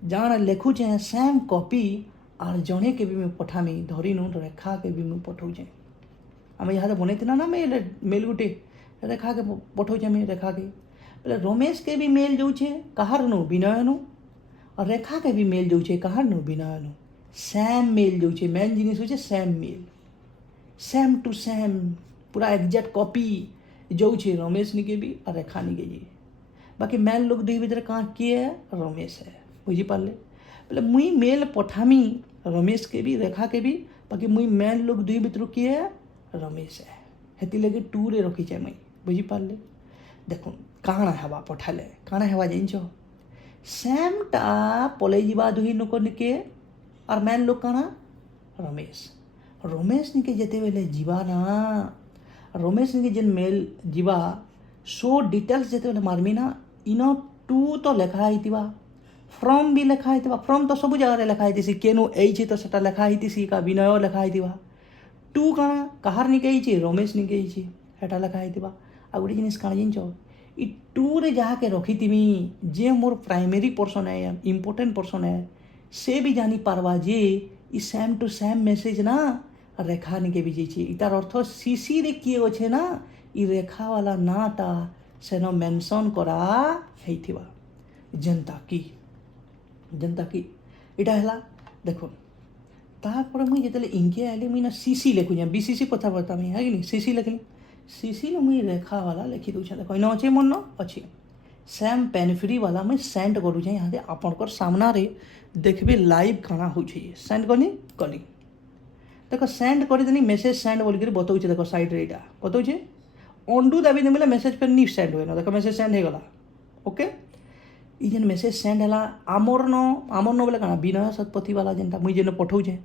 जान लिखुचे सेम कॉपी और जड़े के भी मैं पठामी धरीनु रेखा के भी मैं पठाऊे आम यहाँ बनई ना मेल मेल गोटे रेखा के पठाऊे मैं रेखा के बोले रमेश के भी मेल जाऊे कहार नु विनय नु और रेखा के भी मेल जाऊे कहार नु विनय नु सेम मेल जाऊे मेन जिनिस होचे same mail same to same पूरा एक्जाक्ट कॉपी जाऊे रमेश निके भी और रेखा निके जी बाकी मैन लोग दुई भितर कहाँ किए है रमेश है बुझीपारे बोले मुई मेल पठामी रमेश के भी रेखा के भी बाकी मुई मैन लोग दुई भितर किए है रमेश है हेती लगे टू रे रखीचे मुई बुझीपारे देखो काଣା हेबा पठाले काଣା हेबा जानिछ सेमटा पलई जीवा दुही नुक निके और मैन लोग काଣା रमेश रमेश निके जेते बेले जीवा ना रमेश निके जेन मेल जीवा सो डिटेल्स जेते बेले मारमी ना इनो टू तो लेखा होइतिबा फ्रॉम भी लेखा होइतिबा फ्रॉम तो सब जगह लेखा होइतिसी केनु एइछि तो सेटा लेखा होइतिसी का विनय लेखा होइतिबा टू काଣା कहार निके एइछि रमेश निके एइछि हेटा लेखा होइतिबा आ गोटे जिनिस काଣା जिनिछ इ टू रे जहाँ के रखीथिमी जे मोर प्राइमरी पर्सन है इम्पोर्टेंट पर्सन है से भी जानी पारवा जे इ सेम टू सेम मेसेज ना रेखा निके भी जाइए इतार अर्थ सीसी रे किए अच्छे ना इ रेखा वाला नाटा सेन मेंशन करा हेइथिबा जनता की इटा हला देखो तापर मुई जेतले इनके आइले मुई ना सीसी लिखुछे बीसीसी कथाबार्ता में है कि नहीं सीसी लिखली सीसी रे मुई रेखा वाला लिखी दूचे देखो इन अच्छे मन अच्छे सेम पेन फ्री वाला मुई सेंड करूचे यहाँ से आपणकर सामना रे देखबे लाइव काना होछे सेंड करनी कली देखो सेंड करदेनी मेसेज सेंड बोलिक बताऊे देखो साइड रे इटा बताऊे अंडू दाबी देले मेसेज पे नी सेंड होना देखो मेसेज सेंड हो गला ओके ई जेन मेसेज सेंड है आमर न बोले काना विनय शतपथी वाला जेनटा मुई जेन पठाऊे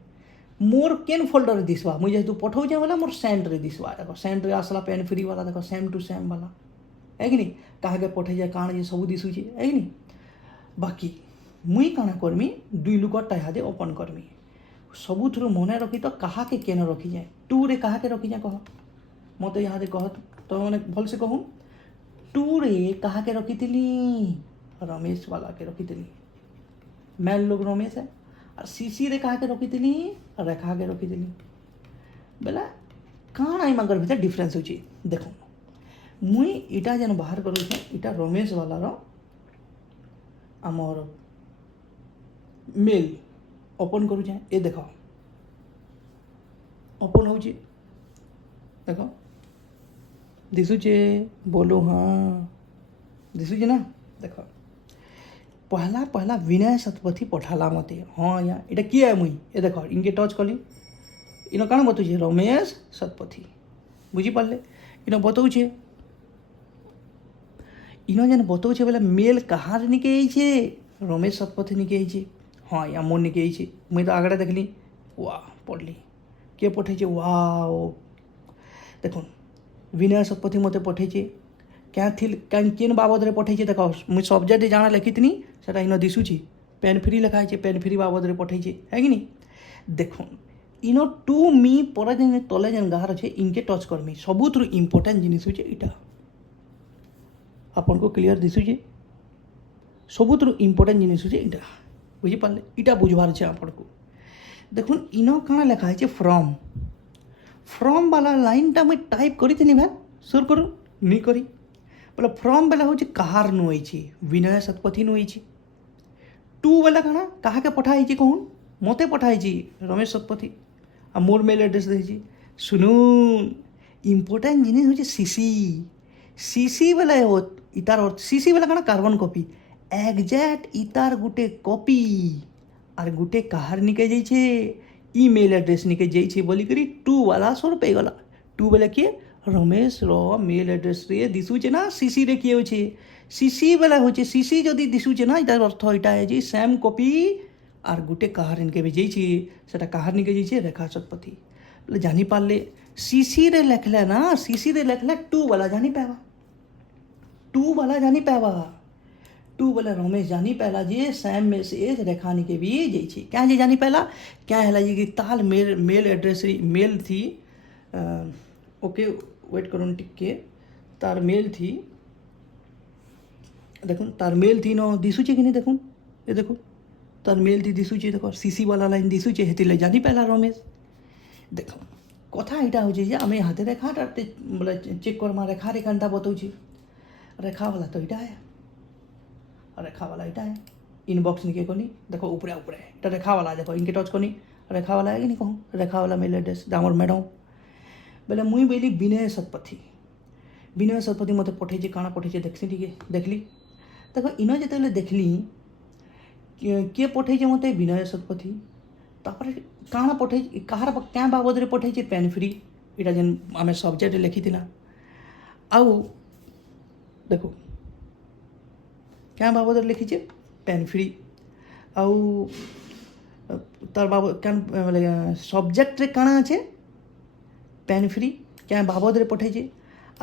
मोर केन फोल्डर रे दिसवा मुझे जेहेतु पठाऊे बोले मोर सेंड रे दिसवा देखो सेंड रे आसला पेन फ्री वाला देखो सेम टू सेम वाला है कि नहीं कहा के पठे जाए काण जे सब दिशुचे है कि नहीं बाकी मुई काना करमी दुई लुकटा यहाँ ओपन करमी सबुथ मन रखी तो कहा के केन रखी जाए टू रे कहा के रखी जाए कह मत यहाँ कह तो मैंने भल से कहूँ टू रे कहा के रखी रमेश वाला के रखी मैन लोग रमेश है और सीसी रे कहा के रखी रेखा के रखी बेला काଣା इमांकर भीतर डिफरेंस होची देखो मुई इटा जेन बाहर करूँ इटा रमेश वाला रो आमर मेल ओपन करूँ ए देखो ओपन हो देखो दिशुचे बोलो हाँ दिशुचे ना देखो पहला पहला विनय शतपथी पठाला मते हाँ यहाँ इटा किए है मुई ये देखो इनके टच कली इन काण बताऊे रमेश शतपथी बुझीपारे इन बताऊे इन जेन बताऊे बोले मेल कहाँ निके रमेश शतपथी निके हाँ यहाँ मोर निके मुई तो आगड़ा देखली वाह पढ़ली किए पठे वाह देखो विनय शतपथी मते पठे क्या किन बाबद रे पठे देख मुझे सब्जेक्ट जाना लिखी सेटा इन दिशुची पेन फ्री लिखाई पेन फ्री बाबद रे पठे है कि नहीं देखो इन टू मी पर जेन तले जेन गार अच्छे इनके टच करमी सबुठ इम्पोर्टेंट जिनिस होचे इटा आपन को क्लियर दिशुचे सबुठ इम्पोर्टेंट जिनिस होचे इटा बुझीपारे इटा बुझबार है आपन को देखो इन काଣା लिखा है फ्रॉम फ्रॉम वाला लाइनटा मुझे टाइप करी भाई सुर करूँ नहीं करी बोले फ्रॉम बेला हूँ कहार नुई विनय शतपथी नुई टू बेला काଣା कहा के पठाई कहूँ मते पठाई रमेश शतपथी आ मोर मेल एड्रेस देखी सुनुन इम्पोर्टाट जिनिस हूँ सीसी सीसी बेला इतार अर्थ सीसी बेला काना carbon copy exact इतार Gute copy are गुटे कहार निके जाइछे इमेल एड्रेस निके जाइछे बोली करी 2 वाला सोर पे गला 2 बेला किए रमेश रो मेल एड्रेस रे दिसुचे ना सीसी रे किए होचे सीसी बेला होचे सीसी जदि दिसुचे ना इतार अर्थ इटा है जे सेम कॉपी आर गुटे कहार निके जाइछे सेटा कहार निके जाइछे रेखा शतपथी बोले जानी पारले सीसी रे लेखले ना सीसी रे लेखले 2 वाला जानी पावा 2 वाला जानी पावा 2 वाला रमेश जानी पहला जे सेम मैसेज रेखा निके भी जाइछे क्या जे जानी पहला क्या हैला जी कि ताल मेल एड्रेस मेल थी ओके वेट करूँ टिके तार मेल थी देखो तार मेल थी न दिसुचे कि नहीं देखो ये देखो तार मेल थी दिसुचे देखो सीसी वाला लाइन दिसुचे हेतिले जानी पहला रमेश देखो कथा इटा हो जे आम हाथे रेखाटा बोले चेक करमा रेखा रेखाटा बताऊँ रेखा वाला तो इटा है रेखा वाला इटा है इनबॉक्स निके कोनी देखो ऊपरे ऊपरे इटा रेखा वाला देखो इनके टच कोनी रेखा वाला है कि नहीं कहूँ रेखा वाला मेल एड्रेस दामर मैडम बोले मुई बोली विनय शतपथी मत पठे काଣା पठे देखसी टे देखली देखो इन जो देखली किए पठे मत विनय शतपथी तापर काଣା पठे कहार क्या बाबद रे पठे पेन फ्री इटा जेन आम सब्जेक्ट लिखी आउ देखो क्या बाबद लिखीचे पेन फ्री आउ तार बाबद क्या सब्जेक्ट रे काଣା अच्छे पेन फ्री क्या बाबद रे पठे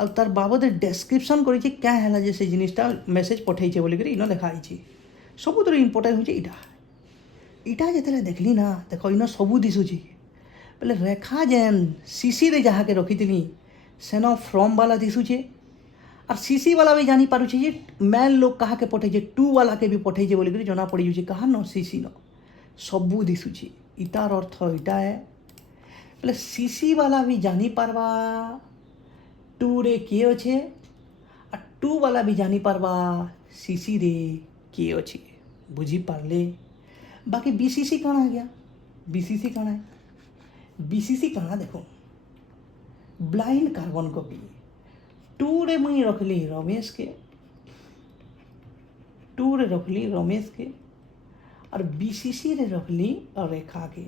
आ तार बाबद डेस्क्रिप्शन करेছে क्या है जे से जिनिसटा मेसेज पठे बोलिक इन लिखाई सबुत इम्पोर्टाट हूँ इटा इटा जिते देखली ना देख इन सबू दिशुची बोले रेखा जेन सीसी रे जहाँ के रखी सेन फ्रम वाला दिशुचे और सीसी वाला भी जानी पारुचे जे मेल लोग कहा के पठे 2 वाला के भी पठे बोलिक जना पड़ी जाऊँ कहा न सीसी न सबू दिशुची इतार अर्थ इटा है बोले सीसी वाला भी जानी पारवा 2 रे किए अच्छे और 2 वाला भी जानी पारवा सीसी रे किए अच्छे बुझी पारले बाकी बीसीसी काଣା गया बीसीसी काଣା है बीसीसी काଣା देखो ब्लाइंड कार्बन कॉपी 2 रे मुई रखली रमेश के 2 रे रखली रमेश के और बीसीसी रे रखली रेखा के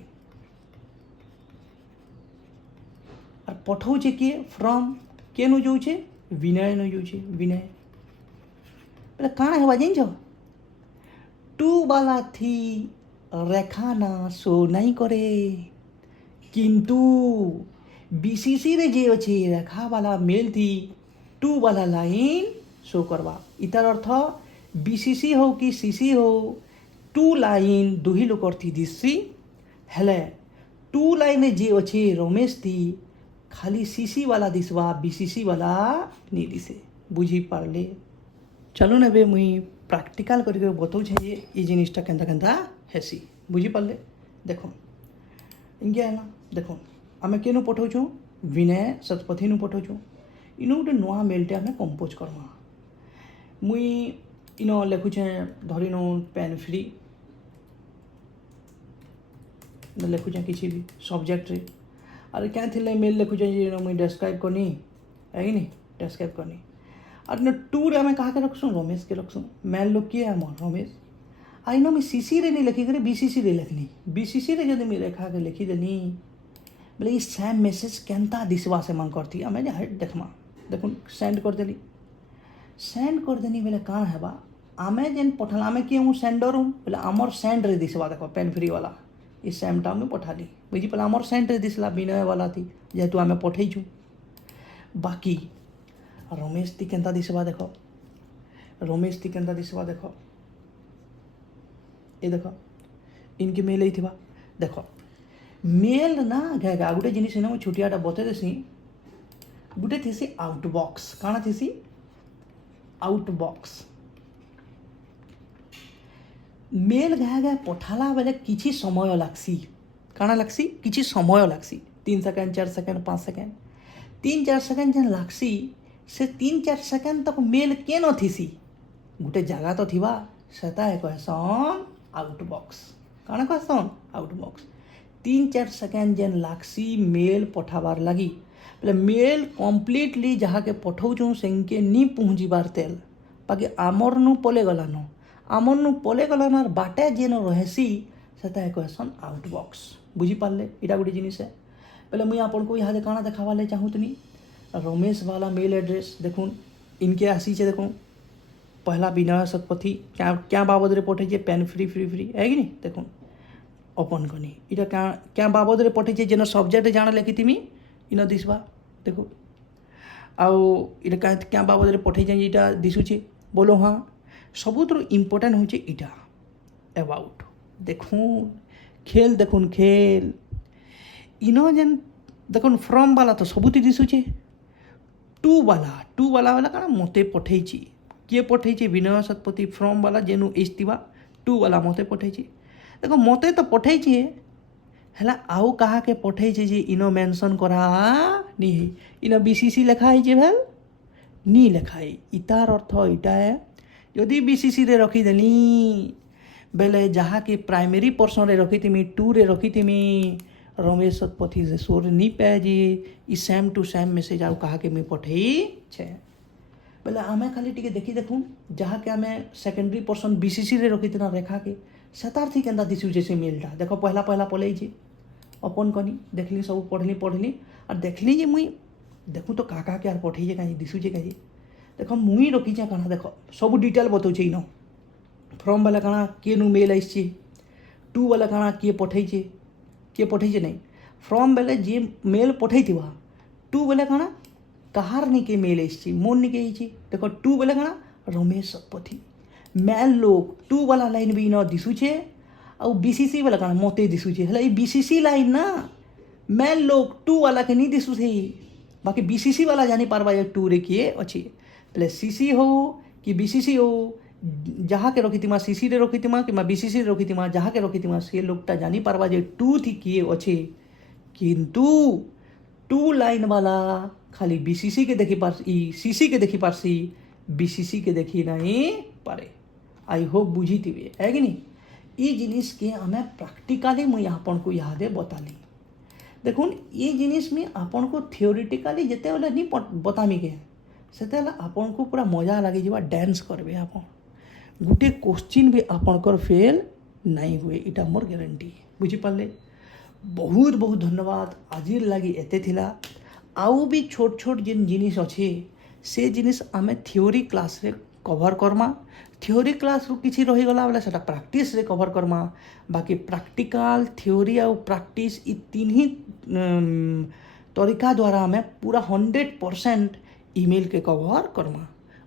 और पठौचे किए फ्रॉम के नु जाऊे विनय नु जाऊे विनय बोले काଣା हेबा जान 2 वाला थी रेखा ना शो नहीं करे किंतु बीसीसी रे जे अच्छे रेखा वाला मेल थी 2 वाला लाइन शो करवा इतार अर्थ बीसीसी हो कि सीसी हो 2 लाइन दुही लोक थी दिसी हेले 2 लाइन जे अच्छे रमेश थी खाली सीसी वाला दिसवा बीसीसी वाला नहीं दिसे बुझी पारले चलो ना बे मुई प्रैक्टिकल करके बताऊँ ये जिनिसटा केन्ता केन्ता हेसी बुझी पारले देखो इंगे है ना देखो आम के पठाऊँ विनय शतपथी पठाऊँ इन गोटे नुआ मेलटे आम कंपोज करमा मुई इन लिखुचे धरी नो पेन फ्री लिखुचे किसी भी सब्जेक्ट रे अरे क्या थी मेल लिखुचे मुई डेस्क्राइब करनी है कि नहीं डेस्क्राइब करनी और न 2 रे आम कहा के रखसूँ रमेश के रखसूँ मेल लोग किए आम रमेश आई नो मैं सीसी रे नहीं लिखी करे बीसीसी रे लिखनी बीसीसी रे जब मैं रेखा के लिखी देनी बोले ये सेम मैसेज केनता दिसवा से मांग करती आम देखमा देखो सेंड कर देनी बोले काण हेबा आमे जेन पठाला आमे किए हूँ सेंडर हूँ बोले आमर सेंड रे दिसवा देखो पेन फ्री वाला ये सेमटा आम पठाली बुझी पाला आमर सेंड रे दिसला विनय वाला थी जेहेतु आम पठेचु बाकी रमेश ती केनता दिसवा देखो रमेश ती केनता दिसवा देखो ये देखो इनके मेल ही थी देखो मेल ना घागा गोटे जिनिस ना छुटियाटा बते देसी गोटे थी आउटबॉक्स काଣା थी आउटबॉक्स मेल घागा पठाला बेले किछि समय लागसी काଣା लागसी किछि समय लागसी 3 सेकेंड 4 सेकेंड 5 सेकेंड 3-4 सेकेंड जेन लागसी से 3-4 सेकेंड तक मेल के न थीसी गोटे जगह तो थिबा सेटा कहसन आउटबॉक्स काଣା कहसन आउटबॉक्स 3-4 सेकेंड जेन लागसी मेल पठाबार लगी बोले मेल कम्प्लीटली जहाँ के पठाऊँ से नी पहुँचबार तेल बाकी आमर नु पले गलान आमर नु पले गलान बाटे जेन रहेसी सेटा कहसन आउटबॉक्स बुझीपारे इटा गोटे जिनिस है बोले मुई आपन को यहाँ काଣା देखावाले चाहूतनी रमेश वाला मेल एड्रेस देखुन इनके आसीचे देखो पहला विनय शतपथी क्या क्या बाबद रे पठे पेन फ्री फ्री फ्री है कि नहीं देखो ओपन करनी इटा क्या क्या बाबद रे पठे जेन सब्जेक्ट जान लिखी इन दिशवा देखो आउ इटा क्या क्या बाबद रे पठे इटा दिशुचे बोलो हाँ सबुतर इम्पोर्टेंट होचे इटा अबाउट देखुन खेल देखुन खेल इनो जेन देखुन फ्रॉम वाला तो सबुति दिशुचे टू वाला काना मते पठेची किए पठेची विनय शतपथी फ्रॉम वाला जेनु इस्तीवा टू वाला मते पठेची देखो मते तो पठेची हैला आउ कहा के पठेची जे इनो मेंशन करा नी इनो बीसीसी लिखा है जे भेल नी लिखा है इतार अर्थ इटा है यदि बीसीसी रे रखी देली बेले जहाँ के प्राइमरी पर्सन रे रखी थी टू रे रखी थी रमेश शतपथी से सोर नी पे जी ई सेम टू सेम मेसेज आउ कहा के मैं पठेई छे बोले आमे खाली टिके देखी देखूँ जहाँ के आमे सेकेंडरी पर्सन बीसीसी रे रखी ना रेखा के शतार्थी केन्दा दिशु जैसे मेलटा देखो पहला पहला पलई ओपन कनी देखली सब पढ़ली और देखली जे मुई देखूँ तो का के आर पठेई कहीं दिशुचे कहीं देखो मुई रखीचे काना देखो सब डिटेल बताऊे इन फ्रॉम वाला काना किए नु मेल आईसी टू वाला काना किए पठेचे नहीं फ्रॉम बेले जे मेल पठे टू बेले काना कहार निके मेल आईसी मोर निके आईची देखो टू बेले काना रमेश शतपथी मेल लोग टू वाला लाइन भी न दिशुचे आउ बीसीसी वाला काना मते दिशुचे हला बीसीसी लाइन ना मेल लोग टू वाला के नहीं दिशुथे बाकी बीसीसी वाला जानी पारबा ये टू रे किए अच्छी पहले सीसी हो कि बीसीसी हो जहाँ के रखी थी सीसी रे रखी थी कि बीसीसी रे रखी थी जहाँ के रखी थी से लोगटा जानी पारबा जे टू थी किए अच्छे किंतु टू लाइन वाला खाली बीसीसी के देखी पारसी सीसी के देखी पारसी बीसीसी के देखी नहीं पारे आई होप बुझी थी है कि नहीं ये जिनिस के हमें प्रैक्टिकली मुझे आपन को याद बताली देखुन ये जिनिस में आपन को थियोरिटिकली जिते बेले नहीं बतामी के से आपन को पूरा मजा लगे जा डांस करबे आपन गोटे क्वेश्चन भी आपनकर फेल नहीं हुए इटा मोर गारंटी बुझीपारे बहुत बहुत धन्यवाद आजिर लगी एते थिला आउ भी छोट छोट जिन जिनिस अच्छे से जिनिस आमे थियोरी क्लास रे कवर करमा थियोरी क्लास रु किछि रही गला बेले सेटा प्रैक्टिस रे कवर करमा बाकी प्रैक्टिकल थियोरी आउ प्रैक्टिस ई तीन ही तरीका द्वारा आमे पूरा 100% ईमेल के कवर करमा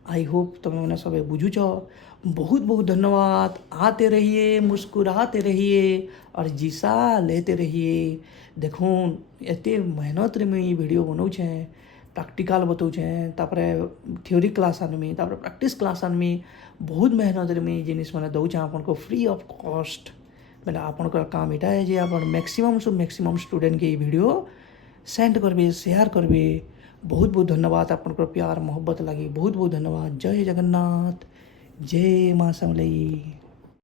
आई होप तुम मैंने सब बुझुच बहुत बहुत धन्यवाद आते रहिए मुस्कुराते रहिए और जीसा लेते रहिए देखो एते मेहनत रे मुई वीडियो बनाऊे प्रैक्टिकल बताऊे तापरे थियोरी क्लास आनमी तापरे प्रैक्टिस क्लास आनमी बहुत मेहनत रे मुई जिनिस मैंने दौचे आपन को फ्री ऑफ कॉस्ट मैंने आपन का काम इटा है जे आपन मैक्सिमम स्टूडेंट के वीडियो सेंड करबे शेयर करबे बहुत बहुत धन्यवाद आपन को प्यार मोहब्बत लगी बहुत बहुत धन्यवाद जय जगन्नाथ जय माँ समलई।